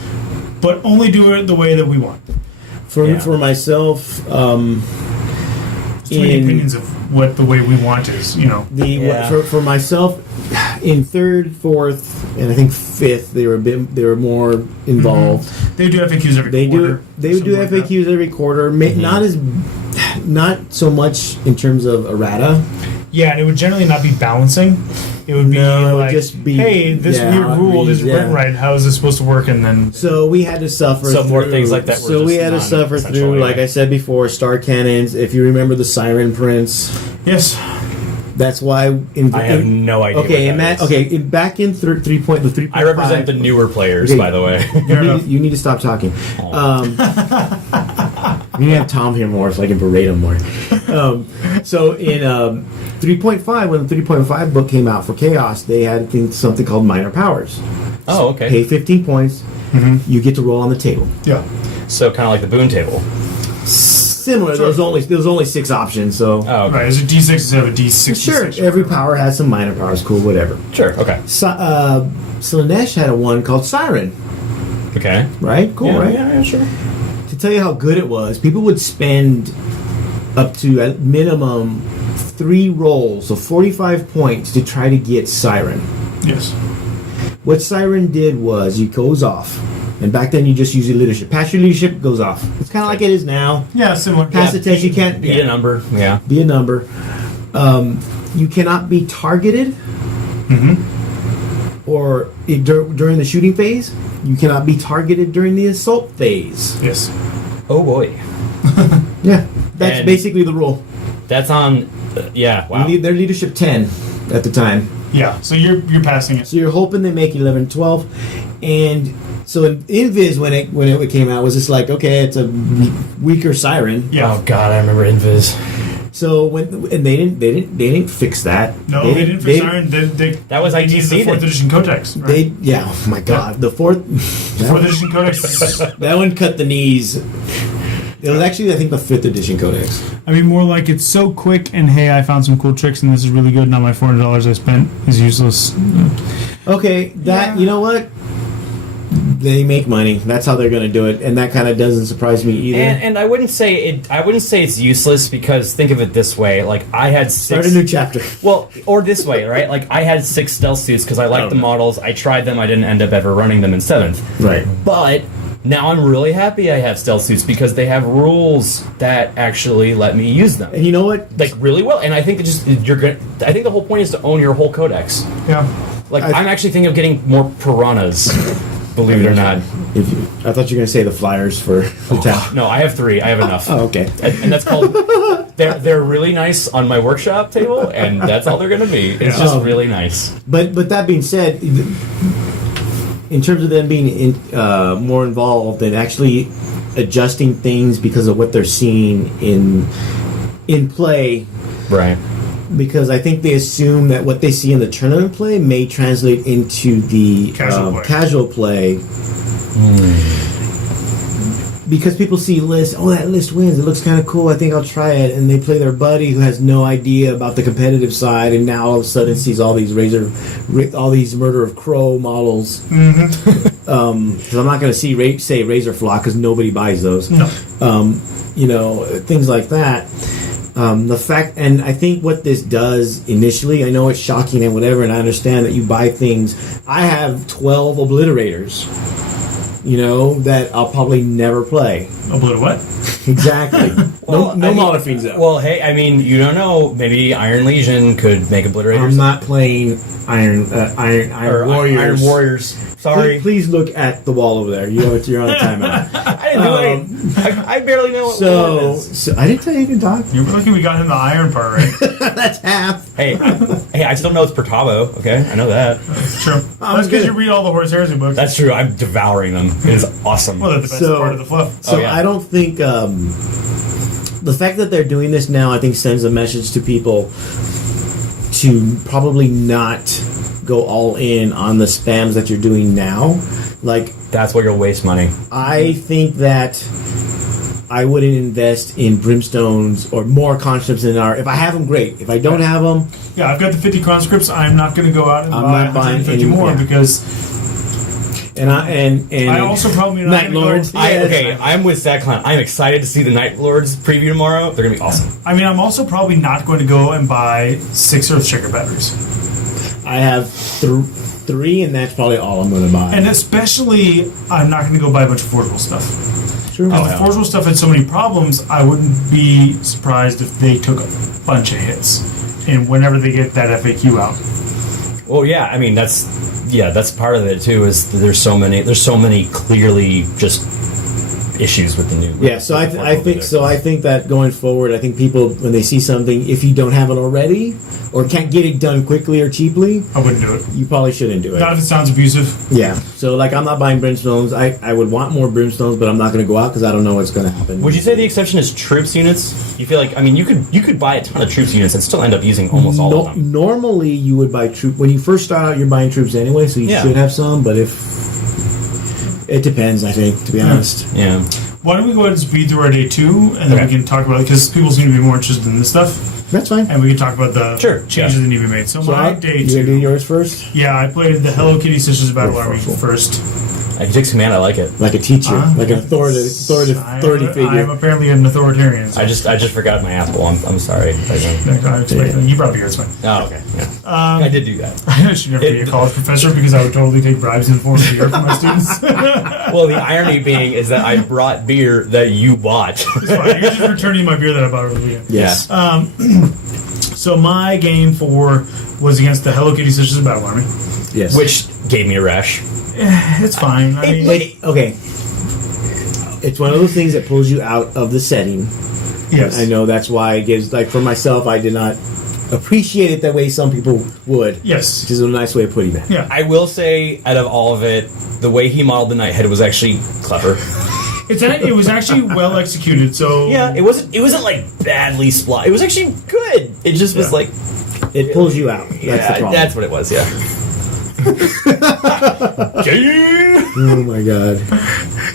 but only do it the way that we want. Yeah. For myself, Too many opinions of what the way we want is, you know. Yeah. for myself, in third, fourth, and I think fifth, they were more involved. They do FAQs every They quarter. would do something like that. FAQs every quarter. Not so much in terms of errata. Yeah, and it would generally not be balancing. It would be No, it would like, just be- hey, this yeah, weird rule reads, isn't written yeah. right. How is this supposed to work? And then So we had to suffer. So more through- things like that were So we just had to suffer non-essential through, like anyway. I said before, star cannons. If you remember the Siren Prince, yes, that's why. I have no idea. Okay, what that is. back in 3.5. I represent the newer players, Okay. by the way. You need to stop talking. You need to have Tom here more so I can berate him more. So in 3.5, when the 3.5 book came out for Chaos, they had something called minor powers. Oh, okay. Pay 15 points, you get to roll on the table. yeah. So kind of like the boon table. Similar. Sure. There was only 6 options, so Oh, okay. Right, is it D6 instead of a D6? sure. Every power has some minor powers. Cool, whatever. Sure. Okay. Slanesh had a one called Siren. Okay. Right? Cool, Yeah, right? yeah, sure. To tell you how good it was, people would spend up to at minimum 3 rolls, so 45 points to try to get Siren. Yes. What Siren did was you goes off, and back then you just use your leadership. Pass your leadership, goes off. It's kind of like it is now. Yeah, similar. Pass the test, you can't Be a number. Yeah. be a number. You cannot be targeted, or during the shooting phase. You cannot be targeted during the assault phase. Yes. Oh boy. Yeah, that's And- basically the rule. That's on. Yeah. Wow. You need their leadership 10 at the time. Yeah, so you're passing it. So you're hoping they make 11, 12, and so in Invis when it came out, it was just like, okay, it's a weaker Siren. Yeah. Oh God, I remember Invis. So and they didn't fix that. No, they didn't for Siren. They That was they needed ITC the 4th then. edition codex. Right? They oh my god, the fourth The 4th edition codex. that one cut the knees. It was actually, I think, the 5th edition codex. I mean, more like it's so quick and hey, I found some cool tricks and this is really good. Now my $400 I spent is useless. Okay, you know what? They make money. That's how they're going to do it, and that kind of doesn't surprise me either. And I wouldn't say it. I wouldn't say it's useless because think of it this way: like I had 6. Start a new chapter. Well, or this way, right? Like I had 6 stealth suits because I liked the models. I tried them. I didn't end up ever running them in 7th. Right. But now I'm really happy I have stealth suits because they have rules that actually let me use them. And you know what? Like really well. And I think I think the whole point is to own your whole codex. Yeah. Like I'm actually thinking of getting more piranhas. Believe it or not. I thought you were going to say the flyers for the town. No, I have 3. I have enough. Oh, okay. And that's called. They're really nice on my workshop table, and that's all they're going to be. It's just really nice. But that being said, in terms of them being more involved and actually adjusting things because of what they're seeing in play, right? Because I think they assume that what they see in the tournament play may translate into the casual play. Because people see lists, that list wins, it looks kind of cool, I think I'll try it, and they play their buddy who has no idea about the competitive side, and now all of a sudden sees all these Murder of Crow models. Because I'm not going to say Razor Flock because nobody buys those. No. Things like that. The fact, and I think what this does initially, I know it's shocking and whatever, and I understand that you buy things. I have 12 obliterators, that I'll probably never play. Obliterate what? Exactly. Well, no Monofines though. Well, hey, I mean, you don't know. Maybe Iron Legion could make obliterators. I'm not playing Iron Warriors. Iron Warriors. Sorry. Please look at the wall over there. You're on a timeout. I didn't know I barely know what one is. So I didn't tell you you can talk. You're lucky we got him the iron part right. That's half. Hey, I still know it's Pertavo. Okay, I know that. That's true. That's because you read all the Horse Heresy books. That's true. I'm devouring them. It's awesome. Well, that's the best part of the fluff. So I don't think the fact that they're doing this now, I think, sends a message to people to probably not go all in on the spams that you're doing now. Like, that's where you'll waste money. I think that I wouldn't invest in brimstones or more conscripts than if I have them, great. If I don't have them, I've got the 50 conscripts. I'm not going to go out and buy 150 more because. And I also probably Night Lords. I'm with Zach Klein. I'm excited to see the Night Lords preview tomorrow. They're gonna be awesome. I mean, I'm also probably not going to go and buy 6 Earthshaker batteries. I have 3, and that's probably all I'm going to buy. And especially, I'm not going to go buy a bunch of forgeable stuff. True. Because the forgeable stuff had so many problems, I wouldn't be surprised if they took a bunch of hits. And whenever they get that FAQ out. Well, yeah, I mean that's part of it too. Is there's so many clearly just issues with the new. Yeah, so I think that going forward, I think people when they see something, if you don't have it already or can't get it done quickly or cheaply, I wouldn't do it. You probably shouldn't do it. Not if it sounds abusive. Yeah. So I'm not buying brimstones. I would want more brimstones, but I'm not going to go out because I don't know what's going to happen. Would you say the exception is troops units? You feel like you could buy a ton of troops units and still end up using almost all of them. Normally, you would buy troops when you first start out. You're buying troops anyway, so you should have some. But if it depends, I think, to be honest. Yeah. Why don't we go ahead and speed through our day 2, and then we can talk about it because people seem to be more interested in this stuff. That's fine. And we can talk about the changes that need to be made. So my day 2. You gonna do yours first? Yeah, I played the Hello Kitty Sisters Battle Army first. He takes command. I like it. Like a teacher, like an authority figure. I'm apparently an authoritarian. So. I just forgot my apple. I'm sorry. You probably heard mine. Oh, okay. Yeah. I did do that. I should never be a college professor because I would totally take bribes in the form of beer from my students. Well, the irony being is that I brought beer that you bought. It's fine. You're just returning my beer that I bought over the weekend. Yes. So my game 4 was against the Hello Kitty Sisters Battle Army. Yes. Which gave me a rash. It's fine. I mean, okay. It's one of those things that pulls you out of the setting. Yes. I know that's why it gives, for myself, I did not appreciate it the way some people would. Yes. Which is a nice way of putting that. Yeah. I will say, out of all of it, the way he modeled the Nighthead was actually clever. It was actually well executed. So yeah, it wasn't like badly splot. It was actually good. It just was like it pulls you out. That's the problem. That's what it was. Yeah. Oh my god.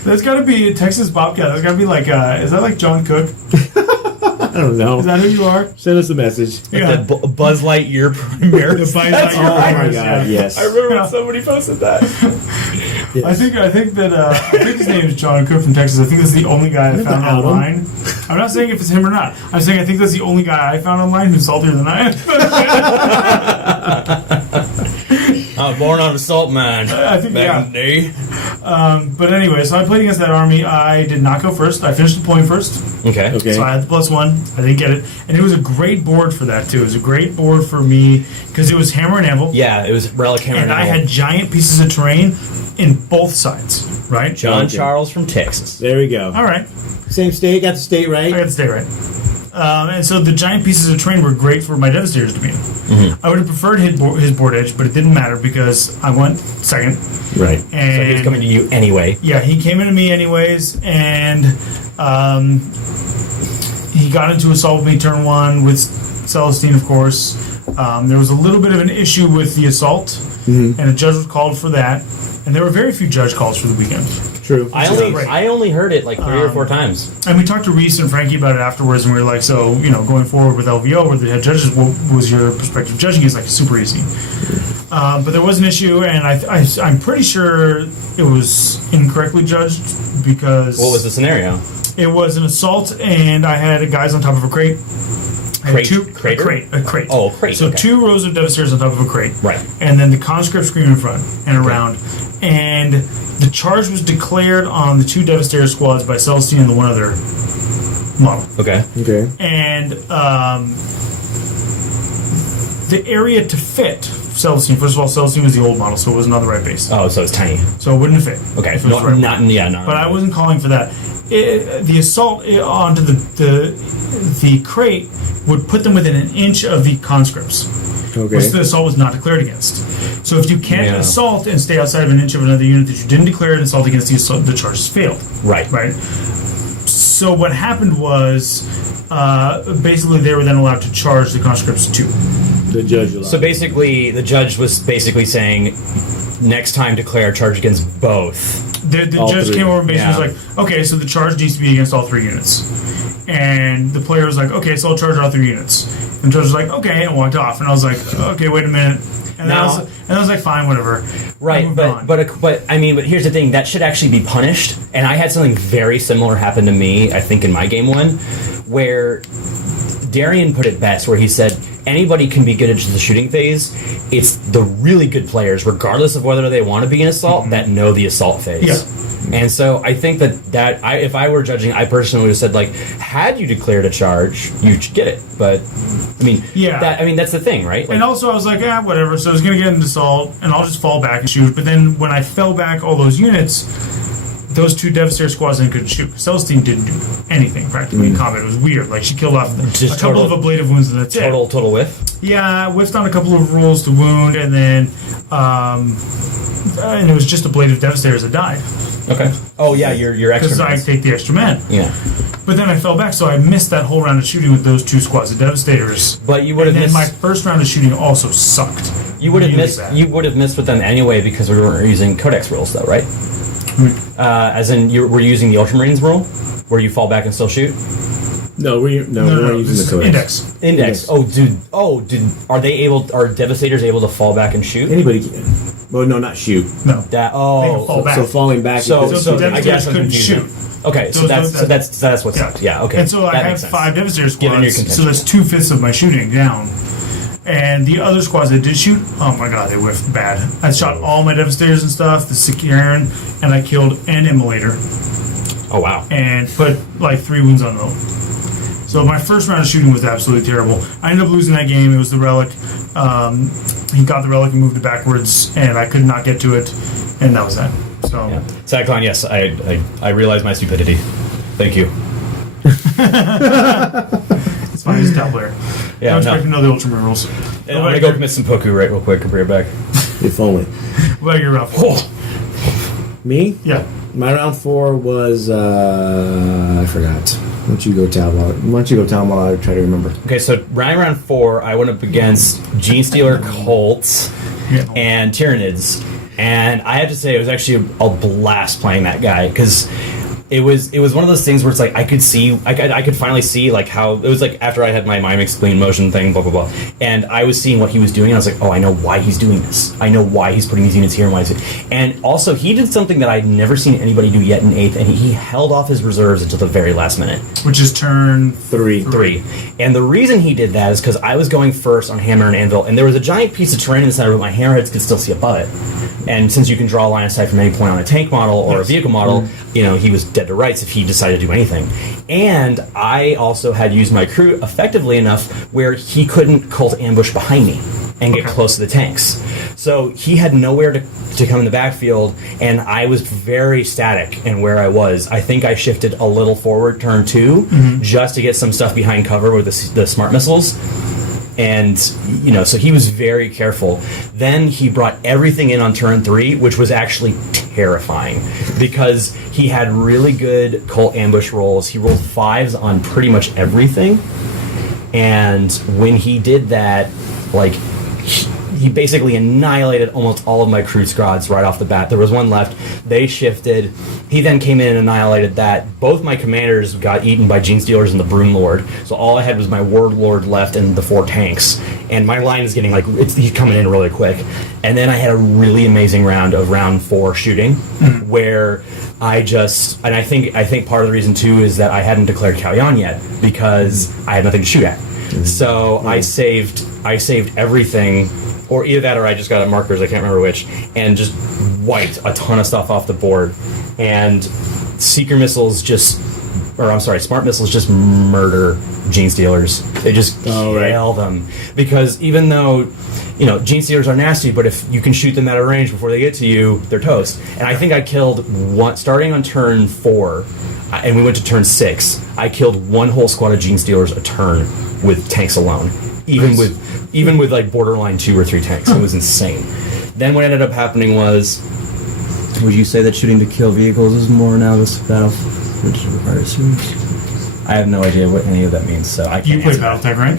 There's got to be a Texas Bobcat. There's got to be like, is that like John Cook? I don't know. Is that who you are? Send us a message. Yeah. The Buzz Lightyear premiere. The Buzz Oh Lightyear my Primers, god, yes. I remember when somebody posted that. Yes. I think his name is John Cook from Texas. I think that's the only guy I found out him. online. I'm not saying if it's him or not. I'm saying I think that's the only guy I found online who's saltier than I am. I was born on a salt mine. I think, back in the day. But anyway, so I played against that army. I did not go first. I finished the point first. Okay. Okay. So I had the +1. I didn't get it. And it was a great board for that, too. It was a great board for me because it was hammer and anvil. Yeah, it was Relic Hammer. And I had giant pieces of terrain in both sides, right? John Okay. Charles from Texas. There we go. All right. Same state, got the state right. I got to stay right. And so the giant pieces of terrain were great for my Devastators to be in. Mm-hmm. I would have preferred his board edge, but it didn't matter because I went second. Right. And So he was coming to you anyway. yeah, he came into me anyways, and he got into assault with me turn 1 with Celestine, of course. There was a little bit of an issue with the assault, and a judge was called for that. And there were very few judge calls for the weekend. True. I only heard it like 3 or 4 times. And we talked to Reese and Frankie about it afterwards, and we were like, so, going forward with LVO, where the head judges, what was your perspective of judging? He's like, super easy. But there was an issue, and I'm pretty sure it was incorrectly judged because... What was the scenario? It was an assault, and I had guys on top of a crate. I had Crate? A crate. Oh, a crate, So okay. 2 rows of Devastators on top of a crate. Right. And then the conscript scream in front and around. And the charge was declared on the 2 Devastator squads by Celestine and the one other model. Okay. Okay. And the area to fit Celestine, first of all, Celestine was the old model, so it wasn't on the right base. Oh, so it's tiny. So it wouldn't have fit. Okay. if it was the right Not. But I wasn't calling for that. The assault onto the crate would put them within an inch of the conscripts, Okay. which the assault was not declared against. So if you can't Yeah. assault and stay outside of an inch of another unit that you didn't declare an assault against, the charges failed. Right. Right. So what happened was, basically, they were then allowed to charge the conscripts too. The judge allowed. So basically, the judge was basically saying, next time declare charge against both. The All judge 3. came over and basically Yeah. was like, okay, so the charge needs to be against all 3 units. And the player was like, okay, so I'll charge all 3 units. And the judge was like, okay, and walked off. And I was like, okay, wait a minute. And I was like, fine, whatever. Right, I moved but on. but here's the thing, that should actually be punished. And I had something very similar happen to me, I think in my game 1, where Darian put it best, where he said anybody can be good at the shooting phase. It's the really good players, regardless of whether they want to be in assault, that know the assault phase. Yeah. And so I think that if I were judging, I personally would have said, like, had you declared a charge, you should get it. But I mean, Yeah. that's the thing, right? Like, And also, I was like, whatever. So I was going to get an assault, and I'll just fall back and shoot. But then when I fell back all those units, those 2 Devastator squads then couldn't shoot. Celestine didn't do anything practically in combat. It was weird. Like, she killed off Just a couple total- of ablative wounds, and that's it. total whiff. Yeah, I whiffed on a couple of rolls to wound, and then and it was just ablative Devastators that died Okay. Oh yeah, your extra. because I minutes. take the extra men. Yeah. But then I fell back, so I missed that whole round of shooting with those 2 squads of Devastators. But you would have And then missed. my first round of shooting also sucked. You would have Really missed. bad. You would have missed with them anyway because we weren't using Codex rules, though, right? As in, you were using the Ultramarines rule, where you fall back and still shoot. No, we're not using this the is codex. index. Index. Yes. Are they able? Are Devastators able to fall back and shoot? Anybody can. Well, no, not shoot. No. That. They can Oh. fall back. So falling back. So- is- So I Devastators guess I'm couldn't confusing. shoot. Okay. So that's what's up. Yeah. Okay. And so I That have makes sense. 5 Devastator Given your squads, so contention. that's 2/5 of my shooting down. And the other squads that did shoot, oh my god, they whiffed bad. I shot all my Devastators and stuff, the Sicaran, and I killed an Immolator Oh wow. and put like 3 wounds on them. So my first round of shooting was absolutely terrible. I ended up losing that game. It was the relic. He got the relic and moved it backwards, and I could not get to it, and that was that. So Yeah. Cyclone. Yes, I realize my stupidity. Thank you. it's fine. He's a top player. Yeah. I don't No. expect to know the Ultramarine rules. And I'm gonna go commit some Poku right real quick and bring it back. If only. Well, you're rough. Me? Yeah. My round 4 was I forgot. Why don't you go tell them while I try to remember. Okay, so round 4, I went up against Gene Stealer Colts Yeah. and Tyranids. And I have to say, it was actually a blast playing that guy, because it was one of those things where it's like I could finally see like how it was, like after I had my mimic spleen motion thing, blah blah blah, and I was seeing what he was doing, and I was like, oh, I know why he's doing this. I know why he's putting these units here and why and also he did something that I'd never seen anybody do yet in 8th, and he held off his reserves until the very last minute, which is turn 3. And the reason he did that is because I was going first on hammer and anvil, and there was a giant piece of terrain in the center where my hammerheads could still see above it. And since you can draw a line of sight from any point on a tank model or a vehicle model, you know, he was dead to rights if he decided to do anything. And I also had used my crew effectively enough where he couldn't cult ambush behind me and get close to the tanks. So he had nowhere to come in the backfield, and I was very static in where I was. I think I shifted a little forward turn 2 just to get some stuff behind cover with the smart missiles. And, you know, so he was very careful. Then he brought everything in on turn 3, which was actually terrifying because he had really good cult ambush rolls. He rolled 5s on pretty much everything. And when he did that, like, he basically annihilated almost all of my crew squads right off the bat. There was one left. They shifted. He then came in and annihilated that. Both my commanders got eaten by Gene Stealers and the Broom Lord. So all I had was my Ward Lord left and the 4 tanks. And my line is getting, like, he's coming in really quick. And then I had a really amazing round of round 4 shooting where I just, and I think part of the reason too is that I hadn't declared Kalyan yet because I had nothing to shoot at. So I saved everything, or either that or I just got at markers, I can't remember which, and just wiped a ton of stuff off the board. And smart missiles just murder Gene Stealers. They just kill them. Because even though, you know, Gene Stealers are nasty, but if you can shoot them at a range before they get to you, they're toast. And I think I killed one, starting on turn 4, and we went to turn 6, I killed one whole squad of Gene Stealers a turn with tanks alone. Even with like borderline 2 or 3 tanks. It was insane. Then what ended up happening was, would you say that shooting to kill vehicles is more analogous to battle? I have no idea what any of that means, so I can't. You play BattleTech, right?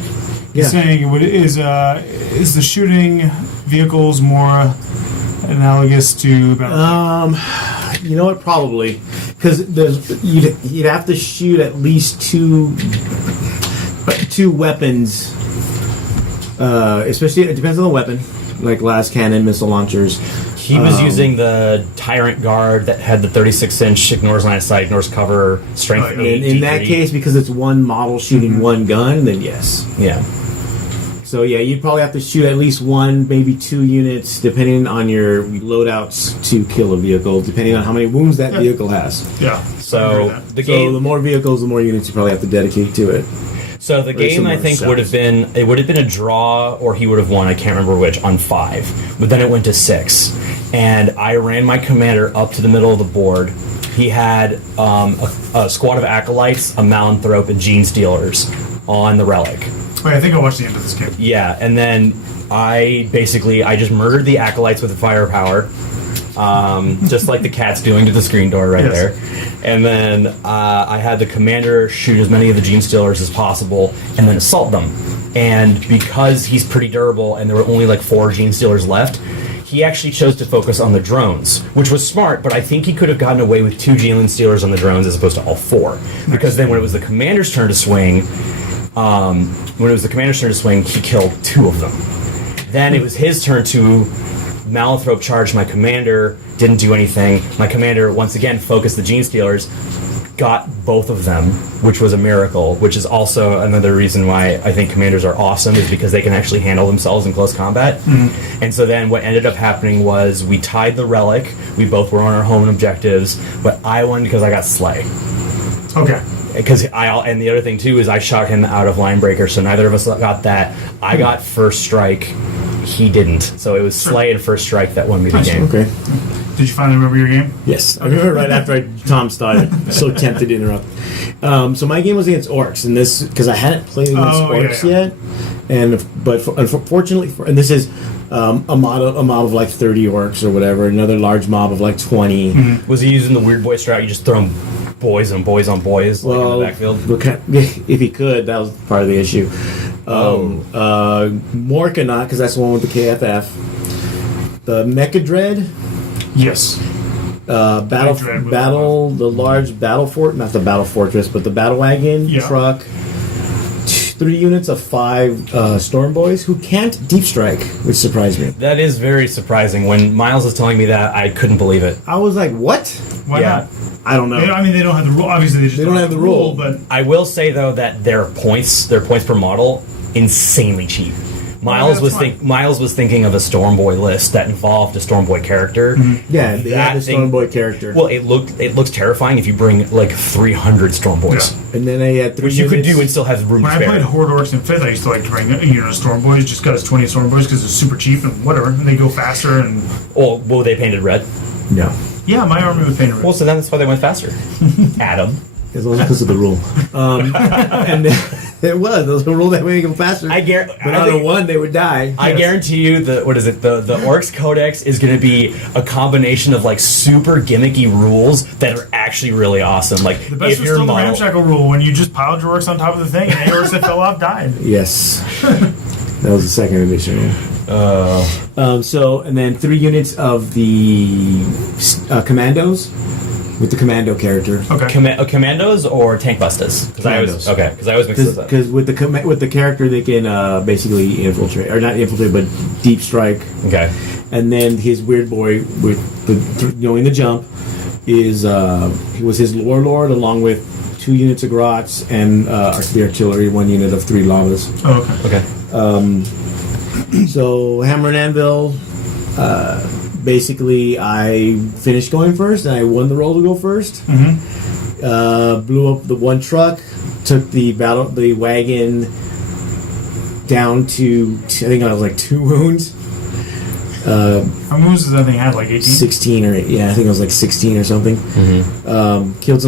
Yeah. You're saying is the shooting vehicles more analogous to BattleTech? You know what? Probably, because you'd have to shoot at least two weapons. Especially, it depends on the weapon, like las cannon, missile launchers. He was using the Tyrant Guard that had the 36-inch ignores line of sight, ignores cover, strength 8. In that case, because it's one model shooting one gun, then yes. Yeah. So yeah, you'd probably have to shoot at least 1, maybe 2 units, depending on your loadouts, to kill a vehicle, depending on how many wounds that vehicle has. Yeah. So the more vehicles, the more units you probably have to dedicate to it. So the game, I think, would have been a draw, or he would have won, I can't remember which, on 5. But then it went to 6. And I ran my commander up to the middle of the board. He had a squad of Acolytes, a Malanthrope, and Gene Stealers on the Relic. Wait, I think I watched the end of this game. Yeah, and then I just murdered the Acolytes with the firepower. Just like the cat's doing to the screen door right there. And then I had the commander shoot as many of the Gene Stealers as possible and then assault them. And because he's pretty durable and there were only like 4 Gene Stealers left, he actually chose to focus on the drones, which was smart, but I think he could have gotten away with 2 Gene Stealers on the drones as opposed to all 4. Because then when it was the commander's turn to swing, he killed 2 of them. Then it was his turn to Malanthrope charged my commander, didn't do anything. My commander, once again, focused the Gene Stealers, got both of them, which was a miracle, which is also another reason why I think commanders are awesome, is because they can actually handle themselves in close combat. And so then what ended up happening was we tied the Relic. We both were on our home objectives, but I won because I got Slay. Okay. And the other thing, too, is I shot him out of Linebreaker, so neither of us got that. I got First Strike. He didn't. So it was Slay and First Strike that won me the game. Okay. Did you finally remember your game? Yes. I remember right after Tom started. So tempted to interrupt. So my game was against Orcs, and this, because I hadn't played against Orcs yet. But unfortunately, and this is a mob of like 30 Orcs or whatever, another large mob of like 20. Was he using the weird boy strat? You just throw them boys on boys on boys, like in the backfield? If he could, that was part of the issue. Morka not, because that's the one with the KFF. the Mecha Dread. Yes. The large battle fort, not the battle fortress, but the battle wagon truck. 3 units of 5 Storm Boys who can't deep strike, which surprised me. That is very surprising. When Miles was telling me that, I couldn't believe it. I was like, what? Why not? I don't know. They don't have the rule. Obviously, they don't have the rule. But I will say though that their points per model, insanely cheap. Miles was thinking of a Storm Boy list that involved a Storm Boy character. Mm-hmm. Yeah, they had the Storm Boy character. Well, it looks terrifying if you bring like 300 Storm Boys. Yeah. And then they had 3 which you could do and still have room to spare. When I played Horde Orcs in 5th, I used to like to bring Storm Boys just because 20 Storm Boys because it's super cheap and whatever. And they go faster and. Oh, well, they painted red. No. Yeah, my army was painted red. Well, so then that's why they went faster. Adam. As long as because of the rule. And it was a rule that way go faster. But on a 1, they would die. I guarantee you, the Orcs Codex is going to be a combination of like super gimmicky rules that are actually really awesome. Like the best was still the Ramshackle rule when you just piled your orcs on top of the thing and any orcs that fell off died. Yes, that was the 2nd edition. So and then 3 units of the commandos. With the commando character. Okay. Commandos or tank bustas? Commandos. Because I always mix those up. Because with the character, they can basically infiltrate, or not infiltrate, but deep strike. Okay. And then his weird boy with knowing the jump is he was his lord along with 2 units of grots and the artillery, 1 unit of 3 lavas. Oh, Okay. So Hammer and Anvil. Basically, I finished going first, and I won the roll to go first. Mm-hmm. Blew up the 1 truck, took the wagon down to I think I was like 2 wounds. How many wounds does that thing have? Like 18? 16 or 8. Yeah, I think it was like 16 or something. Mm-hmm. Killed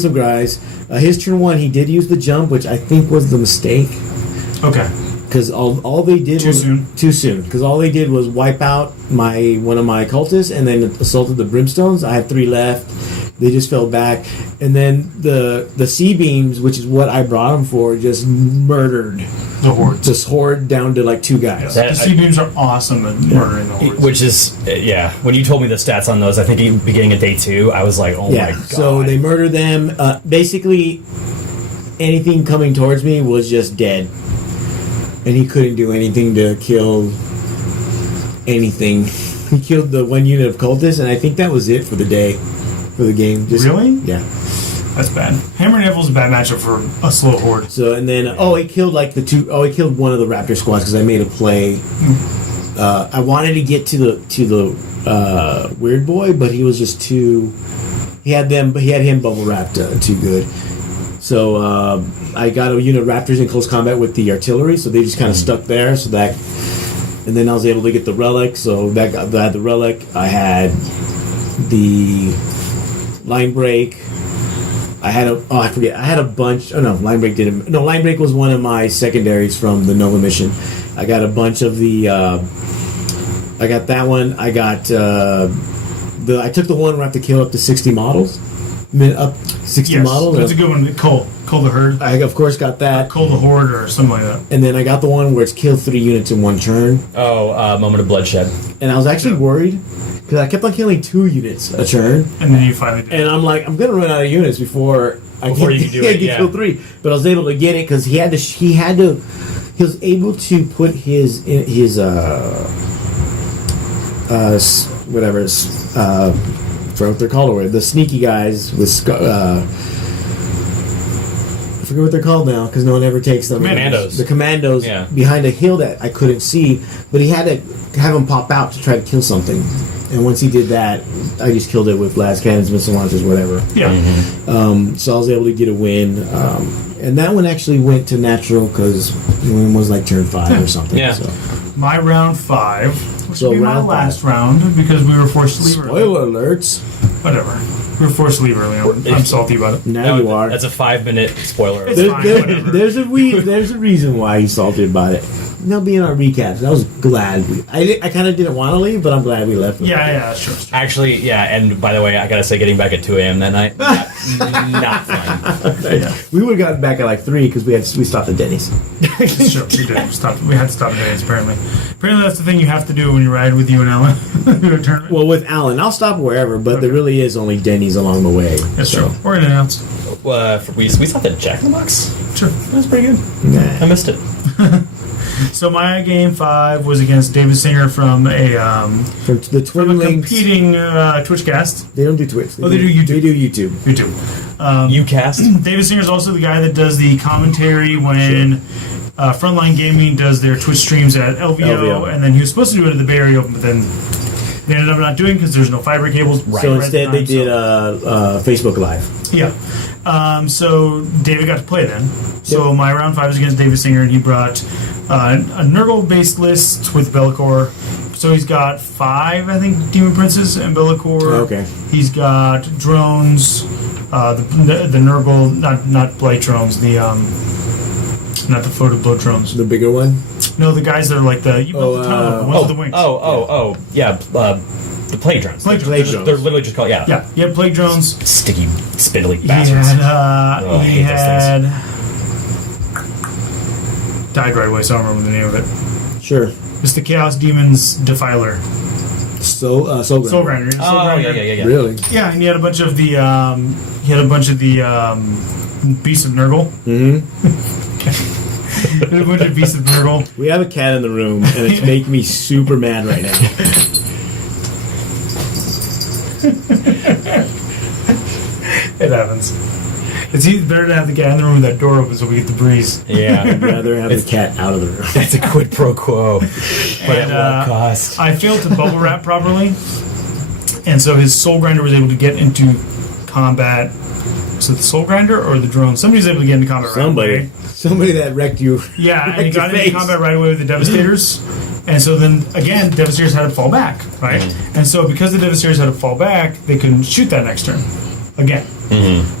some guys. His turn 1, he did use the jump, which I think was the mistake. Okay. Because all they did was too soon. Because all they did was wipe out one of my cultists and then assaulted the brimstones. I had 3 left. They just fell back, and then the sea beams, which is what I brought them for, just murdered the horde. Just horde down to like 2 guys. The sea beams are awesome at murdering the hordes. Which is when you told me the stats on those, I think beginning of day 2, I was like, oh my god. So they murdered them. Basically, anything coming towards me was just dead. And he couldn't do anything to kill anything. He killed the 1 unit of cultists, and I think that was it for the day, for the game. Really? Yeah. That's bad. Hammer and Anvil's a bad matchup for a slow horde. So, and then, he killed like he killed one of the raptor squads because I made a play. I wanted to get to the weird boy, but he was just too. He had him bubble wrapped too good. So I got a unit of raptors in close combat with the artillery, so they just kind of stuck there. And then I was able to get the relic. So I had the relic. I had the line break. I had a bunch. Oh no, line break didn't. No, line break was one of my secondaries from the Nova mission. I got a bunch of the. I got that one. I got I took the one where I have to kill up to 60 models. Up 60 models. That's a good one. Cole the herd. I of course got that. Cole the horde or something like that. And then I got the one where it's killed 3 units in 1 turn. Moment of bloodshed. And I was actually worried because I kept on killing 2 units a turn. And then you finally did. And I'm like, I'm gonna run out of units before you can do it. Kill 3. But I was able to get it because he was able to put his I forget what they're called already. The sneaky guys with I forget what they're called now because no one ever takes them. Commandos. The commandos behind a hill that I couldn't see, but he had to have them pop out to try to kill something. And once he did that, I just killed it with las cannons, missile launchers, whatever. Yeah. Mm-hmm. So I was able to get a win, and that one actually went to natural because the win was like turn 5 or something. Yeah. So. My round 5. Which will be my last 5. round because we were forced to leave early. Spoiler alerts. Whatever. We were forced to leave early. I'm salty about it. Now you are. That's a 5-minute spoiler. It's fine, whatever. There's a reason why he's salty about it. they'll be in our recaps. I was glad I kind of didn't want to leave, but I'm glad we left. Yeah, sure. Actually, yeah, and by the way, I gotta say, getting back at 2 a.m. that night, not fun. Yeah. We would have gotten back at like 3 because we stopped at Denny's. Sure, we did. We had to stop at Denny's, apparently. Apparently, that's the thing you have to do when you ride with you and Alan to a tournament. Well, with Alan, I'll stop wherever, but there really is only Denny's along the way. That's true. Or in and outs. We stopped at Jack in the Box. Sure. That was pretty good. Nah. I missed it. So my game 5 was against David Singer from From the Twin from a Links. competing Twitchcast. They don't do Twitch. They do YouTube. They do YouTube. YouTube. UCast. David Singer's also the guy that does the commentary when Frontline Gaming does their Twitch streams at LVO, and then he was supposed to do it at the Bay Area Open, but then they ended up not doing because there's no fiber cables. So instead, they did Facebook Live. Yeah. So David got to play then. So my round 5 was against David Singer, and he brought a Nurgle-based list with Be'lakor. So he's got 5, I think, Demon Princes and Be'lakor. Okay. He's got drones, the Nurgle, not blight drones, not the floated blow drones. The bigger one? No, the guys that are like the ones with the wings. Yeah. The plague drones. Plague Plague drones. drones. They're literally just called, Yeah, he had plague drones. sticky, spindly He bastards. had, I hate those died right away, so I don't remember the name of it. Sure. It's the Chaos Demons Defiler. Soul Grinder. Soul Grinder. Soul Oh, Grinder. yeah. Really? Yeah, and he had a bunch of the Beasts of Nurgle. Mm-hmm. He had a bunch of Beasts of Nurgle. We have a cat in the room, and it's making me super mad right now. It happens. It's better to have the cat in the room with that door open so we get the breeze. Yeah. I'd rather have the cat out of the room. That's a quid pro quo. But And, at what cost? I failed to bubble wrap properly, and so his Soul Grinder was able to get into combat. So the Soul Grinder or the drone? Somebody was able to get into combat right away. Somebody that wrecked you. Yeah, and he Wrecked got your into face. combat right away with the Devastators. And so then, again, Devastators had to fall back, right? And so because the Devastators had to fall back, they couldn't shoot that next turn. Again.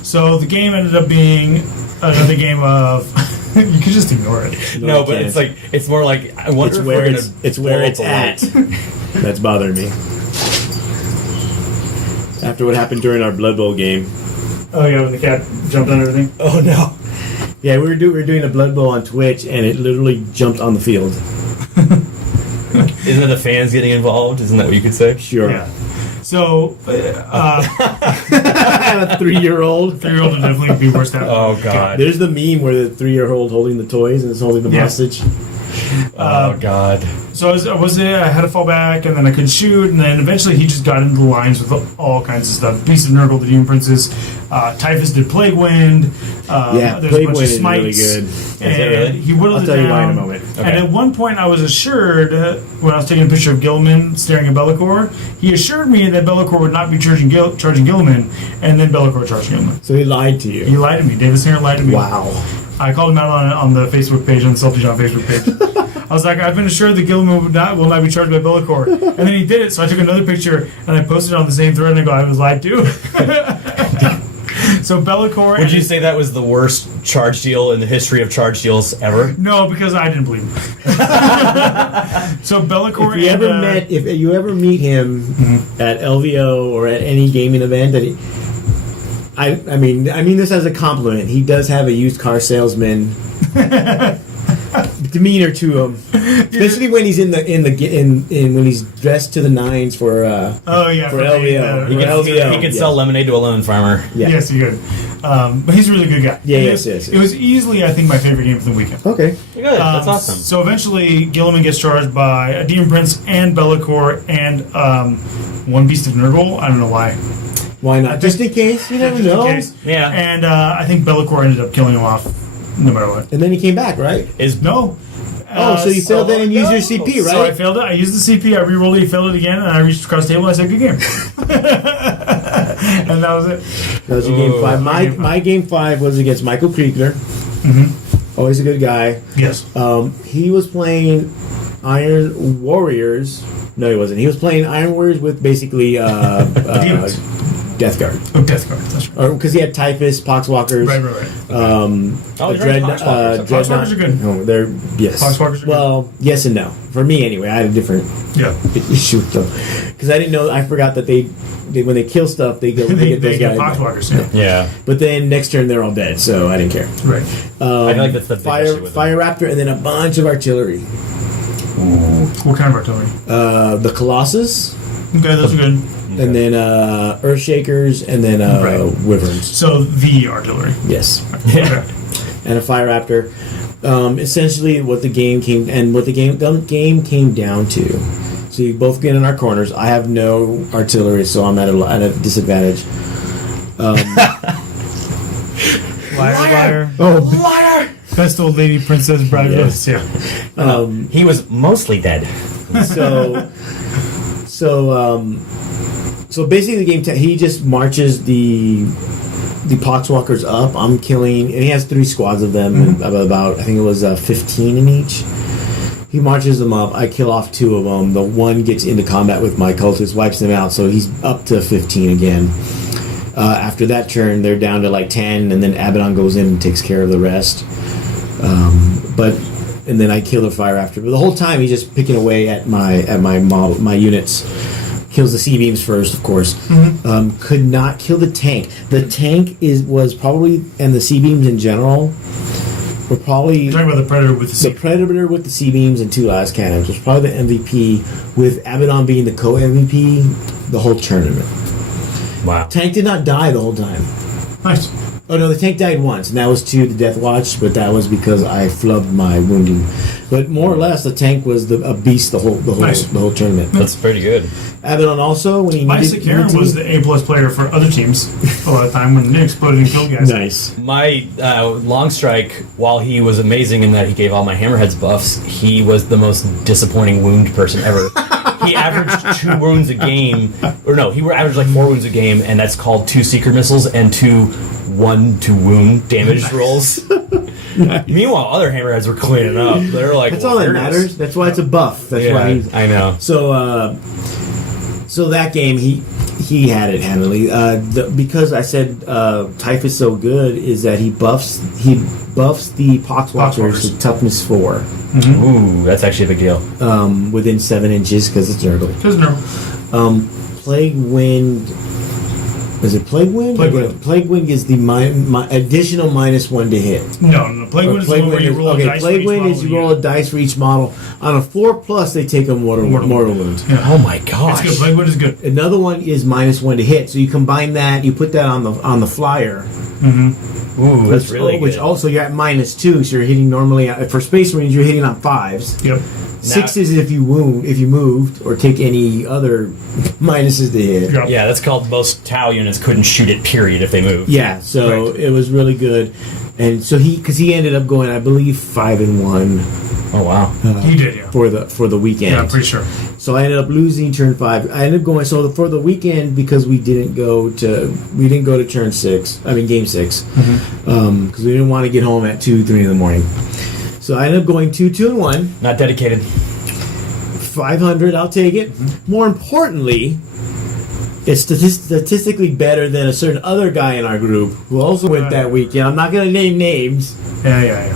So the game ended up being another game of... you could just ignore it. No, you but can't. it's like, it's more like, I wonder It's if where we're it's, gonna it's where blow it's up a at. light. That's bothering me. After what happened during our Blood Bowl game. Oh, yeah, when the cat jumped on everything. Oh no. Yeah, we were doing a Blood Bowl on Twitch, and it literally jumped on the field. Isn't it the fans getting involved? Isn't that what you could say? Sure. Yeah. So, A 3-year-old. 3-year-old would definitely be worse than Oh god. There's the meme where the 3-year-old holding the toys and is holding them Yeah. hostage. Oh god. So I had to fall back, and then I couldn't shoot, and then eventually he just got into the lines with all kinds of stuff. Beast of Nurgle, the Demon Princes, Typhus did Plague Wind. Yeah, there's Plague a bunch Wind of is really smites, good. And it really? he whittled I'll it tell you why in a down. moment. Okay. And at one point, I was assured when I was taking a picture of Gilliman staring at Be'lakor, he assured me that Be'lakor would not be charging Gilliman, and then Be'lakor charged Gilliman. So he lied to He you. lied to me. David Singer lied to me. Wow. I called him out on the Facebook page, on the Salty John Facebook page. I was like, I've been assured that Gilliman will not be charged by Be'lakor. And then he did it, so I took another picture and I posted it on the same thread and I go, I was lied to. So Be'lakor... Would you say that was the worst charge deal in the history of charge deals ever? No, because I didn't believe him. So Be'lakor... If you ever meet him at LVO or at any gaming event, that he, I mean this as a compliment. He does have a used car salesman demeanor to him, especially when he's when he's dressed to the nines for Oh, yeah. for LVO. He LVO, can yeah. sell lemonade to a lemon farmer. Yeah. Yes, he could. But he's a really good guy. Yeah, It yes, was- yes. It was easily, I think, my favorite game of the weekend. Okay. Good. That's awesome. So eventually, Gilliman gets charged by a Demon Prince and Be'lakor and one Beast of Nurgle. I don't know why. Why not? Just in case. You never Just in know. case. Yeah. And I think Be'lakor ended up killing him off, no matter what. And then he came back, right? Is No. Oh, so you failed that and used your CP, right? So I failed it. I used the CP. I re-rolled it. He failed it again, and I reached across the table. And I said, "Good game," and that was it. That was your game Ooh. 5. My game 5 was against Michael Kriegner. Always a good guy. Yes. He was playing Iron Warriors. No, he wasn't. He was playing Iron Warriors with basically Demons. Death Guard. Oh, Death Guard. That's right. Because he had Typhus, Poxwalkers. Right. Oh, he's right, Poxwalkers. Poxwalkers are good. No, they're yes. Poxwalkers are well, yes and no. For me, anyway, I had a different issue with them because I didn't know. I forgot that they when they kill stuff, they get they those get guys. Poxwalkers. Yeah. But then next turn they're all dead, so I didn't care. Right. I feel like that's the big issue with them. Fire Raptor, and then a bunch of artillery. What kind of artillery? The Colossus. Okay, those are good. And then Earthshakers, and then Wyverns. So the artillery. Yes. Okay. And a Fire Raptor. Essentially, what the game came down to. So you both get in our corners. I have no artillery, so I'm at a disadvantage. Liar. Oh, Liar! Best old lady princess bride. Yes. Yeah. He was mostly dead. So basically, the game he just marches the Poxwalkers up. I'm killing, and he has 3 squads of them, and about I think it was 15 in each. He marches them up. I kill off 2 of them. The one gets into combat with my cultist, wipes them out, so he's up to 15 again. After that turn, they're down to like 10, and then Abaddon goes in and takes care of the rest. And then I kill the Fire Raptor. But the whole time, he's just picking away at my units. Kills the C-beams first, of course. Could not kill the tank. The tank was probably, and the C-beams in general, were probably... You're talking about the Predator with the The Predator with the C-beams and 2 las cannons was probably the MVP, with Abaddon being the co-MVP the whole tournament. Wow. Tank did not die the whole time. Nice. Oh no, the tank died once, and that was to the Death Watch, but that was because I flubbed my wounding. But more or less, the tank was a beast the whole tournament. That's pretty good. Abaddon also, when he Isaac Aaron was the A+ player for other teams a lot of the time when they exploded and killed guys. Nice. My long strike, while he was amazing in that he gave all my hammerheads buffs, he was the most disappointing wound person ever. He averaged 2 wounds a game, or no, he averaged like 4 wounds a game, and that's called 2 Seeker missiles and 2 1-to-wound damage rolls. Meanwhile, other hammerheads were cleaning up. They're like, that's all that matters. That's why it's a buff. That's why I know. So that game, he had it handily. Because I said Typhus so good is that he buffs the Poxwalkers to toughness 4. Ooh, that's actually a big deal. Within 7 inches because it's Nurgle. Plague Wind. Is it Plague Wind? Plague Wind is the additional -1 to hit. No. Plague Wind is the one where you roll a dice. Plague Wind is you roll a dice for each model. On a 4+, they take a mortal wound. Yeah. Oh my gosh! It's good. Plague Wind is good. Another one is -1 to hit. So you combine that, you put that on the flyer. Ooh, that's really good. Which also you're at -2, so you're hitting normally for Space Marines. You're hitting on 5s. Yep. 6 is if you moved, or take any other minuses to hit. Yep. Yeah, that's called most Tau units couldn't shoot it. Period. If they moved. Yeah, so it was really good, and so he ended up going, I believe, 5-1. Oh wow. He did, yeah. For the weekend. Yeah, I'm pretty sure. So I ended up losing turn 5. I ended up going for the weekend because we didn't go to turn 6. I mean game 6 because we didn't want to get home at 2-3 in the morning. So I ended up going 2-2-1. Not dedicated. 500, I'll take it. More importantly, it's statistically better than a certain other guy in our group who also went that weekend. I'm not going to name names. Yeah.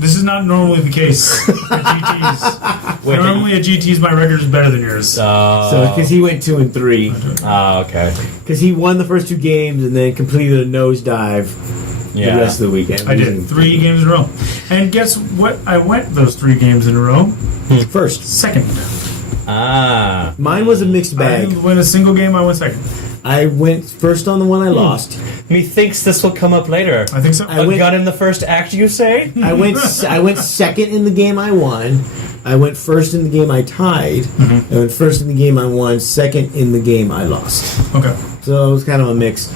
This is not normally the case at GTs. Normally at GTs, my record is better than yours. So because he went 2 and 3. Okay. Because he won the first 2 games and then completed a nosedive the rest of the weekend. I did 3 games in a row. And guess what? I went those 3 games in a row. First. Second. Mine was a mixed bag. I didn't win a single game. I went second. I went first on the one I lost. Methinks this will come up later. I think so. A gun in the first act, you say? I went second in the game I won. I went first in the game I tied. I went first in the game I won. Second in the game I lost. Okay. So it was kind of a mix.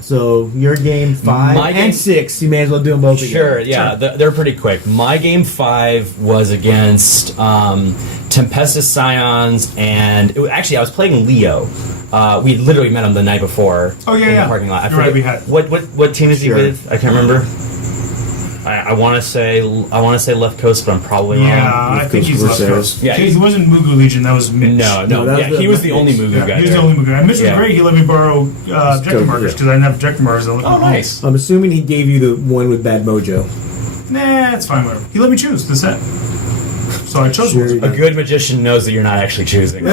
So your game 5 and 6, you may as well do them both again. Sure, yeah, they're pretty quick. My game 5 was against Tempestus Scions, and I was playing Leo. We literally met him the night before. Oh yeah, in the parking lot. I You're right, we had. What team is he with? I can't remember. I want to say left coast, but I'm probably wrong. Yeah, I think he's left coast. Yeah, he wasn't Mugu Legion. That was Mitch. No, he was the only Mugu guy. He was the only Mugu guy. Mitch was Yeah. great. He let me borrow objective markers because I didn't have objective markers. Oh, nice. I'm assuming he gave you the one with bad mojo. Nah, it's fine. Whatever. He let me choose the set, so I chose Sure. one. A good magician knows that you're not actually choosing.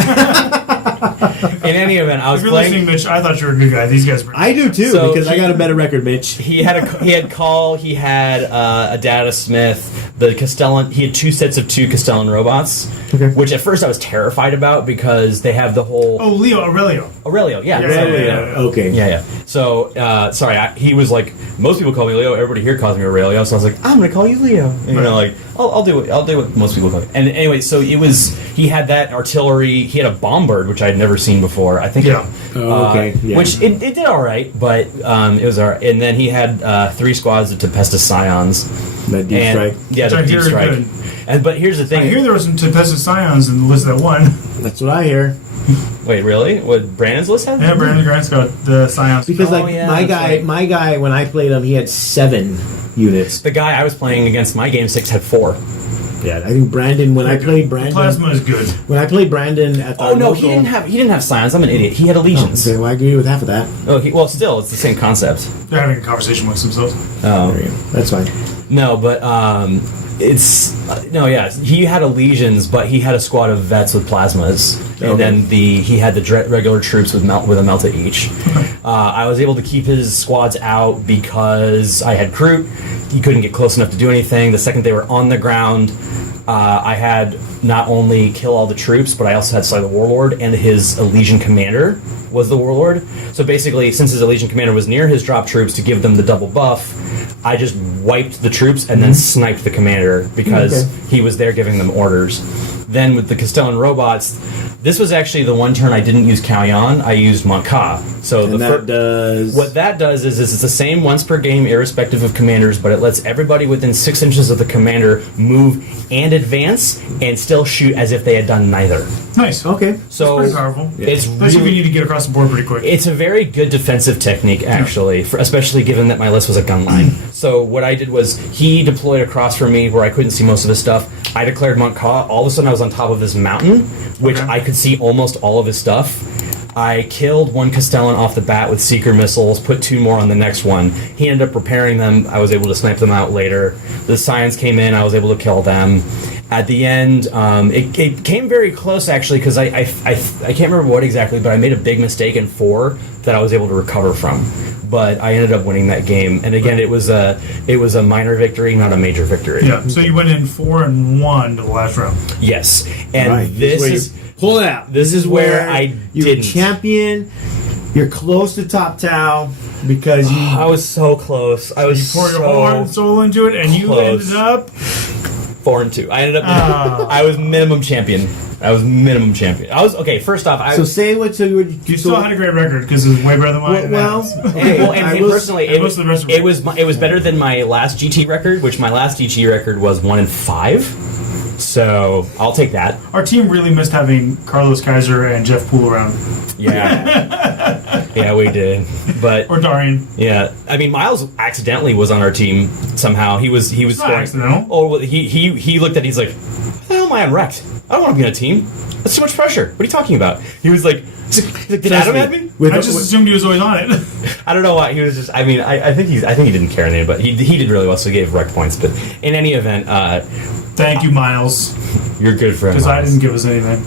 In any event, I was If you're playing. listening, Mitch, I thought you were a good guy. These guys were. I do too, So because I got a better record, Mitch. He had Call. He had a Data Smith. The Castellan. He had 2 sets of 2 Castellan robots, Okay. which at first I was terrified about because they have the whole Oh, Aurelio. Aurelio. Yeah, Yeah. Okay. Yeah. So, sorry, he was like, most people call me Leo. Everybody here calls me Aurelio. So I was like, I'm going to call you Leo. And, like, I'll do what most people call me. And anyway, so he had that artillery. He had a bombard, which I'd never seen before. I think. Yeah. Okay. Yeah. Which it did all right, but it was all right. And then he had 3 squads of Tempestus Scions. That deep strike. Yeah, Which the I deep hear are strike. good. But here's the thing. I hear there was some Tempestus Scions in the list that won. That's what I hear. Wait, really? What Brandon's list had? Yeah, Brandon Grant's got the Scions. Because Oh, like yeah, my that's guy, right. my guy, when I played him, he had 7 units. The guy I was playing against my game 6 had 4. Yeah, I think Brandon. When I played Brandon, Plasma is good. when I played Brandon at the Oh no, local, he didn't have Scions. I'm an idiot. He had Allegiance. Okay, well, I agree with half of that. Well, still, it's the same concept. They're having a conversation amongst themselves. There you go. That's fine. No, but it's no, yeah. He had Allegiance, but he had a squad of vets with plasmas, and Okay. then he had the regular troops with a melta each. I was able to keep his squads out because I had Kroot. He couldn't get close enough to do anything. The second they were on the ground, I had not only kill all the troops, but I also had slay the warlord, and his Elysian commander was the warlord. So basically, since his Elysian commander was near his drop troops to give them the double buff, I just wiped the troops and then sniped the commander because he was there giving them orders. Then with the Castellan robots, this was actually the one turn I didn't use Callion, I used Monka. So And that does what that does is it's the same once per game, irrespective of commanders, but it lets everybody within 6 inches of the commander move and advance, and still shoot as if they had done neither. Nice. Okay. So That's pretty powerful. it's Especially if you really, need to get across the board pretty quick. it's a very good defensive technique, actually, especially given that my list was a gun line. So what I did was he deployed across from me where I couldn't see most of his stuff. I declared Montcaw. All of a sudden, I was on top of this mountain, which Okay. I could see almost all of his stuff. I killed one Castellan off the bat with Seeker missiles, put 2 more on the next one. He ended up repairing them. I was able to snipe them out later. The Scions came in. I was able to kill them. At the end, it came very close, actually, because I can't remember what exactly, but I made a big mistake in 4 that I was able to recover from. But I ended up winning that game. And again, it was a minor victory, not a major victory. Yeah. So you went in 4-1 to the last round. Yes. And Right, this where is... you pull it out. This is where I you're didn't. champion. You're close to top Tau because you. I was so close. I was You pour your whole heart and soul into it, and you close. ended up. 4-2. I ended up. I was minimum champion. I was okay. First off, So say what so you were. You still had a great record because it was way better than mine. Well, okay, well, and I hey, will- personally, and it most was of the rest were- it was better than my last GT record, which my last GT record was 1-5. So I'll take that. Our team really missed having Carlos Kaiser and Jeff Poole around, Yeah, yeah, we did. But or Darian. yeah, I mean, Miles accidentally was on our team somehow. He was Not scoring. accidental. Oh, well, he looked at. He's like, "What the hell am I unwrecked? I don't want to be on a team. That's too much pressure. What are you talking about?" He was like, "Did Adam have me?" With, I just assumed he was always on it. I don't know why he was just. I mean, I think he didn't care anything, but he did really well, so he gave rec points. But in any event, Thank you, Miles, you're good for him. because I didn't give us anything.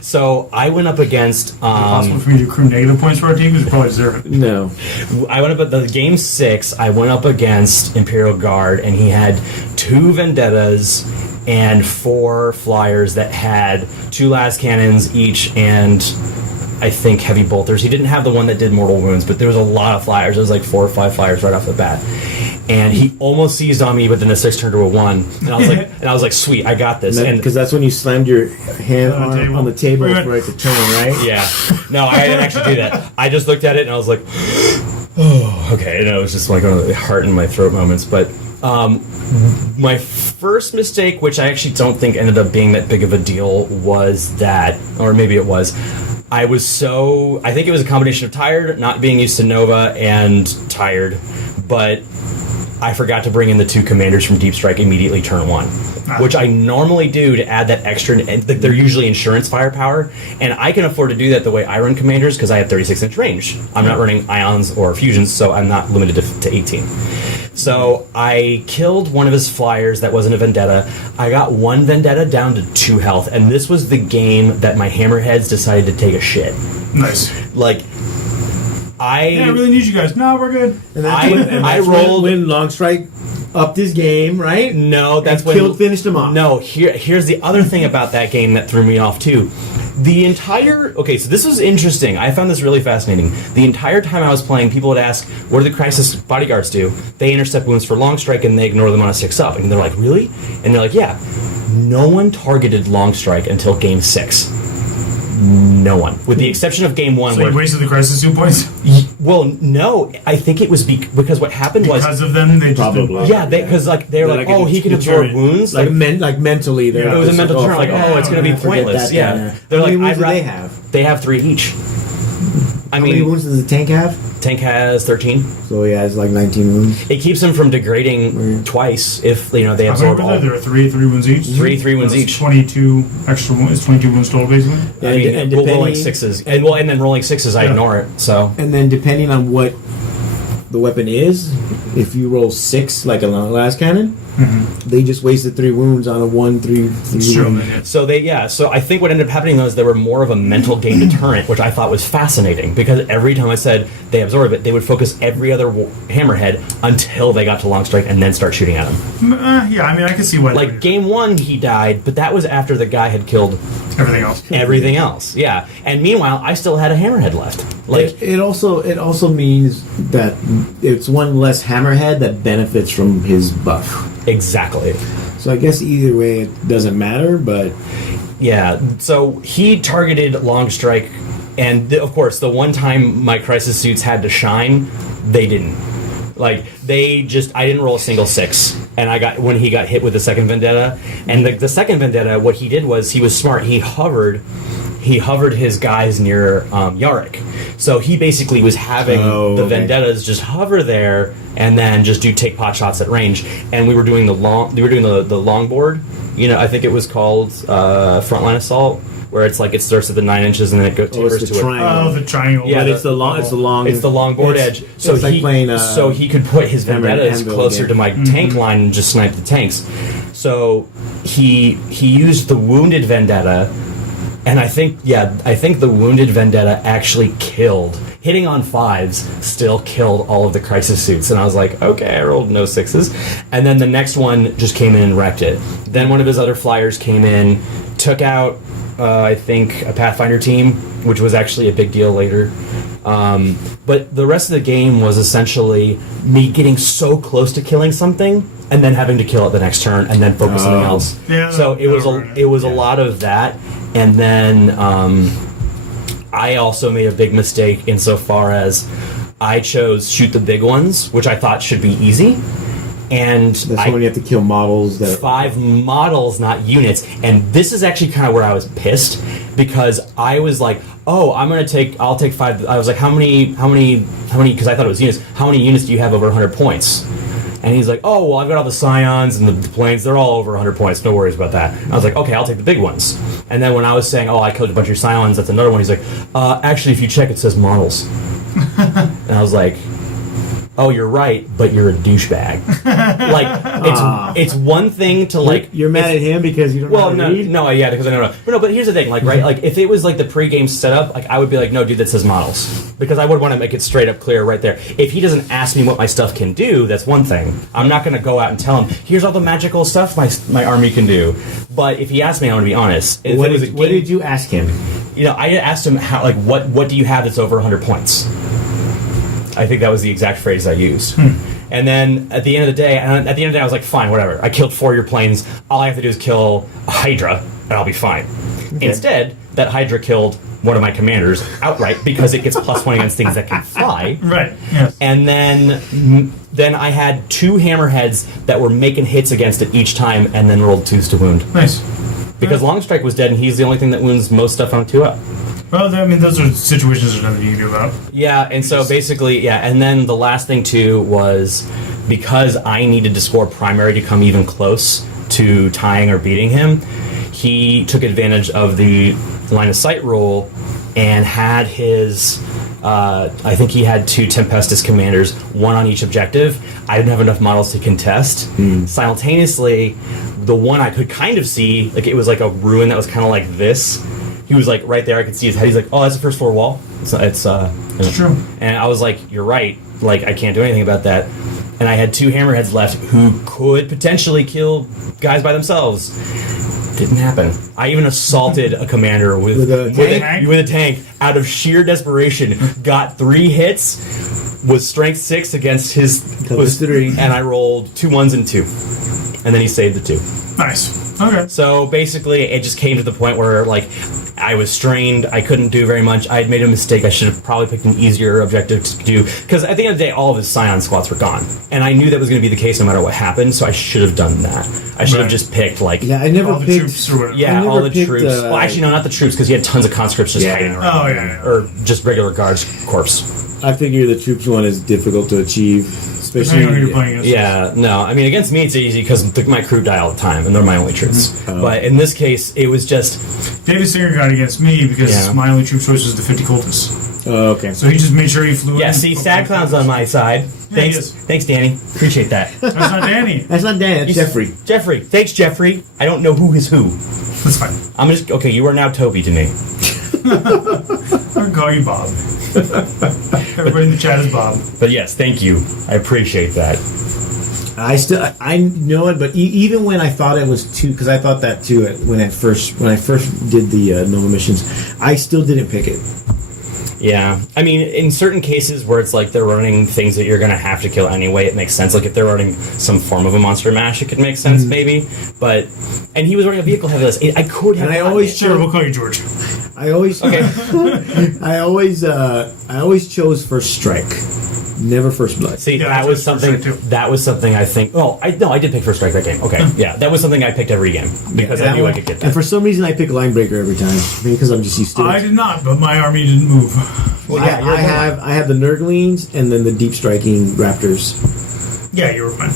So I went up against. Possible for me to accrue negative points for our team because we probably deserve it. no. I went up at the game 6. I went up against Imperial Guard, and he had 2 Vendettas and 4 flyers that had 2 las cannons each, and I think heavy bolters. He didn't have the one that did mortal wounds, but there was a lot of flyers. There was like 4 or 5 flyers right off the bat. And he almost seized on me, but then the 6 turned to a 1, and I was like, sweet, I got this. And Because that's when you slammed your hand on the table Wait. for it to turn, right? yeah, no, I didn't actually do that. I just looked at it and I was like, oh, okay. And it was just like one of the heart in my throat moments. But my first mistake, which I actually don't think ended up being that big of a deal, was that, or maybe it was, I think it was a combination of tired, not being used to Nova, and tired. But I forgot to bring in the 2 commanders from Deep Strike immediately turn 1, which I normally do to add that extra. And they're usually insurance firepower, and I can afford to do that the way I run commanders because I have 36-inch range. I'm not running ions or fusions, so I'm not limited to 18. So I killed one of his flyers that wasn't a Vendetta. I got 1 Vendetta down to 2 health, and this was the game that my hammerheads decided to take a shit. Nice. Like, I really need you guys. No, we're good. And I rolled when Longstrike upped his game, right? No, that's when finished him off. No, here's the other thing about that game that threw me off too. So this was interesting. I found this really fascinating. The entire time I was playing, people would ask, what do the Crisis bodyguards do? They intercept wounds for Longstrike and they ignore them on a 6-up. And they're like, really? And they're like, yeah. No one targeted Longstrike until game 6. No one, with the exception of game 1. So you wasted the Crisis 2 points? Well, no, I think it was because what happened was because of them. They just probably because they're like, oh, he can absorb wounds, like mentally. It was a mental turn, like, oh, it's going to be pointless. They're like, how many wounds do they have? They have 3 each. How many wounds does the tank have? Tank has 13. So he has like 19 wounds. It keeps him from degrading twice if they absorb all. There are three wounds each. Three wounds each. 22 extra wounds. 22 wounds total, basically. And rolling 6s, and then rolling 6s, I ignore it. So and then depending on what the weapon is, if you roll 6 like a last cannon, they just wasted 3 wounds on a 1-3. Sure. So I think what ended up happening was they were more of a mental game deterrent, which I thought was fascinating because every time I said they absorb it, they would focus every other hammerhead until they got to Longstrike and then start shooting at him. I can see why. Like game 1, he died, but that was after the guy had killed everything else. Yeah, and meanwhile, I still had a hammerhead left. Like it also means that it's one less hammerhead that benefits from his buff. Exactly. So I guess either way it doesn't matter, but yeah. So he targeted Longstrike, and of course, the one time my Crisis suits had to shine, they didn't. Like I didn't roll a single 6, and when he got hit with the second Vendetta, and the second Vendetta, what he did was he was smart. He hovered his guys near Yarick. So he basically was having the Vendettas just hover there and then just take pot shots at range. And we were doing the longboard. I think it was called Frontline Assault, where it's like it starts at the 9 inches and then it tapers to triangle. The triangle. Yeah, it's the longboard edge. So he could put his Vendettas closer to my tank line and just snipe the tanks. So he used the wounded Vendetta. And I think the wounded Vendetta actually killed. Hitting on 5s still killed all of the Crisis suits. And I was like, okay, I rolled no 6s. And then the next one just came in and wrecked it. Then one of his other flyers came in, took out, I think, a Pathfinder team, which was actually a big deal later. But the rest of the game was essentially me getting so close to killing something and then having to kill it the next turn and then focus something else. Yeah, so it was a lot of that. And then I also made a big mistake insofar as I chose shoot the big ones, which I thought should be easy. And that's when you have to kill models. 5 models, not units. And this is actually kind of where I was pissed because I was like, oh, I'll take 5. I was like, how many? Because I thought it was units. How many units do you have over 100 points? And he's like, oh, well, I've got all the Scions and the planes. They're all over 100 points. No worries about that. And I was like, okay, I'll take the big ones. And then when I was saying, oh, I killed a bunch of your Scions, that's another one. He's like, actually, if you check, it says models. And I was like, oh, you're right, but you're a douchebag. Like, it's one thing to, like... You're mad at him because you don't know how to read? No, yeah, because I don't know. But here's the thing, like, right? Like, if it was, like, the pre-game setup, like, I would be like, no, dude, that says models. Because I would want to make it straight up clear right there. If he doesn't ask me what my stuff can do, that's one thing. I'm not going to go out and tell him, here's all the magical stuff my army can do. But if he asks me, I want to be honest. What did you ask him? I asked him, how, like, what do you have that's over 100 points? I think that was the exact phrase I used. And then at the end of the day, I was like, fine, whatever. I killed 4 of your planes. All I have to do is kill a Hydra, and I'll be fine. Okay. Instead, that Hydra killed one of my commanders outright because it gets +1 against things that can fly. Right. Yes. And then I had 2 hammerheads that were making hits against it each time, and then rolled 2s to wound. Nice. Because Longstrike was dead, and he's the only thing that wounds most stuff on a 2-up. Well, I mean, those are situations there's nothing you can do about. Yeah, and so basically, yeah, and then the last thing, too, was because I needed to score primary to come even close to tying or beating him, he took advantage of the line of sight rule and had his I think he had 2 Tempestus commanders, 1 on each objective. I didn't have enough models to contest. Simultaneously, the one I could kind of see, like it was like a ruin that was kind of like this. He was like right there, I could see his head. He's like, oh, that's the first floor wall. It's true. And I was like, you're right. Like, I can't do anything about that. And I had 2 hammerheads left who could potentially kill guys by themselves. Didn't happen. I even assaulted a commander with a tank out of sheer desperation. Got 3 hits, was strength 6 against his 3, and I rolled 2 1s and 2, and then he saved the 2. Nice. Okay. So basically, it just came to the point where like I was strained. I couldn't do very much. I had made a mistake. I should have probably picked an easier objective to do, because at the end of the day, all of his Scion squads were gone, and I knew that was going to be the case no matter what happened. So I should have done that. I should have just picked like I never all the picked troops or whatever. yeah, all the picked, troops. Well, actually, no, not the troops, because he had tons of conscripts just hiding around. Oh yeah. Or just regular guards corpse. I figure the troops one is difficult to achieve, especially Depending on who you're playing against. Yeah, no, I mean, against me it's easy because my crew die all the time, and they're my only troops. Oh. But in this case, it was just David Singer got against me because Yeah. my only troop choice was the 50 cultists. Oh, okay. So he just made sure he flew in. see, Sad Clown's on my side. he is. Thanks, Danny. Appreciate that. That's not Danny. That's not Dan. That's Jeffrey. Jeffrey, thanks, Jeffrey. I don't know who is who. That's fine. I'm just okay. You are now Toby to me. I can call you Bob. Everybody in the chat is Bob. But yes, thank you. I appreciate that. I know it, but even when I thought it was too, because I thought that too when I first did the Nova missions, I still didn't pick it. Yeah, I mean, in certain cases where it's like they're running things that you're going to have to kill anyway, it makes sense. Like if they're running some form of a monster mash, it could make sense maybe. And he was running a vehicle heavy list. I could have. And I always Sure, we'll call you George. I always Okay. I always chose first strike, never first blood. See, Yeah, that that's was first something. strike, too. That was something I think. Oh, I did pick first strike that game. Okay, yeah, that was something I picked every game because I knew I could get And that. for some reason, I pick line breaker every time because I'm just used to it. I did not, but my army didn't move. Well, yeah, you're I have the Nurglings and then the deep striking Raptors. Yeah, you were fine.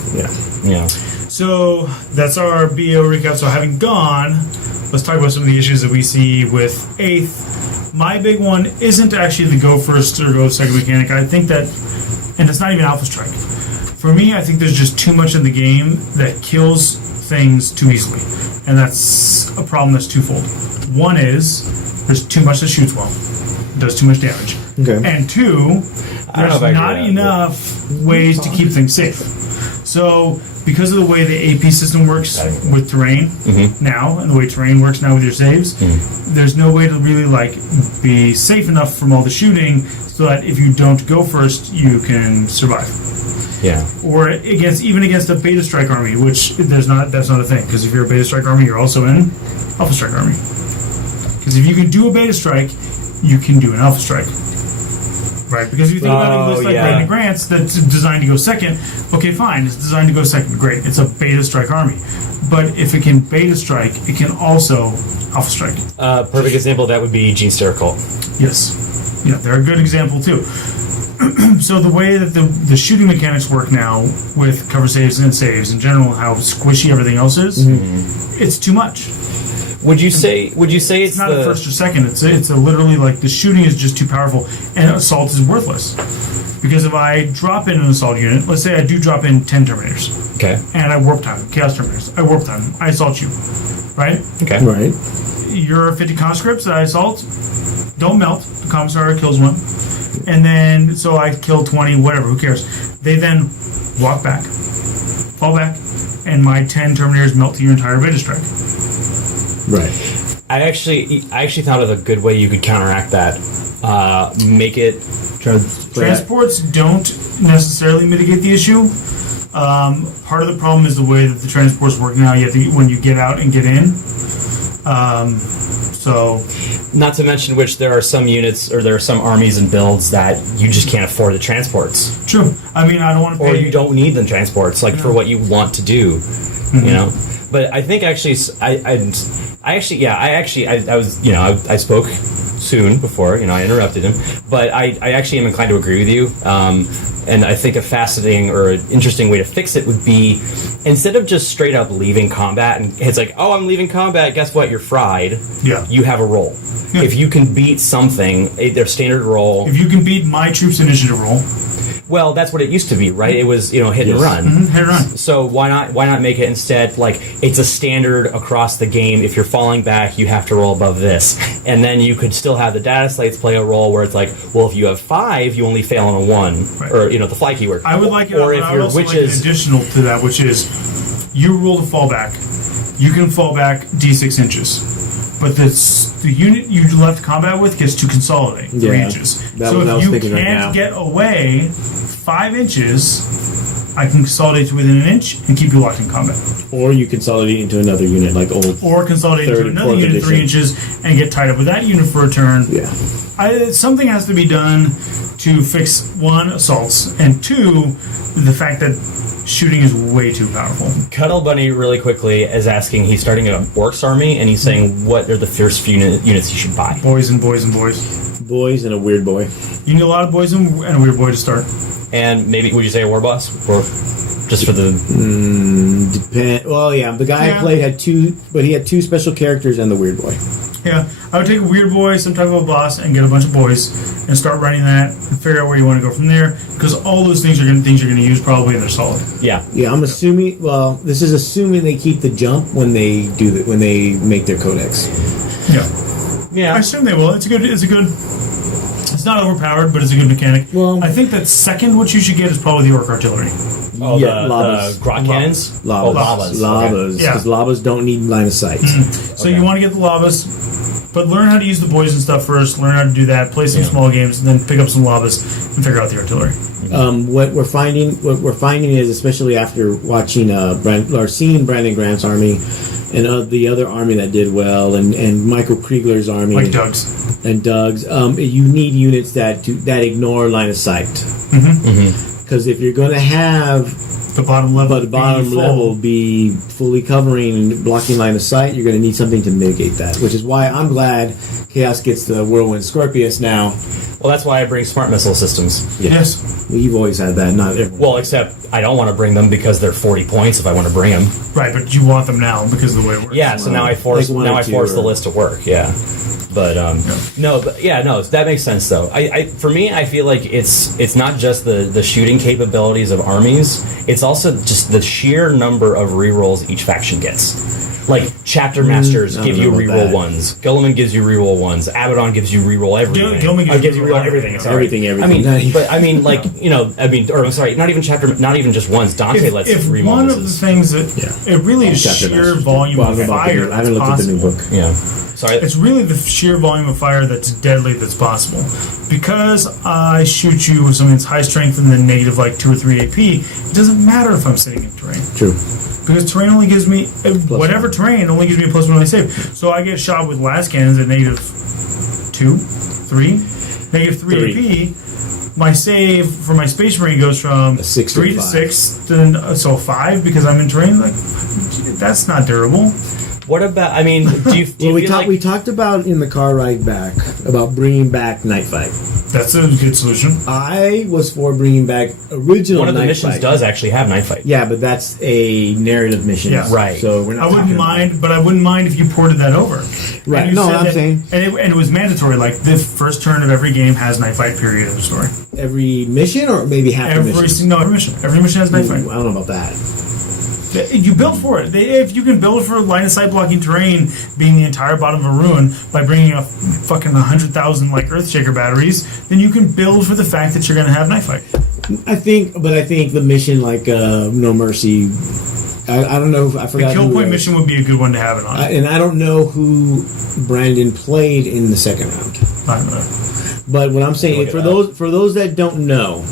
Yeah. So that's our BO recap. So having gone, let's talk about some of the issues that we see with 8th. My big one isn't actually the go first or go second mechanic. I think that, and it's not even Alpha Strike. For me, I think there's just too much in the game that kills things too easily. And that's a problem that's twofold. One is, there's too much that shoots well. It does too much damage. Okay. And 2, I don't know there's if I agree not with that, enough ways to keep things safe. So, because of the way the AP system works with terrain now, and the way terrain works now with your saves, there's no way to really be safe enough from all the shooting so that if you don't go first, you can survive. Yeah. Or even against a Beta Strike army, which that's not a thing, because if you're a Beta Strike army, you're also in Alpha Strike army. Because if you can do a Beta Strike, you can do an Alpha Strike. Right? Because if you think about a list like Brandon Grant's that's designed to go second, okay, fine, it's designed to go second, great. It's a Beta Strike army. But if it can Beta Strike, it can also Alpha Strike. Perfect example of that would be Gene Stericult. Yes. Yeah, they're a good example too. So the way that the shooting mechanics work now with cover saves and saves in general, how squishy everything else is, it's too much. Would you say it's not a first or second? It's a literally the shooting is just too powerful, and assault is worthless. Because if I drop in an assault unit, let's say I do drop in 10 Terminators, okay, and I warp time, Chaos Terminators, I warp time, I assault you, right? okay, Right. Your 50 conscripts that I assault don't melt. The commissar kills one, and then so I kill 20, whatever. Who cares? They then walk back, fall back, and my 10 Terminators melt to your entire Beta Strike. Right. I actually thought of a good way you could counteract that. Make it Transports don't necessarily mitigate the issue. Part of the problem is the way that the transports work now. You have to, when you get out and get in. So, not to mention which there are some units or there are some armies and builds that you just can't afford the transports, true. I mean, I don't want to or pay. you don't need the transports for what you want to do. You know. But I think actually, I spoke soon before I interrupted him, but I actually am inclined to agree with you. And I think a fascinating or an interesting way to fix it would be, instead of just straight up leaving combat, and it's like, oh, I'm leaving combat, guess what, you're fried. Yeah. You have a roll. Yeah. If you can beat something, their standard roll. If you can beat my troops' initiative roll. Well, that's what it used to be, right? It was, hit and run. Mm-hmm. Hit and run. So why not make it instead like it's a standard across the game? If you're falling back, you have to roll above this, and then you could still have the data slates play a role where it's like, well, if you have 5, you only fail on a 1, right. Or the fly keyword. I would like it, or if I would also like an additional to that, which is you roll to fall back. You can fall back d6 inches. But the unit you left combat with gets to consolidate 3 inches. So if you can't get away 5 inches, I can consolidate to within an inch and keep you locked in combat. Or you consolidate into another unit like old. Or consolidate into another unit 3 inches and get tied up with that unit for a turn. Yeah. Something has to be done to fix 1, assaults, and 2, the fact that shooting is way too powerful. Cuddle Bunny really quickly is asking, he's starting an Orcs army, and he's saying what are the first few units you should buy. Boys and boys and boys. Boys and a weird boy. You need a lot of boys and a weird boy to start. And maybe, would you say a war boss? Or just for the... Depend. Well, yeah, the guy I played had 2, but he had 2 special characters and the weird boy. Yeah, I would take a weird boy, some type of a boss, and get a bunch of boys, and start running that, and figure out where you want to go from there, because all those things are things you're going to use probably, and they're solid. Yeah. Yeah, I'm assuming. Well, this is assuming they keep the jump when they when they make their codex. Yeah. Yeah. I assume they will. It's not overpowered, but it's a good mechanic. Well, I think that second, what you should get is probably the Orc artillery. Oh, yeah, the grot cannons? Lavas. Okay. Because lavas don't need line of sight. Mm-hmm. So you want to get the lavas, but learn how to use the boys and stuff first. Learn how to do that. Play some small games, and then pick up some lavas and figure out the artillery. What we're finding is, especially after watching seeing Brandon Grant's army and the other army that did well, and Michael Kriegler's army, like Doug's. You need units that ignore line of sight. Because if you're going to have the bottom level be fully covering and blocking line of sight, you're going to need something to mitigate that. Which is why I'm glad Chaos gets the Whirlwind Scorpius now. Well, that's why I bring smart missile systems. Yes. Well, you've always had that, not everyone. Well, except I don't want to bring them because they're 40 points if I want to bring them. Right, but you want them now because of the way it works. Yeah, so now I force the list to work, yeah. But that makes sense though. For me, I feel like it's not just the shooting capabilities of armies; it's also just the sheer number of rerolls each faction gets. Like chapter masters give you reroll 1s, Guilliman gives you reroll 1s, Abaddon gives you reroll everything. Guilliman gives you reroll everything. Sorry. Everything. I mean, not even just 1s. Dante lets reroll. One of the things that it really is sheer volume of fire. I haven't looked at the new book. Yeah. Sorry. It's really the sheer volume of fire that's deadly that's possible. Because I shoot you with something that's high strength and then negative like 2 or 3 AP, it doesn't matter if I'm sitting in terrain. True. Because terrain only gives me terrain only gives me a +1 on my save. So I get shot with blast cannons at -2, -3 AP. My save for my Space Marine goes from 3 to 6 to 5 because I'm in terrain. Like, that's not durable. What about? I mean, do you feel we talked about in the car ride back about bringing back Night Fight. That's a good solution. I was for bringing back original. One of the Night missions Fight. Does actually have Night Fight. Yeah, but that's a narrative mission. Yeah. Right. So we're not. I wouldn't mind, but I wouldn't mind if you ported that over. Right. No, I'm saying, and it was mandatory. Like the first turn of every game has Night Fight. Period of the story. Every mission, or maybe half the mission. No, every mission. Every mission has Night Fight. I don't know about that. You build for it. If you can build for line of sight blocking terrain being the entire bottom of a ruin by bringing a fucking 100,000 like Earthshaker batteries, then you can build for the fact that you're going to have Night Fight. I think the mission like No Mercy. I don't know. I forgot. The kill point mission would be a good one to have it on. And I don't know who Brandon played in the second round. I don't know. But what I'm saying for those that don't know,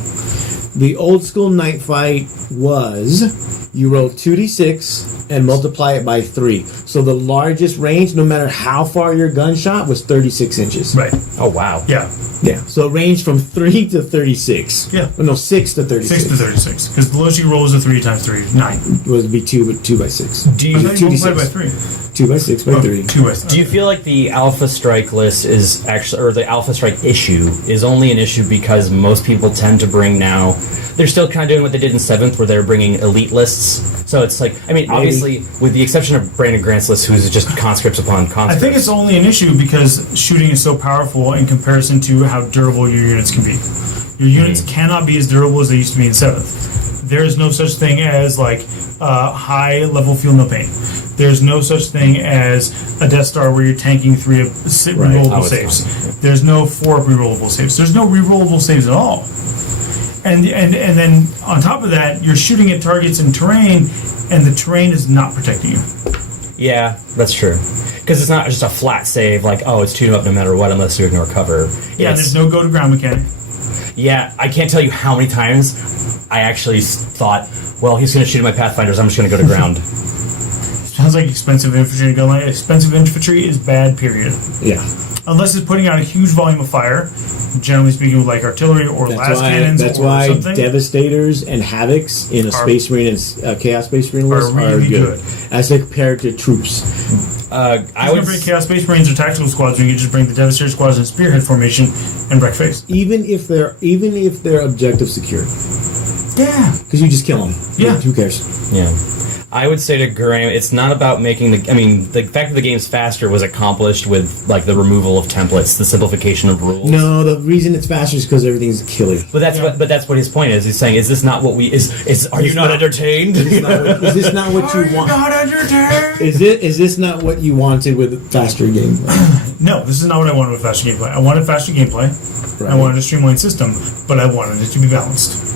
the old school Night Fight was. You roll 2d6 and multiply it by 3. So the largest range, no matter how far your gun shot, was 36 inches. Right. Oh wow. Yeah. Yeah. So it ranged from 3 to 36. Yeah. Oh, no, 6 to 36. 6 to 36. Because the lowest you roll is a 3 times 3, 9. Would be 2 by 6. Do I you thought you 2d6. multiplied by 3. 2 by 6 by 3. 2 by 3. do you feel like the Alpha Strike list is actually, or the Alpha Strike issue is only an issue because most people tend to bring now? They're still kind of doing what they did in 7th, where they're bringing elite lists. So it's like, I mean, obviously, with the exception of Brandon Grant's list, who's just conscripts upon conscripts. I think it's only an issue because shooting is so powerful in comparison to how durable your units can be. Your units cannot be as durable as they used to be in 7th. There is no such thing as like high level feel no pain. There's no such thing as a Death Star where you're tanking 3 rerollable saves. There's no 4 rerollable saves. There's no rerollable saves at all. And then on top of that, you're shooting at targets in terrain, and the terrain is not protecting you. Yeah, that's true. Because it's not just a flat save, like, oh, it's 2 up no matter what, unless you ignore cover. Yeah, there's no go to ground mechanic. Yeah, I can't tell you how many times I actually thought, well, he's going to shoot at my Pathfinders, I'm just going to go to ground. Sounds like expensive infantry gun line. Expensive infantry is bad, period. Yeah. Unless it's putting out a huge volume of fire, generally speaking, with like artillery or las cannons That's or why something. Devastators and Havocs in a Space Marine and Chaos Space Marine list really are good. good. As compared to troops. I would bring Chaos Space Marines or tactical squads, or you can just bring the Devastator squads in spearhead formation and wreck face. Even if they're objective secured. Yeah. Because you just kill them. Yeah. Who cares? Yeah. I would say to Graham, it's not about making the... I mean, the fact that the game's faster was accomplished with, like, the removal of templates, the simplification of rules. No, the reason it's faster is because everything's killing. But that's what his point is. He's saying, is this not what we... Are you not entertained? Is this not what you want? Not entertained. Is this not what you wanted with faster gameplay? No, this is not what I wanted with faster gameplay. I wanted faster gameplay. Right. I wanted a streamlined system, but I wanted it to be balanced.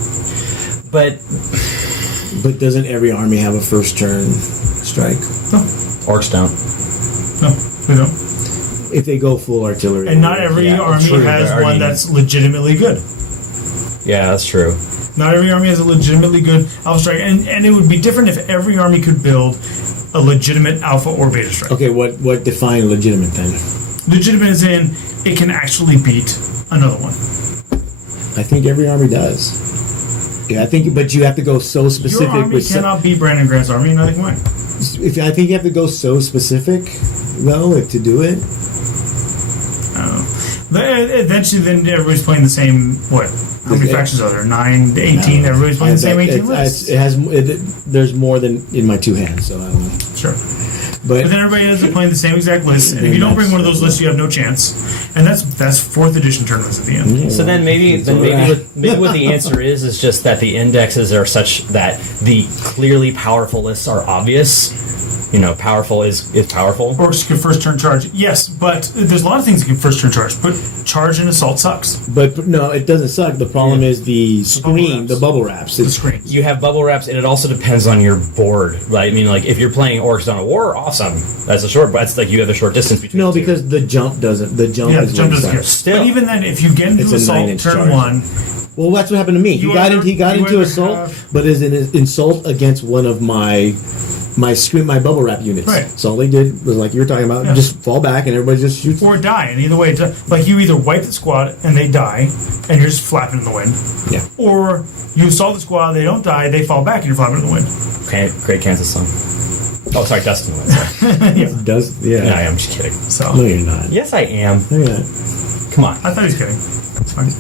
But doesn't every army have a first turn strike? No. Orcs don't. No, they don't. If they go full artillery. And not every army true, has but one that's legitimately good. Yeah, that's true. Not every army has a legitimately good Alpha Strike. And it would be different if every army could build a legitimate Alpha or Beta Strike. Okay, what define legitimate then? Legitimate is in it can actually beat another one. I think every army does. Yeah, I think, but you have to go so specific. Your army cannot beat Brandon Grant's army, neither can mine. I think you have to go so specific, though, like, to do it. Eventually, then everybody's playing the same. What? How many factions are there? 9 to 18. No. Everybody's playing the same 18 lists. There's more than in my 2 hands, so I don't know. Sure. But then everybody ends up playing the same exact list, and if you don't bring one of those lists, you have no chance. And that's 4th edition tournaments at the end. Yeah, So then maybe what the answer is just that the indexes are such that the clearly powerful lists are obvious. You know, powerful is powerful. Orcs can first turn charge. Yes, but there's a lot of things that can first turn charge. But charge and assault sucks. But no, it doesn't suck. The problem is the screen, the bubble wraps. The screen. You have bubble wraps, and it also depends on your board. Right? I mean, like if you're playing Orcs on a war, awesome. That's a short. But it's like you have a short distance between. No, the two. because the jump doesn't. The jump. Yeah, is the jump what doesn't care. sucks. Still. But even then, if you get into It's a assault 9-inch turn charge. 1, Well, that's what happened to me. He got into assault, but is an insult against one of my bubble wrap units. Right. So all they did was, like you were talking about, just fall back and everybody just shoots. or die. And either way, like you either wipe the squad and they die, and you're just flapping in the wind. Yeah. Or you assault the squad, they don't die, they fall back, and you're flapping in the wind. Okay, great Kansas song. Oh, sorry, Dustin. Sorry. Yeah. Does yeah? No, I'm just kidding. So No, you're not. Yes, I am. No, you're not. Come on, I thought he was kidding. It's fine.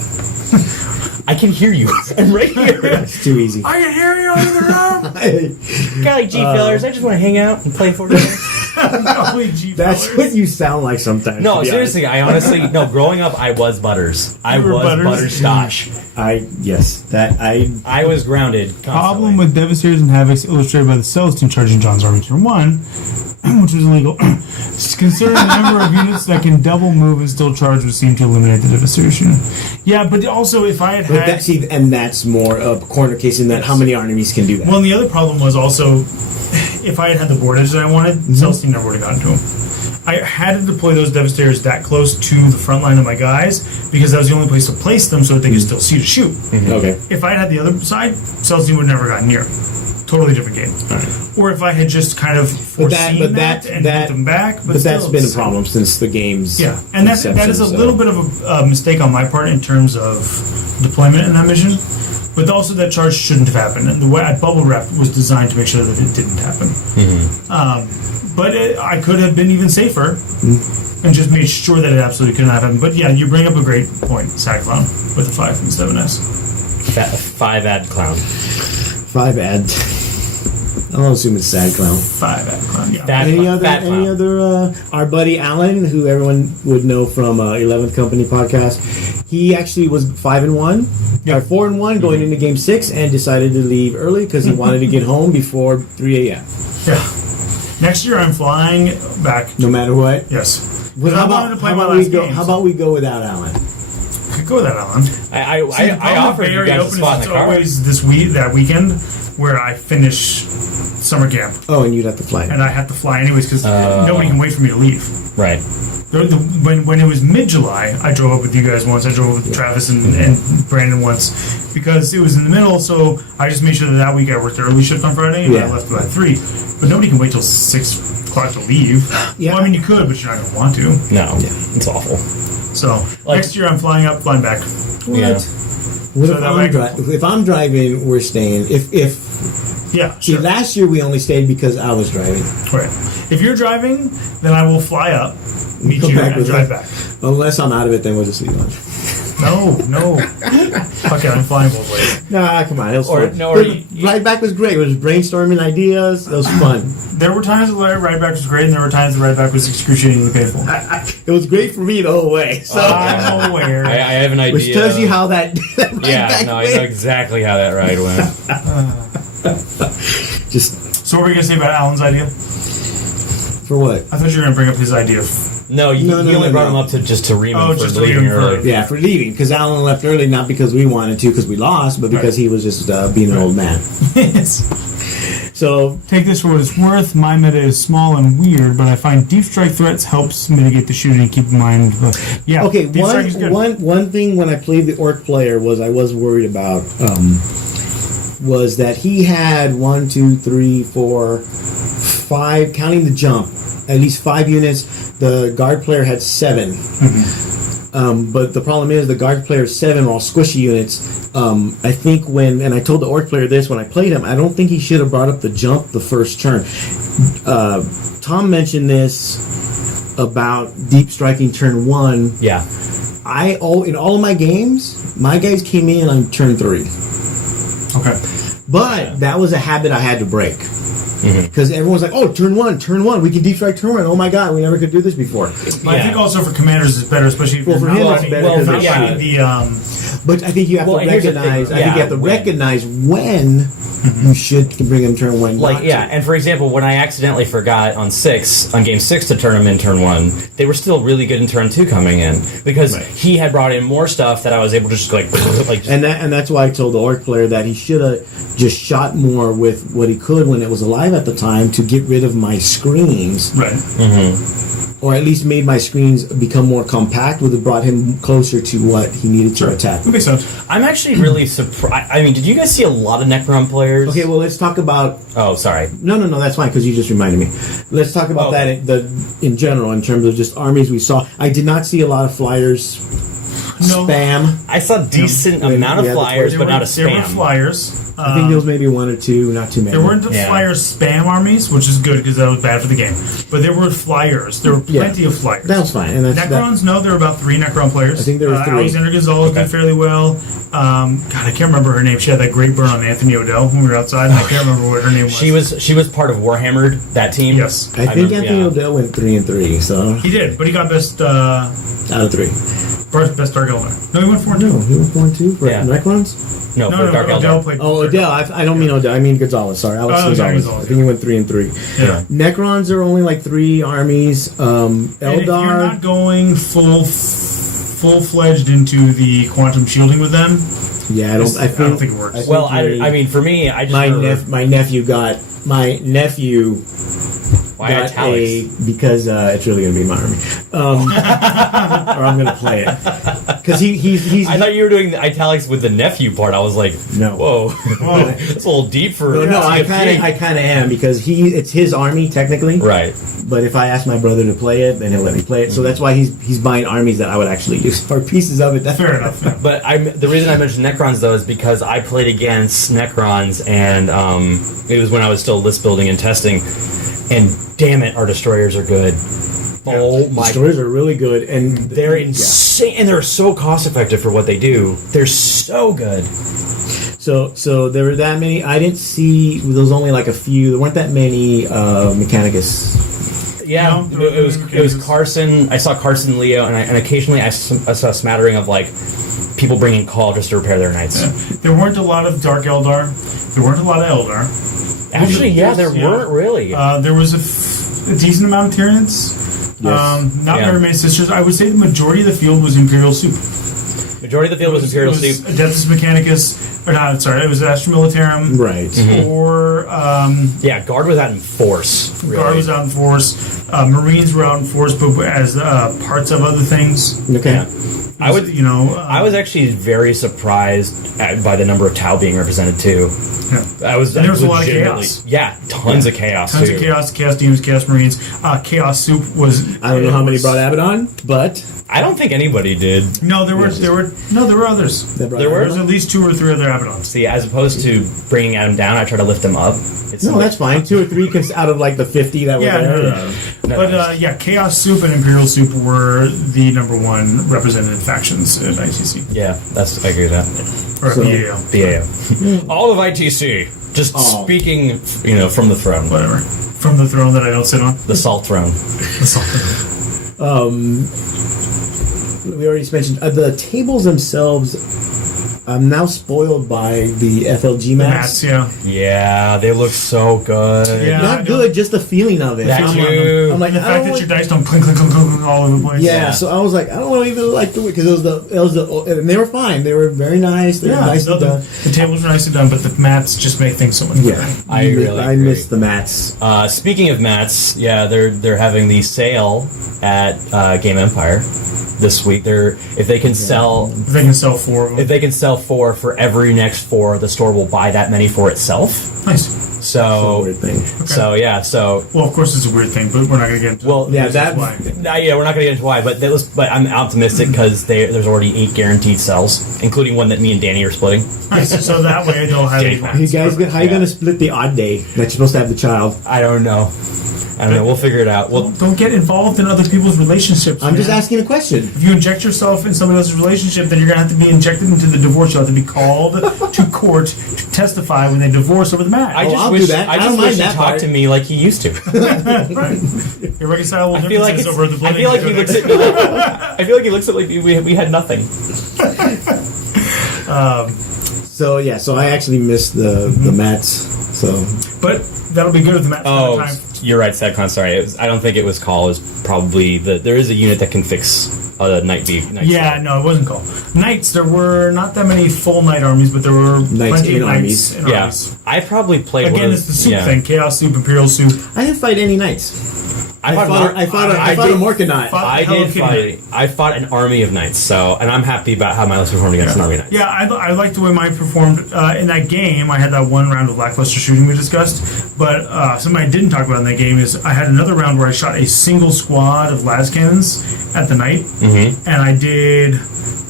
I can hear you. I'm right here. It's too easy. I can hear you in the room. Golly gee, fellers, I just want to hang out and play Fortnite. Golly gee, That's fellas. what you sound like sometimes. No, to be seriously, I honestly, no, growing up, I was Butters. I You were was Butters? Butterstosh. I was grounded constantly. Problem with Devastators and Havocs illustrated by the Celestine charging John's Army Turn 1, which was illegal. Considering the number of units that can double move and still charge would seem to eliminate the Devastation. Yeah, but also if I had But had... and that's more of a corner case in that how many armies can do that. Well, and the other problem was also, if I had had the board edge that I wanted, Celestine never would have gotten to him. I had to deploy those Devastators that close to the front line of my guys because that was the only place to place them so that they could still see to shoot. Okay. If I had the other side, Celestine would have never gotten near. totally different game. Or if I had just kind of foreseen that and put them back. But that's been a problem since the game's and that is a little bit of a mistake on my part in terms of deployment in that mission. But also that charge shouldn't have happened. And the way Bubble Wrap was designed to make sure that it didn't happen. But I could have been even safer and just made sure that it absolutely couldn't happen. But yeah, you bring up a great point, Sad Clown, with the 5 instead of an S. 5 ad clown. 5 ad. I'll assume it's Sad Clown. 5 ad clown, yeah. Any other our buddy Alan, who everyone would know from 11th Company podcast, he actually was 5-1, or 4-1 going into game 6 and decided to leave early because he wanted to get home before 3 a.m. Yeah. Next year I'm flying back. No matter what? Yes. Well, how about we go without Alan? I could go without Alan. I offered you guys a spot in the car. Always that weekend where I finish summer camp. Oh, and you'd have to fly. And I have to fly anyways because nobody can wait for me to leave. Right. When it was mid-July, I drove up with you guys once. I drove with Travis and Brandon once because it was in the middle. So I just made sure that week I worked the early shift on Friday and I left by 3. But nobody can wait till 6 o'clock to leave. Yeah. Well, I mean, you could, but you're not going to want to. No. Yeah. It's awful. So next year I'm flying up, flying back. What? Yeah. If I'm driving, we're staying. See, last year we only stayed because I was driving. Right. If you're driving, then I will fly up, meet you, and drive back. Unless I'm out of it, then we'll just leave lunch. No. Fuck it, I'm flying both ways. Nah, come on. It was fun. Ride back was great. It was brainstorming ideas. It was fun. There were times the ride back was great, and there were times the ride back was excruciatingly painful. It was great for me the whole way. So. I'm aware. I have an idea. Which tells you how that ride back I know exactly how that ride went. So what were you going to say about Alan's idea? For what? I thought you were going to bring up his idea. No, you only brought him up to ream him for leaving early. Yeah, for leaving. Because Alan left early, not because we wanted to, because we lost, but because he was just being an old man. Yes. So, take this for what it's worth. My meta is small and weird, but I find deep strike threats helps mitigate the shooting. Keep in mind. Yeah. Okay, one thing when I played the Orc player I was worried about was that he had 1, 2, 3, 4, 5, counting the jump, at least 5 units. The guard player had 7. But the problem is the guard player 7 are all squishy units. I think and I told the Orc player this when I played him, I don't think he should have brought up the jump the first turn. Tom mentioned this about deep striking turn 1. Yeah. In all of my games, my guys came in on turn 3. Okay. But that was a habit I had to break. Because everyone's like, oh, turn one, we can deep strike turn 1. Oh my god, we never could do this before. I think also for commanders it's better, especially if for him it's better. But I think you have to recognize. I think you have to recognize when you should bring him turn 1. And for example, when I accidentally forgot on game 6 to turn him in turn 1, they were still really good in turn 2 coming in because he had brought in more stuff that I was able to just and that's why I told the Orc player that he should have just shot more with what he could when it was alive at the time to get rid of my screens. Right. Or at least made my screens become more compact, would have brought him closer to what he needed to attack. That makes sense. I'm actually really surprised. I mean, did you guys see a lot of Necron players? Okay, well, let's talk about... Oh, sorry. No, that's fine, because you just reminded me. Let's talk about that in general, in terms of just armies we saw. I did not see a lot of flyers spam. I saw a decent amount of flyers, but not a spam. There were flyers. I think there was maybe 1 or 2, not too many. There weren't flyer spam armies, which is good because that was bad for the game. But there were flyers. There were plenty of flyers. That was fine. And Necrons, there were about 3 Necron players. I think there were 3. Alexander Gonzalez did fairly well. God, I can't remember her name. She had that great burn on Anthony O'Dell when we were outside. I can't remember what her name was. She was part of Warhammered, that team. Yes. I think Anthony O'Dell went 3-3. So he did, but he got best out of 3. Best Dark Eldar. No, he went 4-2. No, he went 4-2 for Necrons? No, for Dark Eldar. Odell. I don't mean Odell. I mean Gonzalez. Sorry, Alex Gonzalez. I think he went 3-3. Yeah. Necrons are only like 3 armies. Eldar. And if you're not going full-fledged into the quantum shielding with them. Yeah, I don't think it works. I mean, for me, I just my nephew Why got italics? because it's really going to be my army. Or I'm going to play it. Because he's... I thought you were doing the italics with the nephew part. I was like, No. whoa. It's a little deep for... No, I TFG. kind of am, because it's his army, technically. Right. But if I ask my brother to play it, then he'll let me play it. So that's why he's buying armies that I would actually use, or pieces of it. Fair enough. But the reason I mentioned Necrons, though, is because I played against Necrons, and it was when I was still list building and testing, and damn it, our destroyers are good. Oh my! Destroyers are really good, and They're insane, and they're so cost effective for what they do. They're so good. So there were that many. I didn't see. There was only like a few. There weren't that many Mechanicus. Yeah, No, it was Carson. I saw Carson, Leo, and occasionally I saw a smattering of like people bringing call just to repair their knights. Yeah. There weren't a lot of Dark Eldar. There weren't a lot of Eldar. Actually, there weren't really. There was a decent amount of Tyranids. Not very many sisters. I would say the majority of the field was Imperial Soup. Majority of the field was Imperial Soup. Adeptus Mechanicus, or not, sorry, it was Astra Militarum. Right. Mm-hmm. Or, Guard was out in force. Really. Guard was out in force. Marines were out in force, but as parts of other things. Okay. Yeah. I was actually very surprised by the number of Tau being represented too. Yeah. I was. And there was a lot of legitimately- chaos. Yeah, tons of chaos. Tons too. of chaos, Chaos Demons, Chaos Marines. Chaos Soup was. I don't know how many brought Abaddon, but I don't think anybody did. No, there were others. they brought There were? There was at least 2 or 3 other Abaddons. See, as opposed to bringing Adam down, I try to lift him up. No, that's fine. 2 or 3 out of like the 50 that were Yeah, there. No, But Chaos Soup and Imperial Soup were the number 1 represented factions at ITC. Yeah, I agree with that. Or So- BAO. BAO. All of ITC. Just speaking, from the throne. Whatever. From the throne that I don't sit on. The salt throne. We already mentioned the tables themselves. I'm now spoiled by the FLG maps. Mats, yeah. Yeah, they look so good. Yeah. Not good, just the feeling of it. That I'm too. I'm like, The I fact don't that your want- dice don't clink, clink, clink, clink all over the place. yeah, so I was like, I don't want to even like do it because it was the, and they were fine. They were very nice. They were nicely no, done. the tables were nicely done, but the mats just make things so much better. Yeah, I really I agree. miss the mats. Speaking of mats, they're having the sale at Game Empire this week. If they can sell They can sell 4 of them. if they can sell 4 for every next 4, the store will buy that many for itself. Nice. So Weird thing. Well, of course it's a weird thing, but we're not going to get into Well, Yeah, reasons that. why. we're not going to get into why, but I'm optimistic because there's already 8 guaranteed sells, including one that me and Danny are splitting. Nice. So that way they'll have Danny, 8 You mats. guys, how you Yeah. gonna split the odd day that you're supposed to have the child? I don't know. We'll figure it out. Well, Don't get involved in other people's relationships. I'm just man. asking a question. If you inject yourself in somebody else's relationship, then you're going to have to be injected into the divorce. You'll have to be called to court to testify when they divorce over the mat. I just I'll wish do that. I I just don't wish mind he that talked part. to me like he used to. Right. Irreconcilable I feel like differences over the I feel like he looks at me. I feel like he looks at like we had nothing. So yeah, so I actually missed the mats. So But that'll be good with the mat for Oh, the time. you're right, StatCon. Sorry, I don't think it was call. It was probably there is a unit that can fix a night B. Yeah, no, it wasn't called. Knights, there were not that many full knight armies, but there were Knights plenty in of armies. knights in Yeah, armies. I probably played. Again, one of- it's the soup yeah. thing. Chaos Soup, Imperial Soup. I didn't fight any knights. I fought a Morkanite. I Hello did Kitty fight. Knight. I fought an army of knights. So, and I'm happy about how my list performed against an army of knights. Yeah, I like the way mine performed. In that game, I had that one round of lackluster shooting we discussed, but something I didn't talk about in that game is I had another round where I shot a single squad of las cannons at the knight, and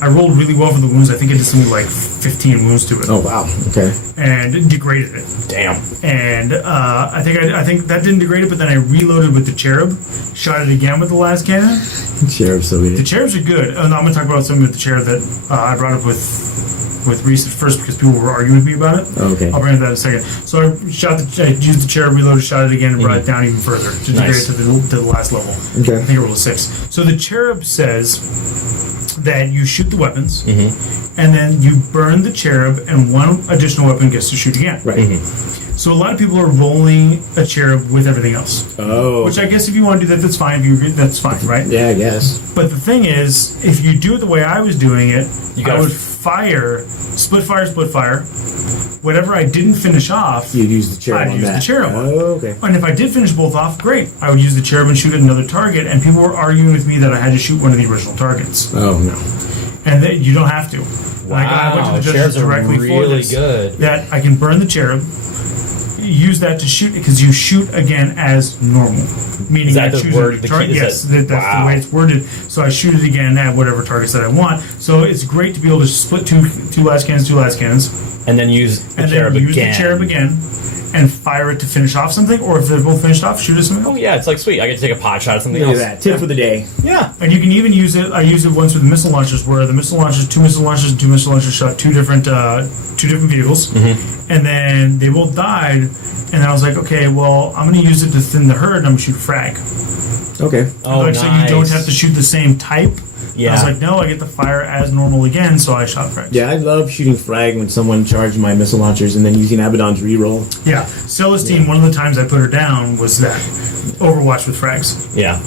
I rolled really well for the wounds. I think I did something like 15 wounds to it, Oh wow. Okay. and it degraded it. Damn. And I think that didn't degrade it, but then I reloaded with the cherub, shot it again with the last cannon. Sheriff's so The weird. cherubs are good. I'm going to talk about something with the cherub that I brought up with Reese at first because people were arguing with me about it. Okay. I'll bring up that in a second. So I used the cherub, reloaded, shot it again, and brought it down even further to degrade Nice. it to the last level. Okay. I think it rolled a 6. So the cherub says that you shoot the weapons, and then you burn the cherub, and one additional weapon gets to shoot again. Right. So a lot of people are rolling a cherub with everything else. Oh. Which I guess if you want to do that, that's fine. If you agree, that's fine, right? Yeah, I guess. But the thing is, if you do it the way I was doing it, You I gotta- would split fire, whatever I didn't finish off, You'd use the cherub I'd on use that. the cherub one. Oh, okay. And if I did finish both off, great. I would use the cherub and shoot at another target, and people were arguing with me that I had to shoot one of the original targets. Oh, no. And that you don't have to. Wow, Like, I went to the judges cherubs are directly for really this, good. that I can burn the cherub, use that to shoot, because you shoot again as normal. Meaning Is that I the choose word- a the key- target. is Yes, that- that's wow. the way it's worded. So I shoot it again at whatever targets that I want. So it's great to be able to split two last cannons, And then use the and cherub then use again. the cherub again, and fire it to finish off something. Or if they're both finished off, shoot it something else. Oh yeah, it's like sweet. I get to take a pot shot at something Look at else. that. Tip for the day. Yeah. And you can even use it. I used it once with the missile launchers, where the missile launchers, two missile launchers, and two missile launchers shot two different vehicles, and then they both died. And then I was like, okay, well, I'm going to use it to thin the herd, and I'm going to shoot frag. Okay. Oh, Like, nice. so you don't have to shoot the same type. Yeah. I was like, no, I get to fire as normal again, so I shot frag. Yeah, I love shooting frag when someone charged my missile launchers and then using Abaddon's reroll. Yeah. Celestine, one of the times I put her down was that. Overwatch with frags. Yeah.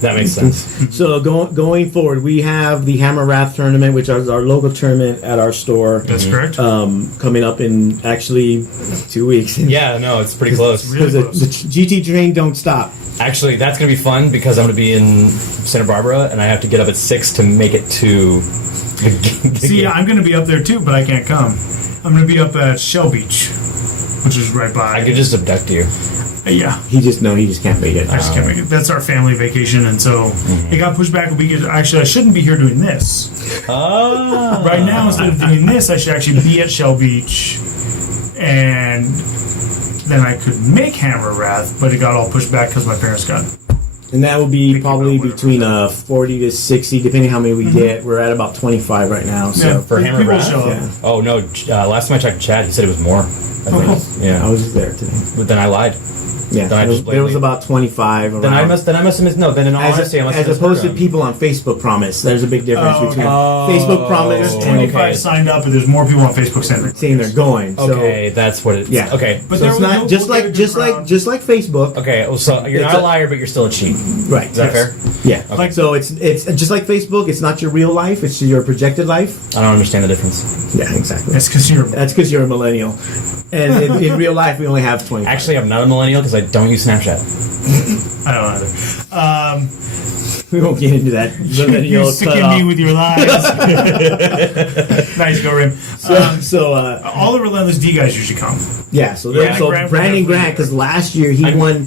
That makes sense. So going forward, we have the Hammer Wrath tournament, which is our local tournament at our store, That's correct. coming up in actually 2 weeks. Yeah, no, it's pretty close. Really Because the GT train don't stop. Actually, that's gonna be fun because I'm gonna be in Santa Barbara and I have to get up at 6 to make it to the See, game. I'm going to be up there too, but I can't come. I'm going to be up at Shell Beach, which is right by. I could just abduct you. Yeah. He just can't make it. I just can't make it. That's our family vacation, and so it got pushed back a week. Actually, I shouldn't be here doing this. Oh. Right now, instead of doing this, I should actually be at Shell Beach, and then I could make Hammer Wrath, but it got all pushed back because my parents got. And that will be Think probably about whatever. between 40 to 60, depending how many we get. We're at about 25 right now. So Yeah, for Hammer people Wrath? show up. yeah. Oh no! Last time I checked Chad, he said it was more. I think. Oh. Yeah, I was just there today. but then I lied. Yeah, Then I just there was blatantly- about 25 around. Then I must have missed. No, then in all honesty, I must have as opposed to misheard him. people on Facebook promise. There's a big difference Oh, between okay. Facebook promise There's and 25 okay. signed up, but there's more people on Facebook saying they're going. Okay, that's what it is. Yeah. Okay. But So there it's was not no- just we'll get a like good just crowd. like just like Facebook. Okay. Well, so you're It's not a a- liar, but you're still a cheat. Right. Is that Yes. fair? Yeah. Okay. So it's just like Facebook. It's not your real life. It's your projected life. I don't understand the difference. Yeah, exactly. That's because you're. That's because you're a millennial, and in real life we only have 20. Actually, I'm not a millennial because I don't use Snapchat. I don't either. we won't get into that. You're Millennial sicking cutoff. me with your lies. Nice, go Rim. So All the Relentless D guys usually come. yeah, so Yeah, so Grant Brandon would have- Grant, because last year he won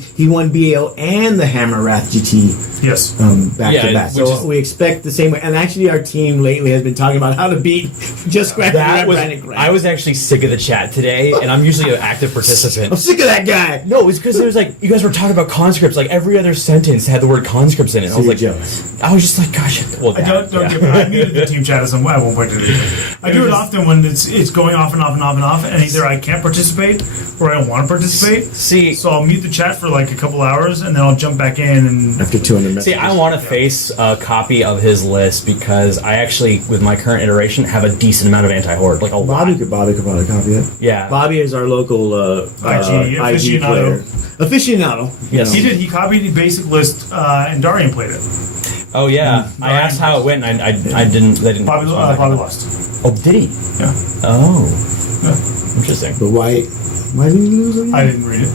BAO and the Hammer Wrath GT Yes. back Yeah, to back. which So is- we expect the same way. And actually, our team lately has been talking about how to beat just Brandon That was. I was actually sick of the chat today, and I'm usually an active participant. I'm sick of that guy. No, it's because there was like you guys were talking about conscripts. Like every other sentence had the word conscripts in it. I was like, jealous. I was just like, gosh. Well, I don't get me. I muted the team chat at one point. I do it often when it's going off and off and off and off, and either I can't participate or I don't want to participate. See, So I'll mute the chat for like a couple hours, and then I'll jump back in. And After 200 messages. see, I want to face a copy of his list because I actually, with my current iteration, have a decent amount of anti-horde, like a lot. Bobby could probably copy it. Yeah. Bobby is our local IG IG player. Aficionado. Yes. he did. He copied the basic list, and Darian played it. Oh yeah. I asked how it went, and I didn't. They didn't. Bobby lost. Oh, did he? Yeah. Oh, Yeah. interesting. But why did he lose again? I didn't read it.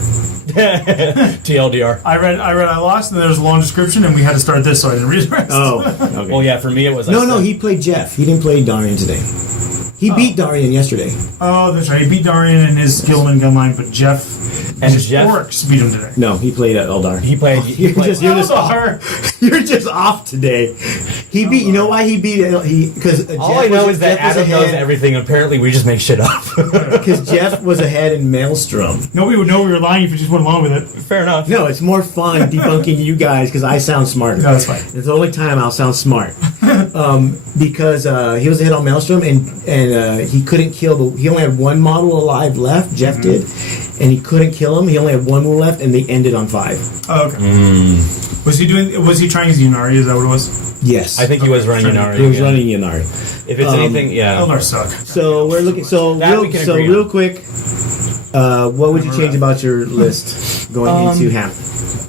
TLDR. I lost, and there was a long description, and we had to start this, so I didn't read the rest. Oh, okay. Well, yeah. For me, it was. No, he played Jeff. He didn't play Darian today. He beat Darian yesterday. Oh, that's right. He beat Darian in his Gilman gun line, but Jeff And his Jeff- Orcs beat him today. No, he played at Eldar. He played. He You're played. just you're just Eldar. off. You're just off today. He beat. You know why he beat? Because All I know is that Adam knows everything. Apparently, we just make shit up. Because Jeff was ahead in Maelstrom. Nobody would know we were lying if we just went along with it. Fair enough. No, it's more fun debunking you guys because I sound smarter. No, that's fine. It's the only time I'll sound smart. Because he was ahead on Maelstrom and he couldn't kill he only had one model alive left, Jeff did, and he couldn't kill him. He only had one more left and they ended on 5. Oh, okay. Was he trying his Yunari? Is that what it was? Yes. I think he was running He Yunari. he was again. running Yanari. If it's anything, yeah. Eldar suck. So we're looking That we can agree real on. quick, what would you change about your list going into Ham?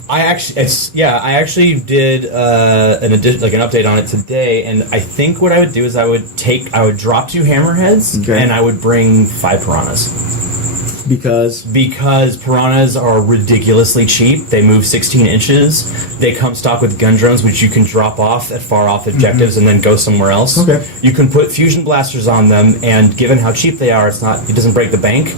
I actually did an update on it today, and I think what I would do is I would drop 2 hammerheads Okay. and I would bring 5 piranhas. Because piranhas are ridiculously cheap. They move 16 inches. They come stocked with gun drones, which you can drop off at far off objectives and then go somewhere else. Okay. You can put fusion blasters on them, and given how cheap they are, it doesn't break the bank,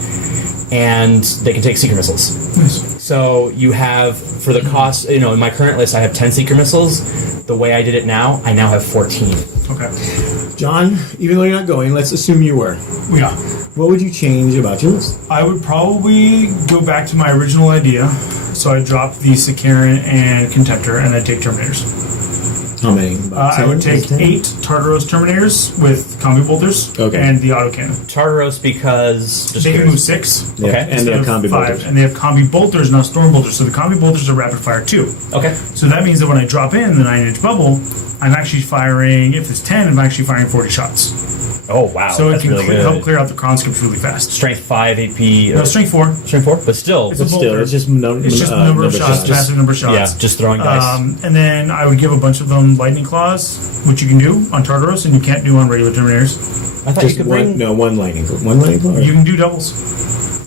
and they can take seeker missiles. Nice. So you have, for the cost, in my current list, I have 10 seeker missiles. The way I did it now, I now have 14. Okay. John, even though you're not going, let's assume you were. Yeah. What would you change about your list? I would probably go back to my original idea. So I dropped the Sikaran and Contemptor, and I'd take Terminators. How many? I would take 8 Tartaros Terminators with combi bolters and the autocannon. Tartaros because they can move 6. Yeah. Okay. And they have combi 5, bolters. and they have combi bolters, not storm bolters. So the combi bolters are rapid fire too. Okay. So that means that when I drop in the 9-inch bubble, I'm actually firing. If it's 10, I'm actually firing 40 shots. Oh wow! So that's it can really good. help clear out the conscripts really fast. Strength 5, AP. No, strength 4. Strength 4, but still, It's a bolter. It's just It's just number of shots, massive number of shots. yeah, just throwing dice. And then I would give a bunch of them lightning claws, which you can do on Tartaros, and you can't do on regular Terminators. I thought Just you could one, bring. no, one lightning. One lightning claw? You can do doubles.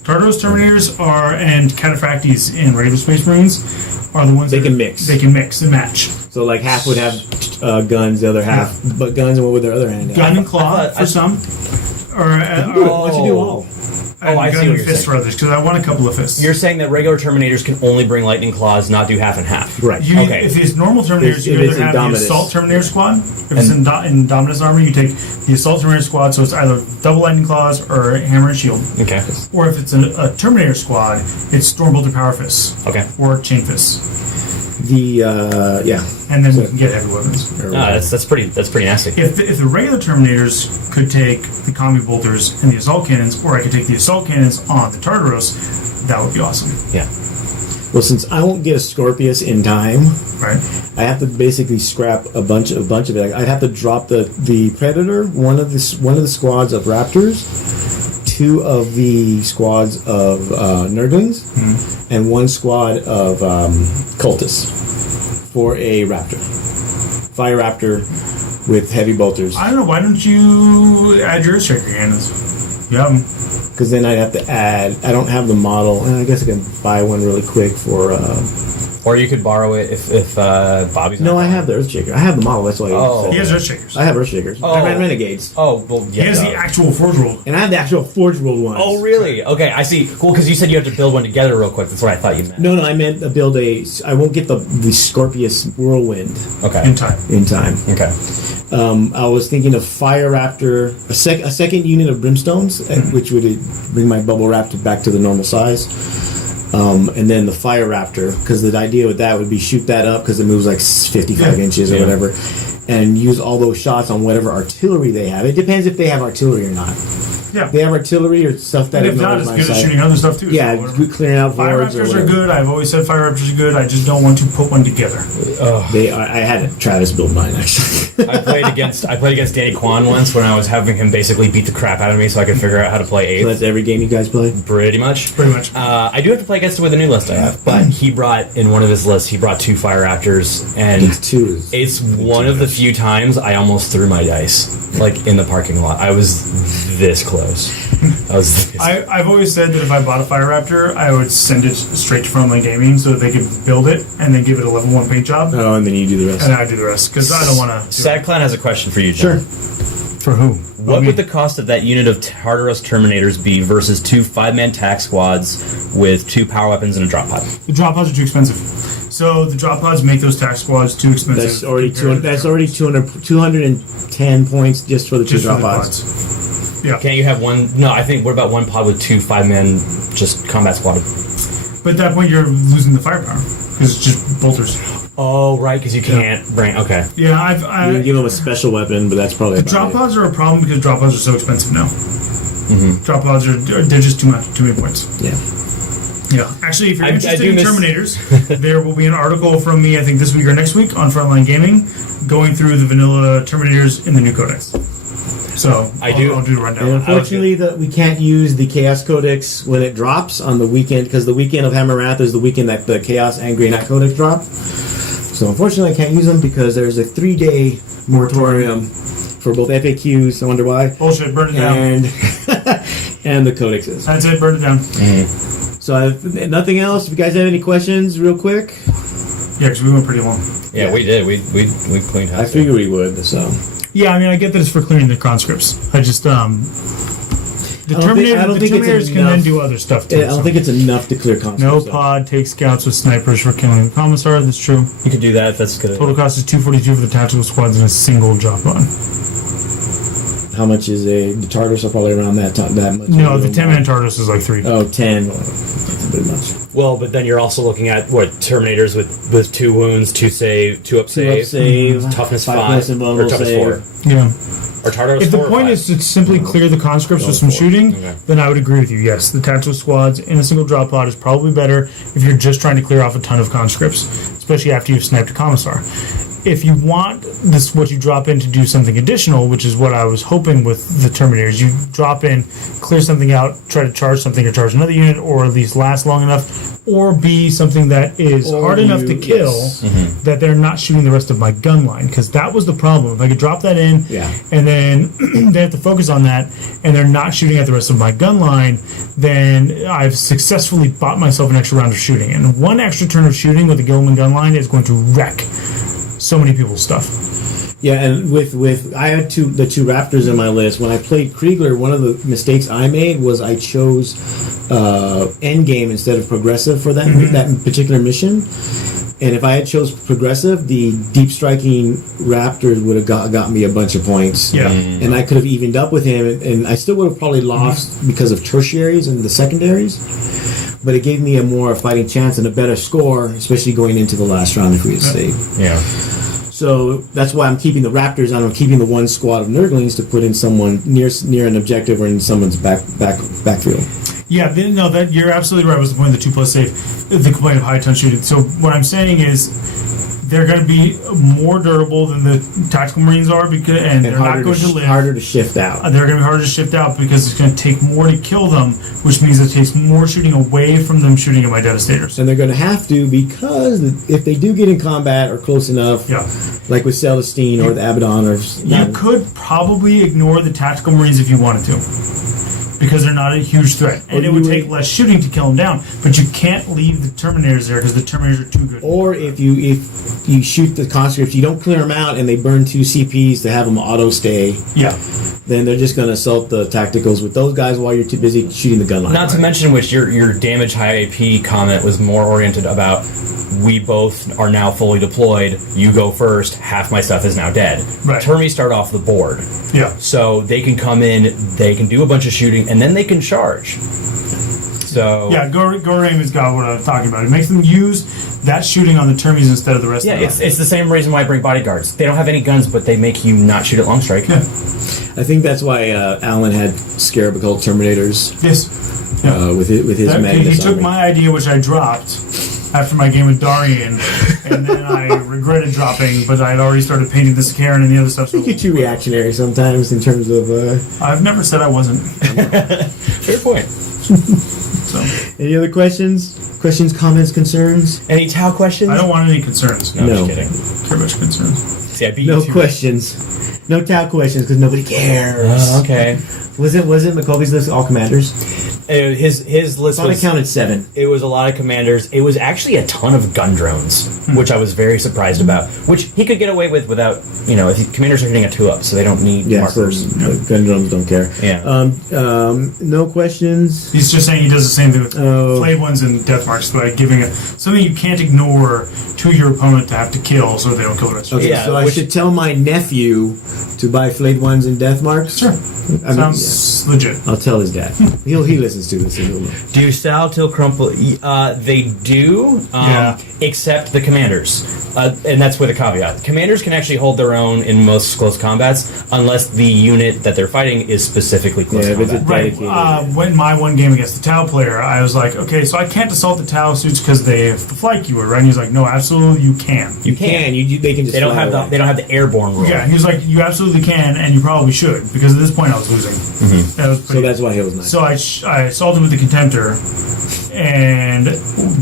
Tartaros Terminators and Cataphractes in regular Space Marines are the ones They that can mix. They can mix and match. So like half would have guns, the other half, but guns, and what would their other hand have? Gun and claw for some. Or Why don't you do all? Oh, I see gun what and you're fist saying. for others, because I want a couple of fists. You're saying that regular Terminators can only bring lightning claws, not do half and half. Right. Okay. If it's normal Terminators, you If it's either have the Indominus. Assault Terminator Squad. If it's in Indominus Army, you take the Assault Terminator Squad, so it's either double lightning claws or hammer and shield. Okay. Or if it's a Terminator Squad, it's Stormbolter Power Fists. Okay. Or Chain Fists. Yeah. And then we can get heavy weapons. No, that's pretty nasty. If the regular Terminators could take the combi bolters and the assault cannons, or I could take the assault cannons on the Tartaros, that would be awesome. Yeah. Well, since I won't get a Scorpius in time, Right? I have to basically scrap a bunch of it. I'd have to drop the Predator, one of the squads of Raptors, 2 of the squads of Nurglings, and 1 squad of Cultists for a Raptor. Fire Raptor with heavy bolters. I don't know. Why don't you add your Earthshaker cannons? You have them. Because then I'd have to add. I don't have the model, and I guess I can buy one really quick for. Or you could borrow it if Bobby's. No, not I have the Earthshaker. I have the model. That's why. Oh. He has Earthshakers. I have Earthshakers. Oh. I ran Renegades, Oh well, yeah. He has the actual Forge World. and I have the actual Forge World ones. Oh really? Okay, I see. Cool, because you said you have to build one together real quick. That's what I thought you meant. No, I meant to build a. I won't get the Scorpius Whirlwind Okay. In time. in time. Okay. I was thinking of Fire Raptor, a second unit of Brimstones, which would bring my Bubble Raptor back to the normal size. And then the Fire Raptor, because the idea with that would be shoot that up because it moves like 55 inches or Yeah. whatever, and use all those shots on whatever artillery they have. It depends if they have artillery or not. Yeah. If they have artillery or stuff that And if not, ignores it's my good at sight. shooting other stuff too. Yeah, so whatever. clearing out Fire boards or Raptors are whatever. good. I've always said Fire Raptors are good. I just don't want to put one together. They are, I had Travis build mine actually. I played against Danny Kwan once when I was having him basically beat the crap out of me so I could figure out how to play So eighth. that's every game you guys play. Pretty much. Pretty much. I do have to play against it with a new list I have, but he brought in one of his lists. He brought 2 Fire Raptors, and Two is it's one of the few times I almost threw my dice, like in the parking lot. I was this close. I was. This I've always said that if I bought a Fire Raptor, I would send it straight to Frontline Gaming so that they could build it and then give it a level 1 paint job, Oh, and then you do the rest. and I do the rest because I don't want to. Sad Clown has a question for you, Sure. John. For who? What would the cost of that unit of Tartaros Terminators be versus 2 5-man tack squads with 2 power weapons and a drop pod? The drop pods are too expensive. So the drop pods make those tax squads too expensive. That's already compared 200. to That's the- already 210 points just for the 2 just for drop the pods. Yeah, Can't you have one? No, I think. What about 1 pod with 2 5-man just combat squad? but at that point you're losing the firepower because it's just bolters. Oh, right, because you can't bring. Okay. Yeah, You can give them a special weapon, but that's probably the about drop it. pods are a problem because drop pods are so expensive now. Mm-hmm. Drop pods they're just too many points. Yeah. Yeah, actually, if you're I interested do in miss- Terminators, there will be an article from me, I think this week or next week, on Frontline Gaming, going through the vanilla Terminators in the new codex. So I'll do the And rundown. unfortunately, we can't use the Chaos Codex when it drops on the weekend because the weekend of Hammerwrath is the weekend that the Chaos and Grey Knight Codex drop. So unfortunately, I can't use them because there's a 3-day moratorium for both FAQs. I wonder why. Bullshit, burn it down. And And the codexes. That's it. Burn it down. So nothing else. If you guys have any questions, real quick. Yeah, because we went pretty long. Yeah, we did. We cleaned house. I figured we would. So. Yeah, I mean, I get that it's for clearing the conscripts. I just the Terminators can then do other stuff too. I don't think it's enough to clear conscripts. No pod takes scouts with snipers for killing the commissar. That's true. You could do that. That's good. Total cost is 242 for the tactical squads and a single drop on. How much is the Tartarus are probably around that much? No, the 10-man Tartarus is like 3. Oh, 10. Well, that's a bit much. Well, but then you're also looking at Terminators with 2 wounds, 2 up save, toughness 5, or toughness 4. Yeah. Or Tartarus if 4 the point or 5? is to simply clear the conscripts with some shooting, then I would agree with you. Yes, the tactical squads in a single drop pod is probably better if you're just trying to clear off a ton of conscripts, especially after you've sniped a commissar. If you want this, what you drop in to do something additional, which is what I was hoping with the Terminators, you drop in, clear something out, try to charge something or charge another unit, or at least last long enough, or be something that is hard enough to kill that they're not shooting the rest of my gun line. Because that was the problem. If I could drop that in, and then they have to focus on that, and they're not shooting at the rest of my gun line, then I've successfully bought myself an extra round of shooting. And one extra turn of shooting with the Gilman gun line is going to wreck so many people's stuff. Yeah, and with I had the 2 Raptors in my list. When I played Kriegler, one of the mistakes I made was I chose endgame instead of progressive for that particular mission. And if I had chose progressive, the deep striking Raptors would have got me a bunch of points. Yeah. And I could have evened up with him, and I still would have probably lost because of tertiaries and the secondaries. But it gave me a more fighting chance and a better score, especially going into the last round of Free State. Yeah. So that's why I'm keeping the Raptors and I'm keeping the 1 squad of Nurglings to put in someone near an objective or in someone's backfield. Yeah, that you're absolutely right. Was the point of the 2+ safe, the complaint of high ton shooting. So what I'm saying is, they're going to be more durable than the tactical Marines are, and they're not going to live. Harder to shift out. They're going to be harder to shift out because it's going to take more to kill them, which means it takes more shooting away from them shooting at my Devastators. And they're going to have to, because if they do get in combat or close enough, like with Celestine or the Abaddon, you could probably ignore the tactical Marines if you wanted to, because they're not a huge threat, and it would take less shooting to kill them down. But you can't leave the Terminators there because the Terminators are too good. Or if you shoot the conscripts, you don't clear them out, and they burn 2 CPs to have them auto stay. Yeah. Then they're just going to assault the tacticals with those guys while you're too busy shooting the gun line. Not to mention which your damage high AP comment was more oriented about, we both are now fully deployed, you go first, half my stuff is now dead. Right. Termi start off the board. Yeah. So they can come in, they can do a bunch of shooting, and then they can charge. So yeah, Goraim has got what I'm talking about. It makes them use that shooting on the Termies instead of the rest of them. Yeah, it's the same reason why I bring bodyguards. They don't have any guns, but they make you not shoot at long strike. Yeah. I think that's why Alan had Scarab called Terminators. Yes. Yeah. With his Magnus. He took my idea, which I dropped after my game with Darian, and then I regretted dropping, but I had already started painting the Sakaran and the other stuff. I think you're too reactionary sometimes in terms of... I've never said I wasn't. Fair point. So. Any other questions? Questions, comments, concerns? Any Tau questions? I don't want any concerns. No, I'm just kidding. Care about your concerns. See, I beat no you too. questions. No Tau questions because nobody cares. Okay. Was it McCovey's list all commanders? His list I thought I counted 7. It was a lot of commanders. It was actually a ton of gun drones, which I was very surprised about. Which he could get away with without, commanders are hitting a 2-up, so they don't need markers. So gun drones don't care. Yeah. No questions. He's just saying he does the same thing with flayed ones and death marks by giving something you can't ignore to your opponent to have to kill so they don't kill the rest of you. Okay, so I should tell my nephew to buy flayed ones and death marks? Sure. Sounds legit. I'll tell his dad. He listens to this. He'll know. Do Sal till crumple? They do, except the commanders, and that's with a caveat. Commanders can actually hold their own in most close combats, unless the unit that they're fighting is specifically close combat. Right. When my one game against the Tau player, I was like, okay, so I can't assault the Tau suits because they have the flight keyword, right? And he's like, no, absolutely, you can. You can. They can just. They don't have the. They don't have the airborne rule. Yeah. He was like, you absolutely can, and you probably should, because at this point I was losing. So that's why he was nice. So I assaulted with the Contemptor and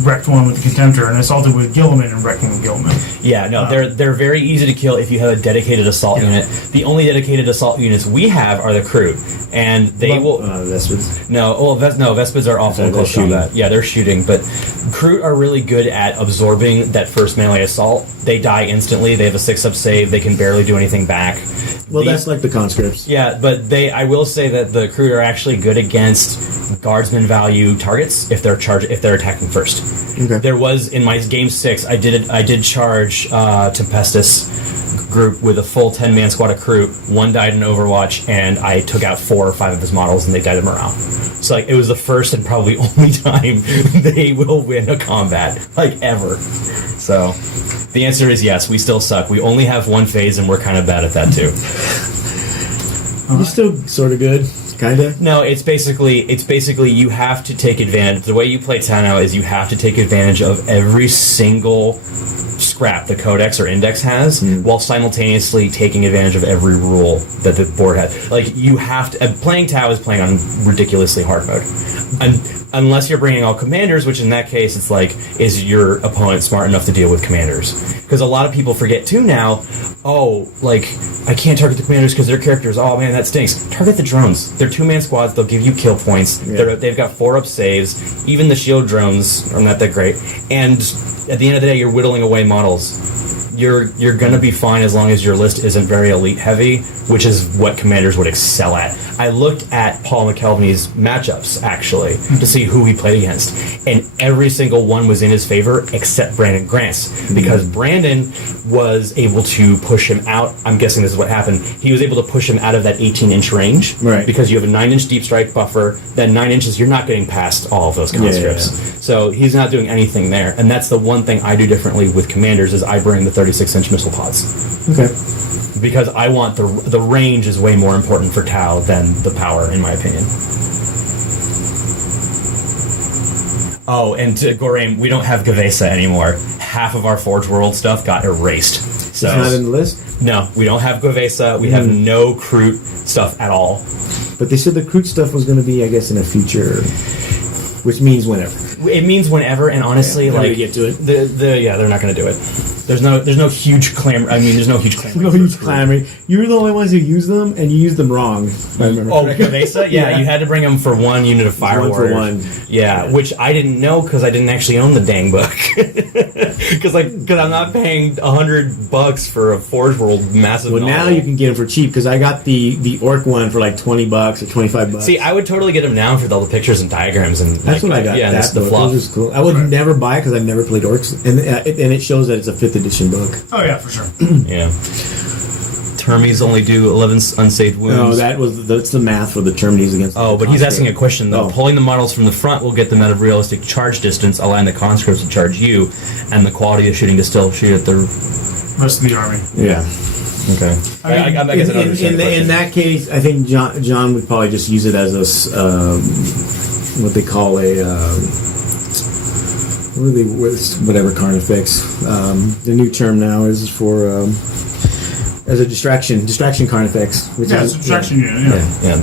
wrecked one with the Contemptor, and assaulted with Gilliman and wrecked one with Gilliman. Yeah, no, they're very easy to kill if you have a dedicated assault unit. The only dedicated assault units we have are the Crew, and they will. Vespids. Vespids are awful in close combat. Yeah, they're shooting, but Crew are really good at absorbing that first melee assault. They die instantly. They have a 6-up save. They can barely do anything back. Well, that's like the conscripts. Yeah, but I will say that the Crew are actually good against guardsman value targets if they're attacking first. Okay. There was in my game 6, I did charge Tempestus group with a full 10-man squad of Crew. One died in Overwatch, and I took out 4 or 5 of his models, and they died of morale. So like it was the first and probably only time they will win a combat ever. So the answer is yes. We still suck. We only have one phase, and we're kind of bad at that too. You're still sort of good, kind of. No, it's basically you have to take advantage. The way you play TAO now is you have to take advantage of every single scrap the Codex or Index has, while simultaneously taking advantage of every rule that the board has. Like you have to. Playing TAO is playing on ridiculously hard mode. Unless you're bringing all commanders, which in that case it's like, is your opponent smart enough to deal with commanders? Because a lot of people forget too now, I can't target the commanders because their characters, oh man, that stinks. Target the drones. They're 2-man squads, they'll give you kill points. Yeah. They've got 4-up saves. Even the shield drones are not that great. And at the end of the day, you're whittling away models. You're gonna be fine as long as your list isn't very elite heavy, which is what commanders would excel at. I looked at Paul McKelvey's matchups actually to see who he played against, and every single one was in his favor except Brandon Grant's, because Brandon was able to push him out. I'm guessing this is what happened. He was able to push him out of that 18-inch range, right? Because you have a 9-inch deep strike buffer. Then 9 inches, you're not getting past all of those conscripts. Yeah. So he's not doing anything there, and that's the one thing I do differently with commanders is I bring the 36-inch missile pods. Okay. Because I want the range is way more important for TAO than the power, in my opinion. Oh, and to Goraim, we don't have Gavesa anymore. Half of our Forge World stuff got erased. So it's not in the list? No, we don't have Gavesa. We have no Kroot stuff at all. But they said the Kroot stuff was going to be, I guess, in a future, which means whenever. It means whenever, and honestly, like get to it. They're not going to do it. There's no huge clamor. I mean, there's no huge clamor. No huge clamoring. You were the only ones who used them, and you used them wrong. If I remember. Oh, Gavesa? Yeah, you had to bring them for one unit of Fire One Warriors. for one. Yeah, which I didn't know because I didn't actually own the dang book. Because I'm not paying $100 for a Forge World massive. Well, novel. now you can get them for cheap because I got the Orc one for like $20 or $25. See, I would totally get them now for all the pictures and diagrams and that's what I got. Yeah, that's the fluff. Those are cool. I would never buy it because I never played Orcs, and it shows that it's a 5th edition book. Oh yeah, for sure. Yeah. Termies only do 11 unsaved wounds. No, that's the math for the Termies against. Oh, but he's asking a question though. Oh. Pulling the models from the front will get them out of realistic charge distance, allowing the conscripts to charge you, and the quality of shooting to still shoot at the rest of the army. Yeah. Okay. I guess I don't understand in that case, I think John would probably just use it as a what they call a whatever Carnifex. The new term now is for as a distraction Carnifex. Which is a distraction unit. Yeah.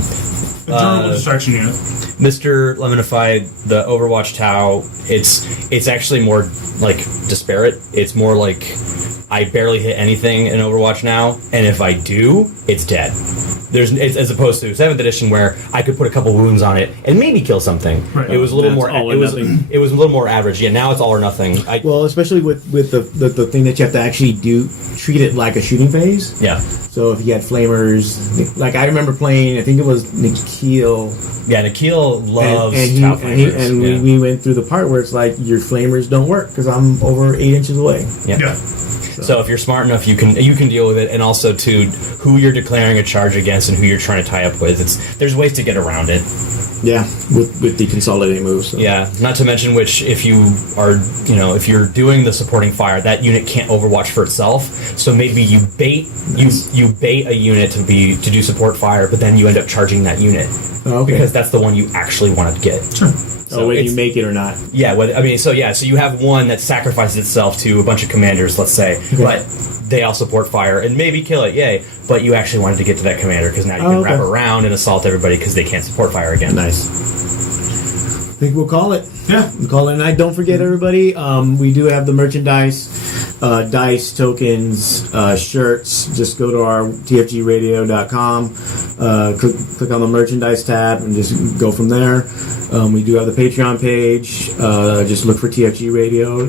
A durable distraction unit. Mr. Lemonify, the Overwatch TAO, it's actually more like disparate. It's more like I barely hit anything in Overwatch now, and if I do, it's dead. It's as opposed to 7th edition where I could put a couple wounds on it and maybe kill something. Right. It was a little That's more. all or It was nothing. a little more average. Yeah, now it's all or nothing. Well, especially with the thing that you have to actually treat it like a shooting phase. Yeah. So if you had flamers, like I remember playing, I think it was Nikhil. Yeah, Nikhil loves and TAO flamers. we went through the part where it's like your flamers don't work because I'm over 8 inches away. Yeah. So if you're smart enough, you can deal with it, and also to who you're declaring a charge against and who you're trying to tie up with. There's ways to get around it. Yeah, with the consolidating moves. So. Yeah, not to mention which if you're doing the supporting fire, that unit can't overwatch for itself. So maybe you bait a unit to do support fire, but then you end up charging that unit because that's the one you actually wanted to get. Sure. So whether you make it or not. Yeah, so you have one that sacrifices itself to a bunch of commanders, let's say, but they all support fire and maybe kill it, yay, but you actually wanted to get to that commander because now you can wrap around and assault everybody because they can't support fire again. Nice. think we'll call it. Yeah. We'll call it a night. Don't forget, everybody, we do have the merchandise, dice, tokens, shirts. Just go to our tfgradio.com, click on the merchandise tab, and just go from there. We do have the Patreon page. Just look for TFG Radio.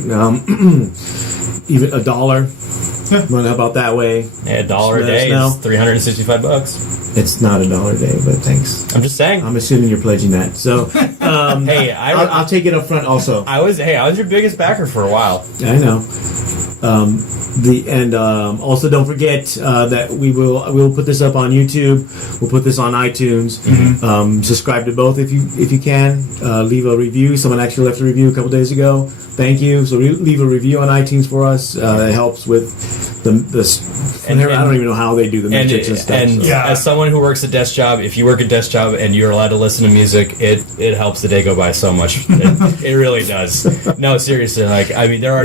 Even $1. Run about that way. Yeah, $1 a day is $365. It's not $1 a day, but thanks. I'm just saying. I'm assuming you're pledging that. So, hey, I'll take it up front also. I was your biggest backer for a while. I know. Also don't forget that we will put this up on YouTube. We'll put this on iTunes. Subscribe to both if you can. Leave a review. Someone actually left a review a couple days ago. Thank you. So leave a review on iTunes for us. It helps with I don't even know how they do the metrics and stuff. And as someone who works a desk job, if you work a desk job and you're allowed to listen to music, it helps the day go by so much. It really does. No, seriously. Like, I mean, there are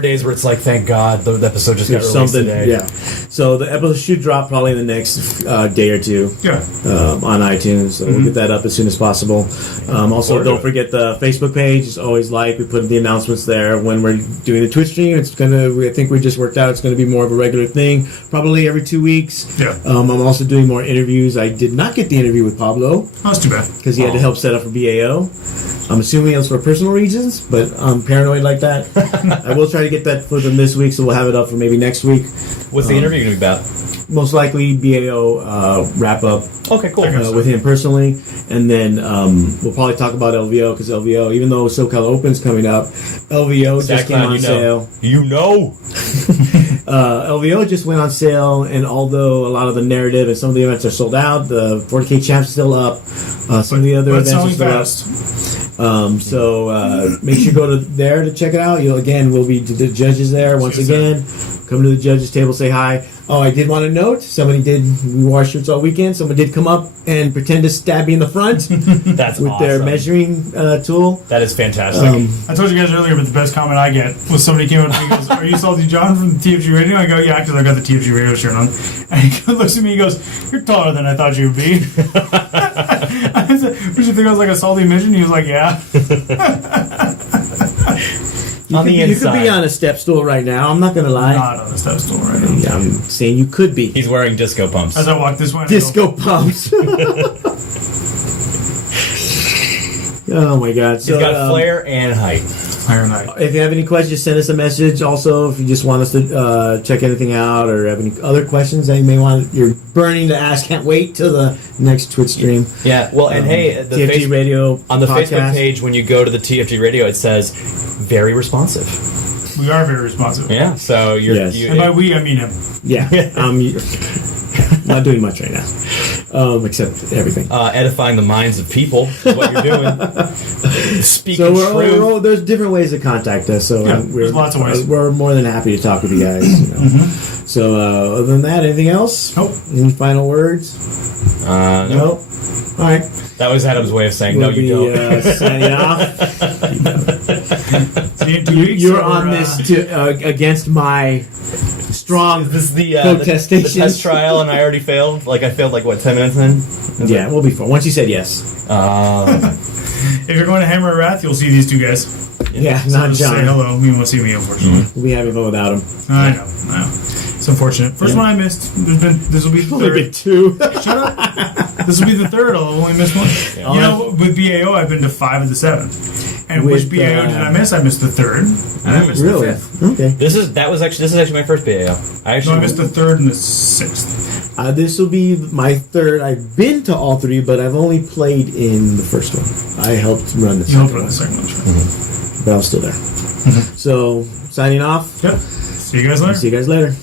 days where it's like, thank God the episode just got released today. Yeah. So the episode should drop probably in the next day or two. Yeah. On iTunes. So we'll get that up as soon as possible. Also, don't forget the Facebook page. It's always we put the announcements there when we're doing the Twitch stream. I think we just worked out. It's going to be more of a regular thing, probably every 2 weeks. Yeah. I'm also doing more interviews. I did not get the interview with Pablo. That's too bad. Because he had to help set up for BAO. I'm assuming it was for personal reasons, but I'm paranoid like that. I will try to get that for them this week, so we'll have it up for maybe next week. What's the interview going to be about? Most likely BAO wrap up. Okay, cool. With him personally, and then we'll probably talk about LVO because LVO, even though SoCal Open's coming up, LVO just came on sale. LVO just went on sale, and although a lot of the narrative and some of the events are sold out, the 40K Champ's still up. Some of the other events are still fast. up. So make sure you go to there to check it out. We'll be the judges there once again. Come to the judges table, say hi. Oh, I did want to note, we wore our shirts all weekend. Someone did come up and pretend to stab me in the front. That's with awesome. their measuring tool. That is fantastic. I told you guys earlier, but the best comment I get was somebody came up to me and goes, "Are you Salty John from TFG Radio?" I go, "Yeah, because I got the TFG Radio shirt on." And he looks at me and goes, "You're taller than I thought you would be." I said, "Would you think I was like a salty midget?" He was like, "Yeah." You could be on a step stool right now. I'm not going to lie. Not on a step stool right now. Yeah, I'm saying you could be. He's wearing disco pumps. As I walk this way. Disco pumps. Oh my God. So, he's got flair and height. If you have any questions, send us a message. Also, if you just want us to check anything out or have any other questions that you're burning to ask, can't wait till the next Twitch stream. Yeah, well, and hey, the TFG Radio on the podcast. Facebook page, when you go to the TFG Radio, it says very responsive. We are very responsive. Yeah, so Yes. And by we, I mean him. Yeah. Not doing much right now. Except everything. Edifying the minds of people is what you're doing. Speaking truth. There's different ways to contact us. So there's lots of ways. We're more than happy to talk with you guys. So other than that, anything else? Nope. Any final words? Nope. All right. That was Adam's way of saying we'll no, you don't. Signing off. You're on this against my strong This is the protestation. the test trial, and I already failed. I failed 10 minutes in. We'll be fine. Once you said yes. If you're going to Hammer Wrath, you'll see these two guys. Yeah, So not just John. say hello. You won't see me, unfortunately. We'll be having fun without him. I know. It's unfortunate. First one I missed. This will be the Only third. been two. Shut up. This will be the third. I'll only miss one. Yeah. With BAO, I've been to 5 of the 7. And With, which BAO did I miss? I missed the 3rd. And I missed Really? the 5th. Okay. This is actually my first BAO. I missed the 3rd and the 6th. This will be my 3rd. I've been to all 3, but I've only played in the first one. I helped run the You second helped run one, the second one. but I was still there. So, signing off. Yep. See you guys later. See you guys later.